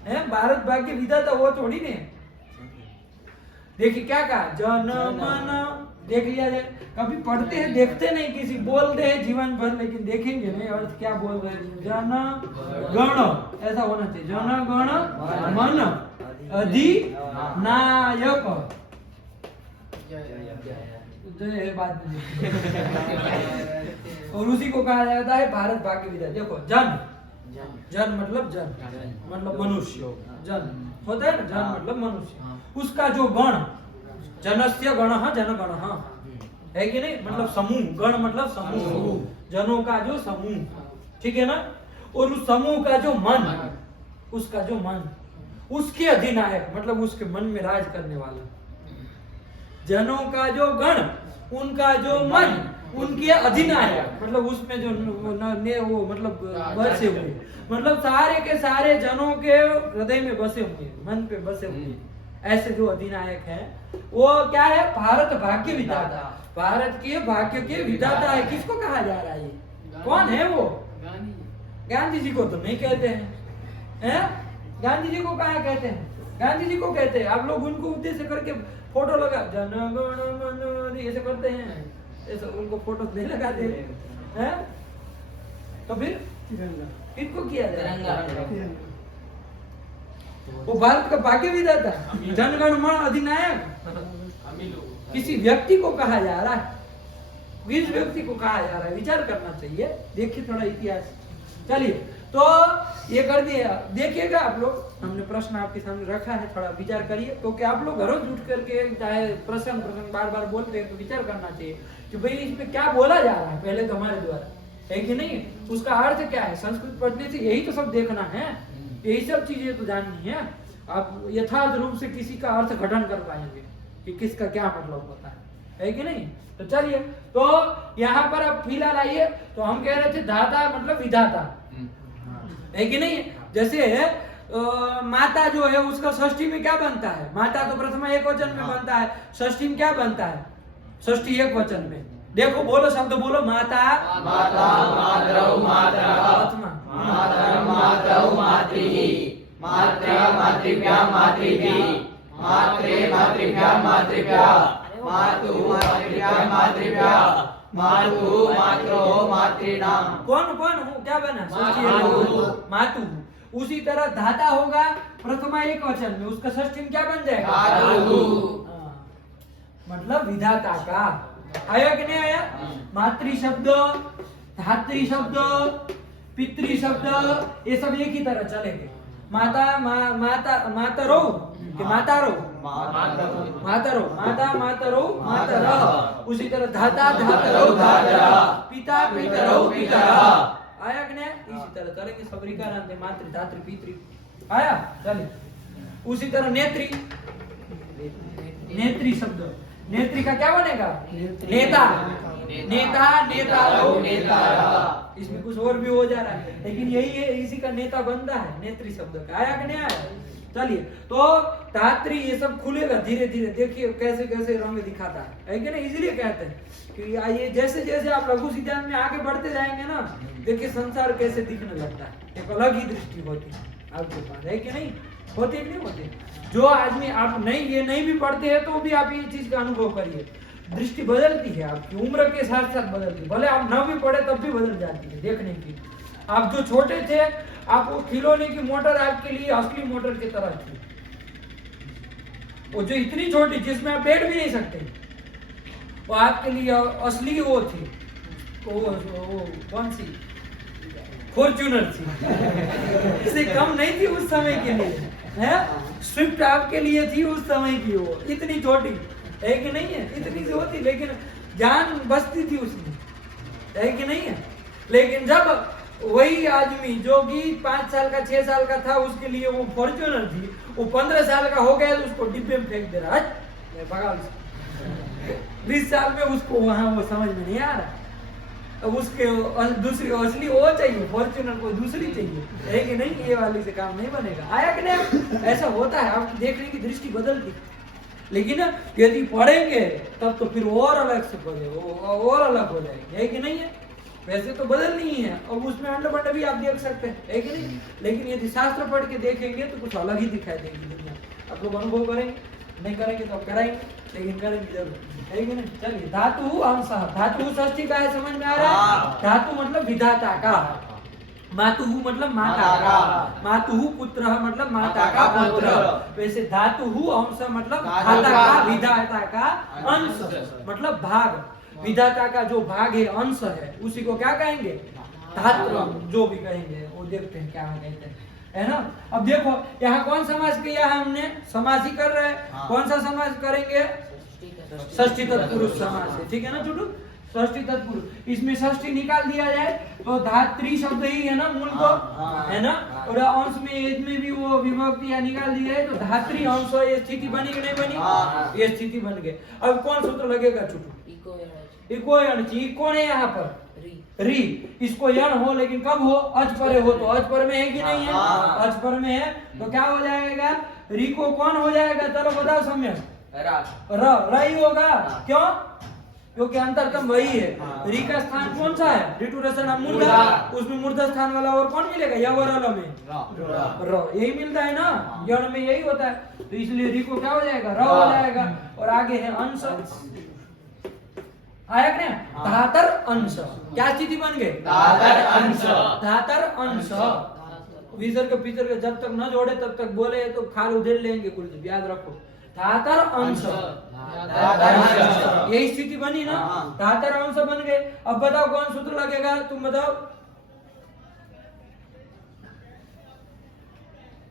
हैं? भारत भाग्य विधाता वो थोड़ी ने। देखिए क्या कहा, जन मन, देख लिया जाए। कभी पढ़ते हैं देखते नहीं, किसी बोलते हैं जीवन भर, लेकिन देखेंगे नहीं अर्थ क्या बोल रहे हैं। जन गण ऐसा होना चाहिए, जन गण मन अधिनायक जय बाद में। और उसी को कहा जाता है भारत भाग्य विधाता। देखो जन, जन मतलब जन मतलब मनुष्य, जन होता है ना, जन मतलब मनुष्य। उसका जो गण, जनस्य गणः जनगणः, है कि नहीं? मतलब समूह, गण मतलब समूह, जनों का जो समूह, ठीक है ना? और उस समूह का जो मन, उसका जो मन, उसके अधिनायक मतलब उसके मन में राज करने वाला। जनों का जो गण, उनका जो मन, उनके अधिनायक मतलब उसमें जो वो मतलब बसे हुए, मतलब सारे के सारे जनों के हृदय में बसे हुए, मन पे बसे हुए, ऐसे जो अधिनायक है वो क्या है? भारत भाग्य विधाता। भारत के भाग्य के विधाता है। किसको कहा जा रहा है? कौन है वो? गांधी जी को तो नहीं कहते हैं। गांधी जी को कहाँ कहते हैं? गांधी जी को कहते हैं। आप लोग उनको उद्देश्य करके फोटो लगा, जन गण मन ऐसे करते हैं, ऐसे उनको फोटो नहीं लगाते हैं। तो फिर किसको किया जाए? वो भारत का भाग्य विधाता, जनगण मन अधिनायक। किसी व्यक्ति को कहा जा रहा है, किस व्यक्ति को कहा जा रहा है? विचार करना चाहिए। देखिए थोड़ा इतिहास। चलिए, तो ये कर दिया। देखिएगा आप लोग, हमने प्रश्न आपके सामने रखा है, थोड़ा विचार करिए। क्योंकि आप लोग घरों जुट करके चाहे प्रश्न बार बार बोलते हैं, तो विचार करना चाहिए कि भाई इसमें क्या बोला जा रहा है पहले तो हमारे द्वारा, है कि नहीं? उसका अर्थ क्या है? संस्कृत पढ़ने से यही तो सब देखना है, यही सब चीजें तो जाननी है। आप यथार्थ रूप से किसी का अर्थ घटन कर पाएंगे कि किसका क्या मतलब होता है कि नहीं? तो चलिए, तो यहाँ पर आप फिलहाल आइए। तो हम कह रहे थे धाता मतलब विधाता, है कि नहीं? जैसे माता जो है उसका षष्ठी में क्या बनता है? माता तो प्रथम एक वचन में बनता है, षष्ठी में क्या बनता है? षष्ठी एक वचन में। देखो बोलो, शब्द बोलो। माता माता मातरौ मातरः मातरं मातरौ मातृः मात्रा मातृभ्यां मातृभिः मात्रे मातृभ्यां मातृभ्यः मातुः मातृभ्यां मातृभ्यः मातुः मात्रोः मातॄणाम्। कौन कौन हूँ क्या बना? मातु। मातु। उसी तरह धाता होगा प्रथमा एक वचन में, उसका षष्ठी में क्या बन जाएगा? धातुः। मतलब विधाता का। आया कि नहीं आया? मातृ शब्द, धात्री शब्द, पितृ शब्द, ये सब एक ही तरह चलेंगे। माता माता मातरो कि मातारो, मातरो माता मातरो मातरः। उसी तरह धाता धातरो धातरः, पिता पितरो पितरः। आया कि नहीं? इसी तरह चलेंगे सब रिकारांत है, मातृ धातृ पितृ। आया? चलिए, उसी तरह नेत्री, नेत्री शब्द, नेत्री का क्या बनेगा? नेता। नेता नेतारो नेतारा। इसमें कुछ और भी हो जा रहा है, लेकिन यही है, इसी का नेता बनता है नेत्री शब्द का। आया कि नहीं आया? चलिए, तो धात्री ये सब खुलेगा धीरे धीरे। देखिए कैसे कैसे रंग दिखाता है कि नहीं? इसीलिए कहते हैं कि ये जैसे जैसे आप लघु सिद्धांत में आगे बढ़ते जाएंगे ना, देखिए संसार कैसे दिखने लगता है, एक अलग ही दृष्टि होती है आपके पास, है कि नहीं? होती कि नहीं होती? जो आदमी आप ये नहीं भी पढ़ते हैं तो भी आप ये चीज का अनुभव करिए, दृष्टि बदलती है आपकी, उम्र के साथ साथ बदलती है। भले आप न भी पढ़े तब भी बदल जाती है देखने की। आप जो छोटे थे, आप वो खिलौने की मोटर आपके लिए असली मोटर की तरह थी। वो जो इतनी छोटी जिसमें आप बैठ भी नहीं सकते, वो आपके लिए असली वो थी। वो कौन सी? फॉर्च्यूनर थी। इससे कम नहीं थी उस समय के लिए, है? स्विफ्ट आपके लिए थी उस समय की, वो इतनी छोटी, है कि नहीं है? इतनी सी होती, लेकिन जान बसती थी उसमें, है कि नहीं है? लेकिन जब वही आदमी जो कि 5 साल का 6 साल का था, उसके लिए वो फॉर्च्यूनर थी, वो 15 साल का हो गया तो उसको डिब्बे में फेंक दे रहा है बगाल से। 20 साल में उसको वहां वो समझ में नहीं आ रहा, अब उसके दूसरी असली वो चाहिए, फॉर्च्यूनर को दूसरी चाहिए, है कि नहीं? ये वाली से काम नहीं बनेगा। आया कि नहीं? ऐसा होता है, आपकी देखने की दृष्टि बदलती। लेकिन यदि पढ़ेंगे तब तो फिर और अलग से बदलेगा, और अलग हो जाएगी, है कि नहीं है? वैसे तो बदलनी ही है, और उसमें अंड बंड भी आप देख सकते हैं, है कि नहीं? लेकिन यदि शास्त्र पढ़ के देखेंगे तो कुछ अलग ही दिखाई देगी दुनिया। आप लोग अनुभव करेंगे, नहीं करेंगे तो कराएंगे, लेकिन करेंगे जरूर, है कि नहीं? चलिए, धातु अंश। धातु षष्ठी का है, समझ में आ रहा है? धातु मतलब विधाता का, मातु मतलब माता का, मातु पुत्र मतलब माता का पुत्र। वैसे धातु अंश मतलब धाता का, विधाता का अंश मतलब भाग। विधाता का जो भाग है, अंश है, उसी को क्या कहेंगे? धातु, जो भी कहेंगे वो देखते हैं क्या कहते हैं, है ना? अब देखो यहाँ कौन समास किया है हमने? समास ही कर रहे हैं। कौन सा समास करेंगे? षष्ठी तत्पुरुष समास है, ठीक है ना छोटू? षष्ठी तत्पुरुष, इसमें षष्ठी निकाल दिया जाए तो धात्री शब्द ही है ना मूल को, है ना? और अंश में इसमें भी वो विभक्ति या निकाल दी जाए तो धात्री अंश, ये स्थिति बनी कि नहीं बनी? ये स्थिति बन गई। अब कौन सूत्र लगेगा छोटू? इको कौन है यहाँ पर? री। इसको यण हो, लेकिन कब हो? अज परे हो, तो अज पर में है कि नहीं है? अज पर में है तो क्या हो जाएगा? री को कौन हो जाएगा? चलो बताओ सम्यक। र ही होगा। क्यों? क्योंकि अंतरतम वही है। री का स्थान कौन सा है? ऋतु रसन मूर्धा, उसमें मूर्धा स्थान वाला और कौन मिलेगा? यवरल में र, यही मिलता है ना, यण में यही होता है, तो इसलिए री को क्या हो जाएगा? र हो जाएगा। और आगे है अंश, आया कि नहीं? धातर अंश, क्या स्थिति बन गई? धातर अंश। धातर अंश। विसर्ग पिसर्ग जब तक न जोड़े तब तक बोले तो खाल उधेड़ लेंगे कुछ, याद रखो। धातर अंश, यही स्थिति बनी ना, धातर अंश बन गए। अब बताओ कौन सूत्र लगेगा? तुम बताओ।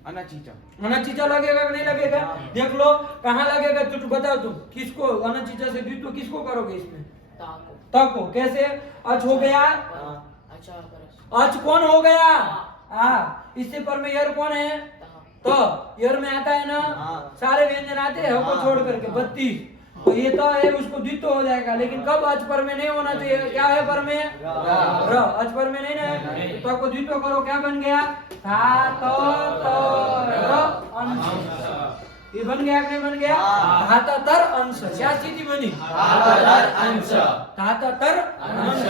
अनचीचा लगेगा कि नहीं लगेगा? देख लो कहाँ लगेगा, तो बताओ तुम। किसको अनचीचा से द्वित्व किसको करोगे इसमें? तको। कैसे? अच हो गया, अच कौन हो गया? इससे पर में यर कौन है? तो यर में आता है ना, सारे व्यंजन आते हैं को छोड़ करके 32, तो ये तो है, उसको द्वित्व हो जाएगा। लेकिन कब अच पर में नहीं होना चाहिए? क्या है पर में? र। अच पर में नहीं ना, तो को द्वित्व करो, क्या बन गया? धा तो र अंश। ये बन गया कि नहीं बन गया? धातर अंश। क्या स्थिति बनी? धातर अंश। धातर अंश,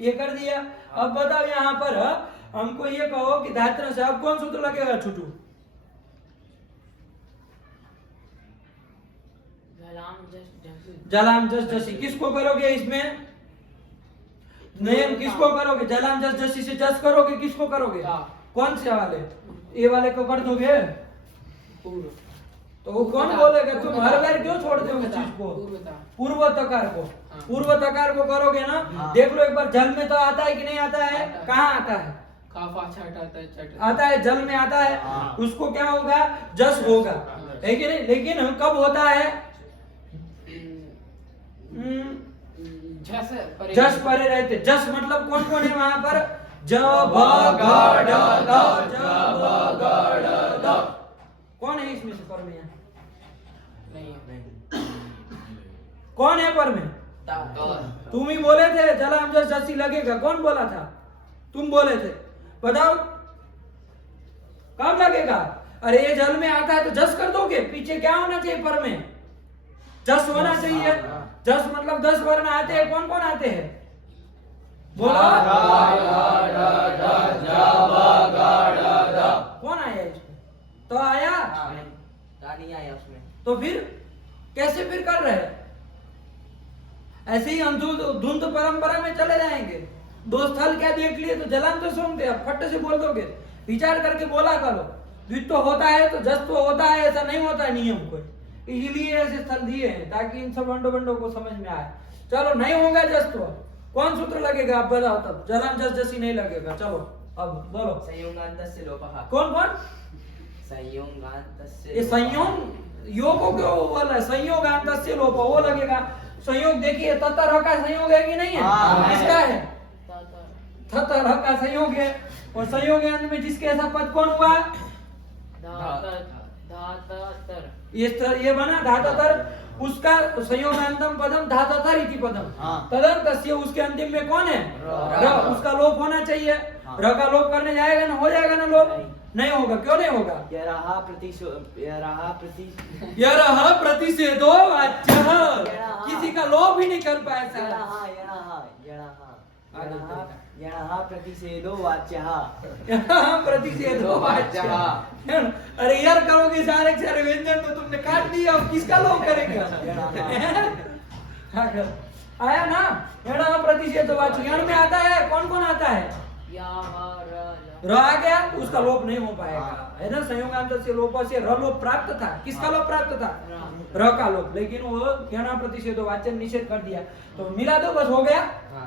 ये कर दिया। अब बताओ यहाँ पर हमको ये कहो कि धातर से अब कौन सूत्र लगेगा छोटू? जलाम जस जसी। किसको करोगे इसमें? नयन किसको करोगे? जलाम जस जसी से जस करोगे, किसको करोगे? कौन से वाले? ये वाले को कर दोगे तो वो कौन बोलेगा? तुम हर बार क्यों छोड़ते हो उस चीज को? पूर्व तकार को, पूर्व तकार को करोगे ना। देख लो एक बार, जल में तो आता है कि नहीं आता है? कहाँ आता है? आता है, जल में आता है। उसको क्या होगा? जस होगा, है कि नहीं? लेकिन कब होता है? जस परे रहते। जस मतलब कौन कौन है वहां पर? ज ब ग ड द, ज ब ग ड द। कौन है इसमें से पर में? कौन है पर में? तुम ही बोले थे जलाम जस जसी लगेगा, कौन बोला था? तुम बोले थे, बताओ कब लगेगा? अरे ये जल में आता है तो जस कर दोगे, पीछे क्या होना चाहिए पर में? जस होना चाहिए। जस मतलब 10 वर्ण आते हैं, कौन कौन आते हैं बोलो? कौन आया इसमें? तो आया नहीं आया उसमें। तो फिर कैसे फिर कर रहे हैं? ऐसे ही हम धुंध परंपरा में चले जाएंगे। दो स्थल क्या देख लिए तो जलाम तो सुनते, अब फट से बोल दोगे। विचार करके बोला करो, द्वित्व होता है तो जस तो होता है, ऐसा नहीं होता है नियम कोई, इसलिए ऐसे स्थल दिए हैं ताकि इन सब अंडों को समझ में आए। चलो नहीं होगा जस तो कौन सूत्र लगेगा आप बताओ, तब जलाम जस जसी नहीं लगेगा। चलो अब बोलो संयोगान्तस्य लोपः। कौन कौन? संयोगान्तस्य ये संयोग योग को क्यों बोला है? संयोगान्तस्य लोप वो लगेगा। संयोग देखिए ततर का संयोग है कि नहीं है? किसका है? ततर का संयोग है। और संयोग के अंत में जिसके ऐसा पद कौन हुआ? धातातर। ये बना धातातर, उसका संयोगांतम पदम धातातर इति पदम। तदंतस्य उसके अंतिम में कौन है? र। उसका लोप होना चाहिए। र का लोप करने जाएगा ना, हो जाएगा ना लोप? नहीं होगा। क्यों नहीं होगा? यरह प्रतिषेधो वाच्यः। किसी का लोप ही नहीं कर पाया प्रतिषेधो वाच्यः। प्रतिषेधो वाच्यः। अरे यार करोगे सारे के सारे व्यंजन तो तुमने काट दिया, अब किसका लोप करेगा? आया ना? यण प्रतिषेधो वाच्य, यण में आता है, कौन कौन आता है? र आ गया तो उसका लोप नहीं हो पाएगा, है ना? संयोगांत से लोप से र लोप प्राप्त था। किसका लोप प्राप्त था? र का लोप, लेकिन वो यण प्रतिषेधो वाच्य निषेध कर दिया तो मिला दो, बस हो गया।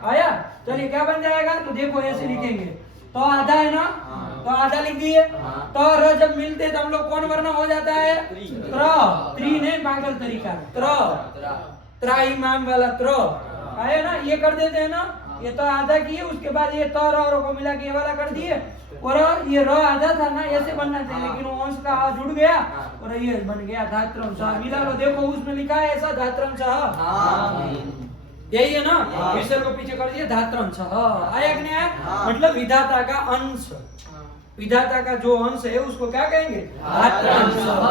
आया? चलिए क्या बन जाएगा? तो देखो ऐसे लिखेंगे, तो आधा है ना, तो आधा लिख दिए। तो र जब मिलते तो हम लोग कौन वर्ण हो जाता है? त्र। त्री नहीं पागल तरीका, त्र त्राईमाम वाला त्र। आया ना? ये कर देते हैं ना, ये तो आधा किए, उसके बाद ये तो और को मिला के ये वाला कर दिए, और ये र आधा था ना, ऐसे बनना चाहिए, लेकिन वो अंश का आ जुड़ गया और ये बन गया धात्रम सह। मिला लो, देखो उसमें लिखा है ऐसा धात्रम सह, यही है ना? विसर्ग को पीछे कर दिया धात्रम सह। आया कि नहीं आया? मतलब विधाता का अंश, विधाता का जो अंश है उसको क्या कहेंगे? धात्रम सह।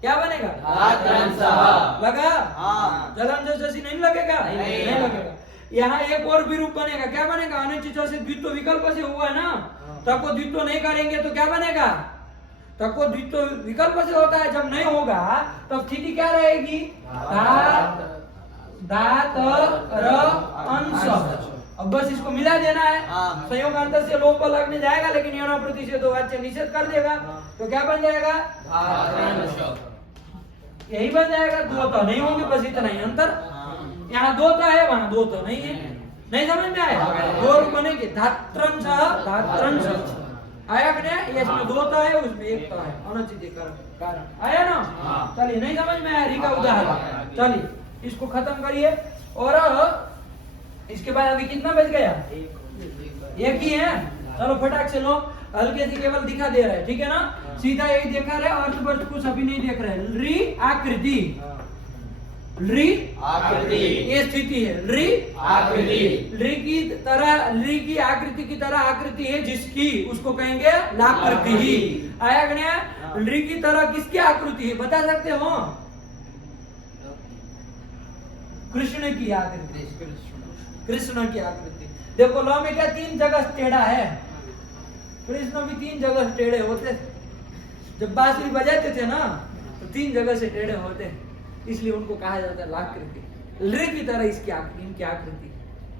क्या बनेगा? धात्रम सह। लगा? जलन जैसी नहीं लगेगा? नहीं लगेगा। यहाँ एक और भी रूप बनेगा, क्या बनेगा? अनिश्चित से द्वित्व विकल्प से हुआ ना, तब को द्वित्व नहीं करेंगे तो क्या बनेगा? तब को द्वित्व विकल्प से होता है, जब नहीं होगा तब स्थिति क्या रहेगी? धात र अंश। अब बस इसको मिला देना है। संयोगांत से लोप लगने जाएगा, लेकिन यण प्रतिषेधो वाच्य निषेध कर देगा, तो क्या बन जाएगा? यही बन जाएगा। दो तो नहीं होंगे, बस इतना ही अंतर। यहाँ दो तो है, वहाँ दो तो नहीं है। नहीं समझ में आया? दो रूप बनेंगे, धात्रंश धात्रंश। आया कि नहीं? इसमें दो तो है, उसमें एक तो है, अनुचित कारण। आया ना? चलिए, नहीं समझ में आया? री का उदाहरण। चलिए इसको खत्म करिए। और इसके बाद अभी कितना बच गया? एक ही है। चलो फटाक से लो, हल्के से केवल दिखा दे रहे हैं, ठीक है ना? सीधा यही देखा रहे, अर्थ वर्थ कुछ अभी नहीं देख रहे। री आकृति, री आकृति ये स्थिति है। री आकृति, री की तरह, री की आकृति की तरह आकृति है जिसकी, उसको कहेंगे लाकृति ही। आया कि नहीं? री की तरह किसकी आकृति है बता सकते हो? कृष्ण की आकृति, कृष्ण की आकृति। देखो लो में क्या 3 जगह टेढ़ा है, कृष्ण भी 3 जगह टेढ़े होते। जब बांसुरी बजाते थे ना तो 3 जगह से टेढ़े होते, इसलिए उनको कहा जाता है लाकृति। ली की तरह इसकी इनकी आकृति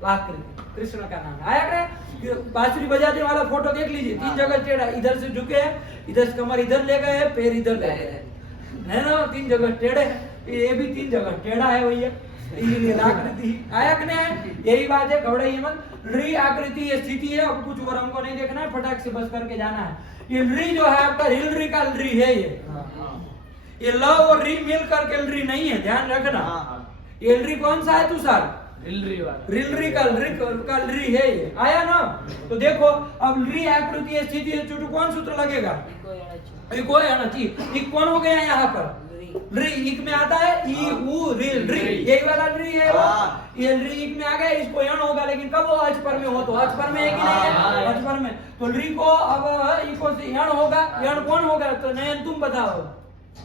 लाकृति, कृष्ण का नाम। आया क्या? बांसुरी बजाने वाला फोटो देख लीजिए, 3 जगह टेढ़ा, इधर से झुके हैं, इधर से कमर इधर ले गए, पैर इधर ले गए, है ना? 3 जगह टेढ़े, ये भी 3 जगह टेढ़ा है भैया, इसलिए आकृति। आया कि नहीं? यही बात है, घबराइए मत। री आकृति ये स्थिति है, अब कुछ और हमको नहीं देखना है, फटाक से बस करके जाना है। ये री जो है आपका रिल री का री है, ये ल और री मिल करके री नहीं है, ध्यान रखना। ये री कौन सा है तुषार? रिल री का री है ये। आया ना? तो देखो अब री आकृति स्थिति है, चुटू कौन सूत्र लगेगा? इको है ना? ठीक, कौन हो गया यहाँ पर? री इक में आता है ई उ री री, यही वाला री है वो। ये री इक में आ गया, इसको यण होगा, लेकिन कब वो अच पर में हो, तो अच पर में है कि नहीं है, अच पर में। तो री को अब इको से यण होगा, यण कौन होगा, तो नयन तुम बताओ,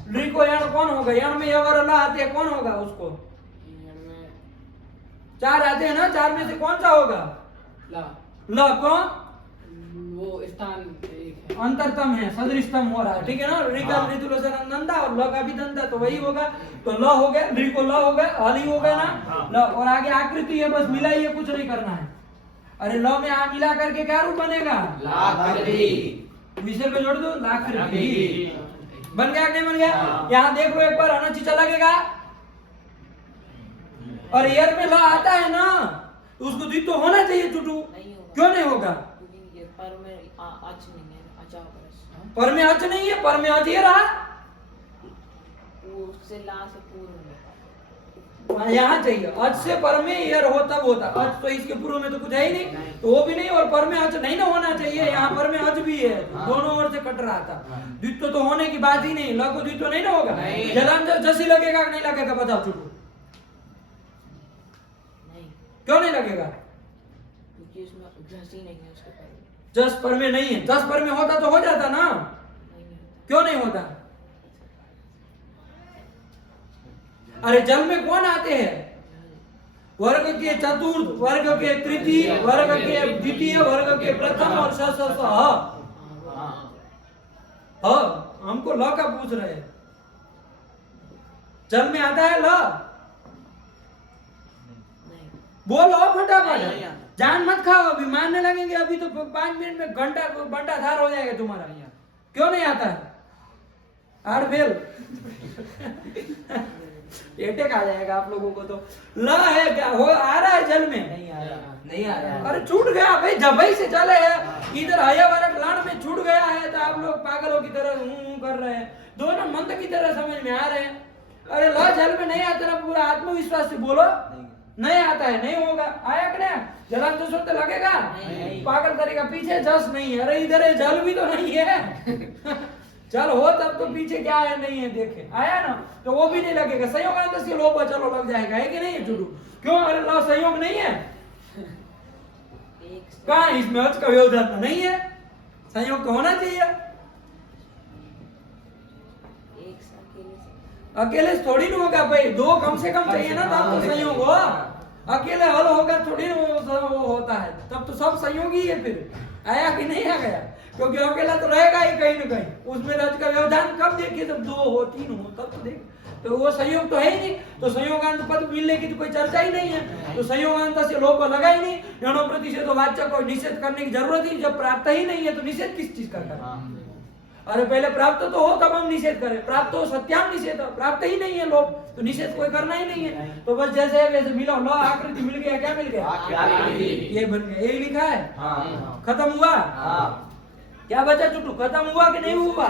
री को यण कौन होगा, यण में यवर ला आते हैं, कौन होगा उसको, चार आते हैं ना, चार में से कौन सा होगा, ल कौन, वो स्थान एक है, अंतरतम है, सदृशतम हो रहा है, ठीक है ना। री का ऋतुलोचन दंता और ल का भी दंता, तो वही होगा। तो ल हो गया, री को ल हो गया, हली हो गया ना, ल। और आगे आकृति है, बस मिलाइए, कुछ नहीं करना है। अरे ल में आ मिला करके क्या रूप बनेगा, लाकृति, विसर्ग को जोड़ दो, लाकृति बन गया कि नहीं बन गया। यहाँ देख लो एक बार, अनची चला लगेगा, और ईयर में ल आता है ना, तो उसको द्वित्व होना चाहिए चुटू, नहीं होगा। क्यों नहीं होगा, क्योंकि ये पर में अच नहीं है, अचा परस पर में अच नहीं है, पर में अच ये रहा, वो उससे ला से पूर्व में यहाँ चाहिए, अच से पर में ईयर हो तब होता, अच तो इसके पूर्व में तो कुछ है ही नहीं, तो वो भी नहीं, और पर में अच नहीं ना होना चाहिए, यहाँ पर में अच भी है, दोनों ओर से कट रहा था, द्वित्व तो होने की बात ही नहीं, ल को द्वित्व नहीं ना होगा। जलांतर जसी लगेगा कि नहीं लगेगा, बताओ चुटू, नहीं, क्यों नहीं लगेगा, क्योंकि उसमें जस ही नहीं है उसके पर में। जस पर में नहीं है, जस पर में होता तो हो जाता ना, नहीं है। क्यों नहीं होता। अरे जल में कौन आते हैं, वर्ग के चतुर्थ, वर्ग के तृतीय, वर्ग के द्वितीय, वर्ग के प्रथम और स स स ह। हमको ल का पूछ रहे हैं, जल में आता है ल, नहीं, बोलो फटाफट, जान मत खाओ, अभी मारने लगेंगे, अभी तो 5 मिनट में घंटा बंटाधार हो जाएगा तुम्हारा। क्यों नहीं आता है, आर फेल एटेक आ जाएगा आप लोगों को। तो ल है क्या, हो आ रहा है जल में, नहीं आ रहा, नहीं आ रहा। अरे छूट गया भाई, जबई से चले है, इधर हयावरक लाण में छूट गया है, तो आप लोग पागलों की तरह हूं कर रहे हैं, दोनों मंद की तरह समझ में आ रहे हैं। अरे ल जल में नहीं आता ना, पूरा आत्मविश्वास से बोलो, नहीं आता है, नहीं होगा, आया कि नहीं, जलन तो सुनते लगेगा, पागल करेगा, पीछे जस नहीं है, अरे इधर है जल भी तो नहीं है चल हो तब तो पीछे क्या है, नहीं है, देखे आया ना, तो वो भी नहीं लगेगा, संयोग अंत से लोग चलो लग जाएगा, है कि नहीं है चुटू, क्यों, अरे ला संयोग नहीं है, एक से कहाँ इसमें अच का व्यवधान नहीं है, संयोग तो होना चाहिए, एक से अकेले से अकेले से थोड़ी ना होगा भाई, दो कम से कम चाहिए ना, तब तो संयोग हो, अकेले हल होगा थोड़ी ना वो होता है, तब तो सब संयोग ही है। फिर आया कि नहीं आ गया, क्योंकि अकेला तो रहेगा ही कहीं ना कहीं, उसमें रज का व्यवधान कब देखिए, जब 2 हो 3 हो तब तो देख, तो वो संयोग तो है ही नहीं, तो संयोगांत पद मिलने की तो कोई चर्चा ही नहीं है, तो संयोगांत से लोग लगा ही नहीं, यणो प्रति से तो वाच्य को निषेध करने की जरूरत ही, जब प्राप्त ही नहीं है तो निषेध किस चीज का करें, अरे पहले प्राप्त तो हो तब हम निषेध करें, प्राप्त हो सत्याम निषेध, प्राप्त ही नहीं है लोग, तो निषेध कोई करना ही नहीं है, तो बस जैसे है वैसे मिला, लो आकृति मिल गया, क्या मिल गया, ये बन गया, यही लिखा है, खत्म हुआ, क्या बचा चुटू, खत्म हुआ कि नहीं हुआ,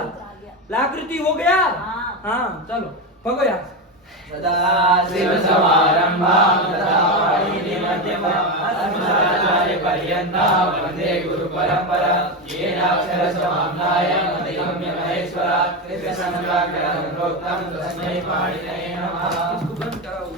लाकृति हो गया, हाँ चलो पको यार, सदाशिव समारंभां तथा मध्यमाम् अस्मदाचार्य पर्यन्तां वन्दे गुरु परम्परां येनाक्षर समाम्नायम् अधिगम्य महेश्वरात् कृष्ण संज्ञाकरणं प्रोक्तं तस्मै पाणिनये नमः। इसको बंद कराओ।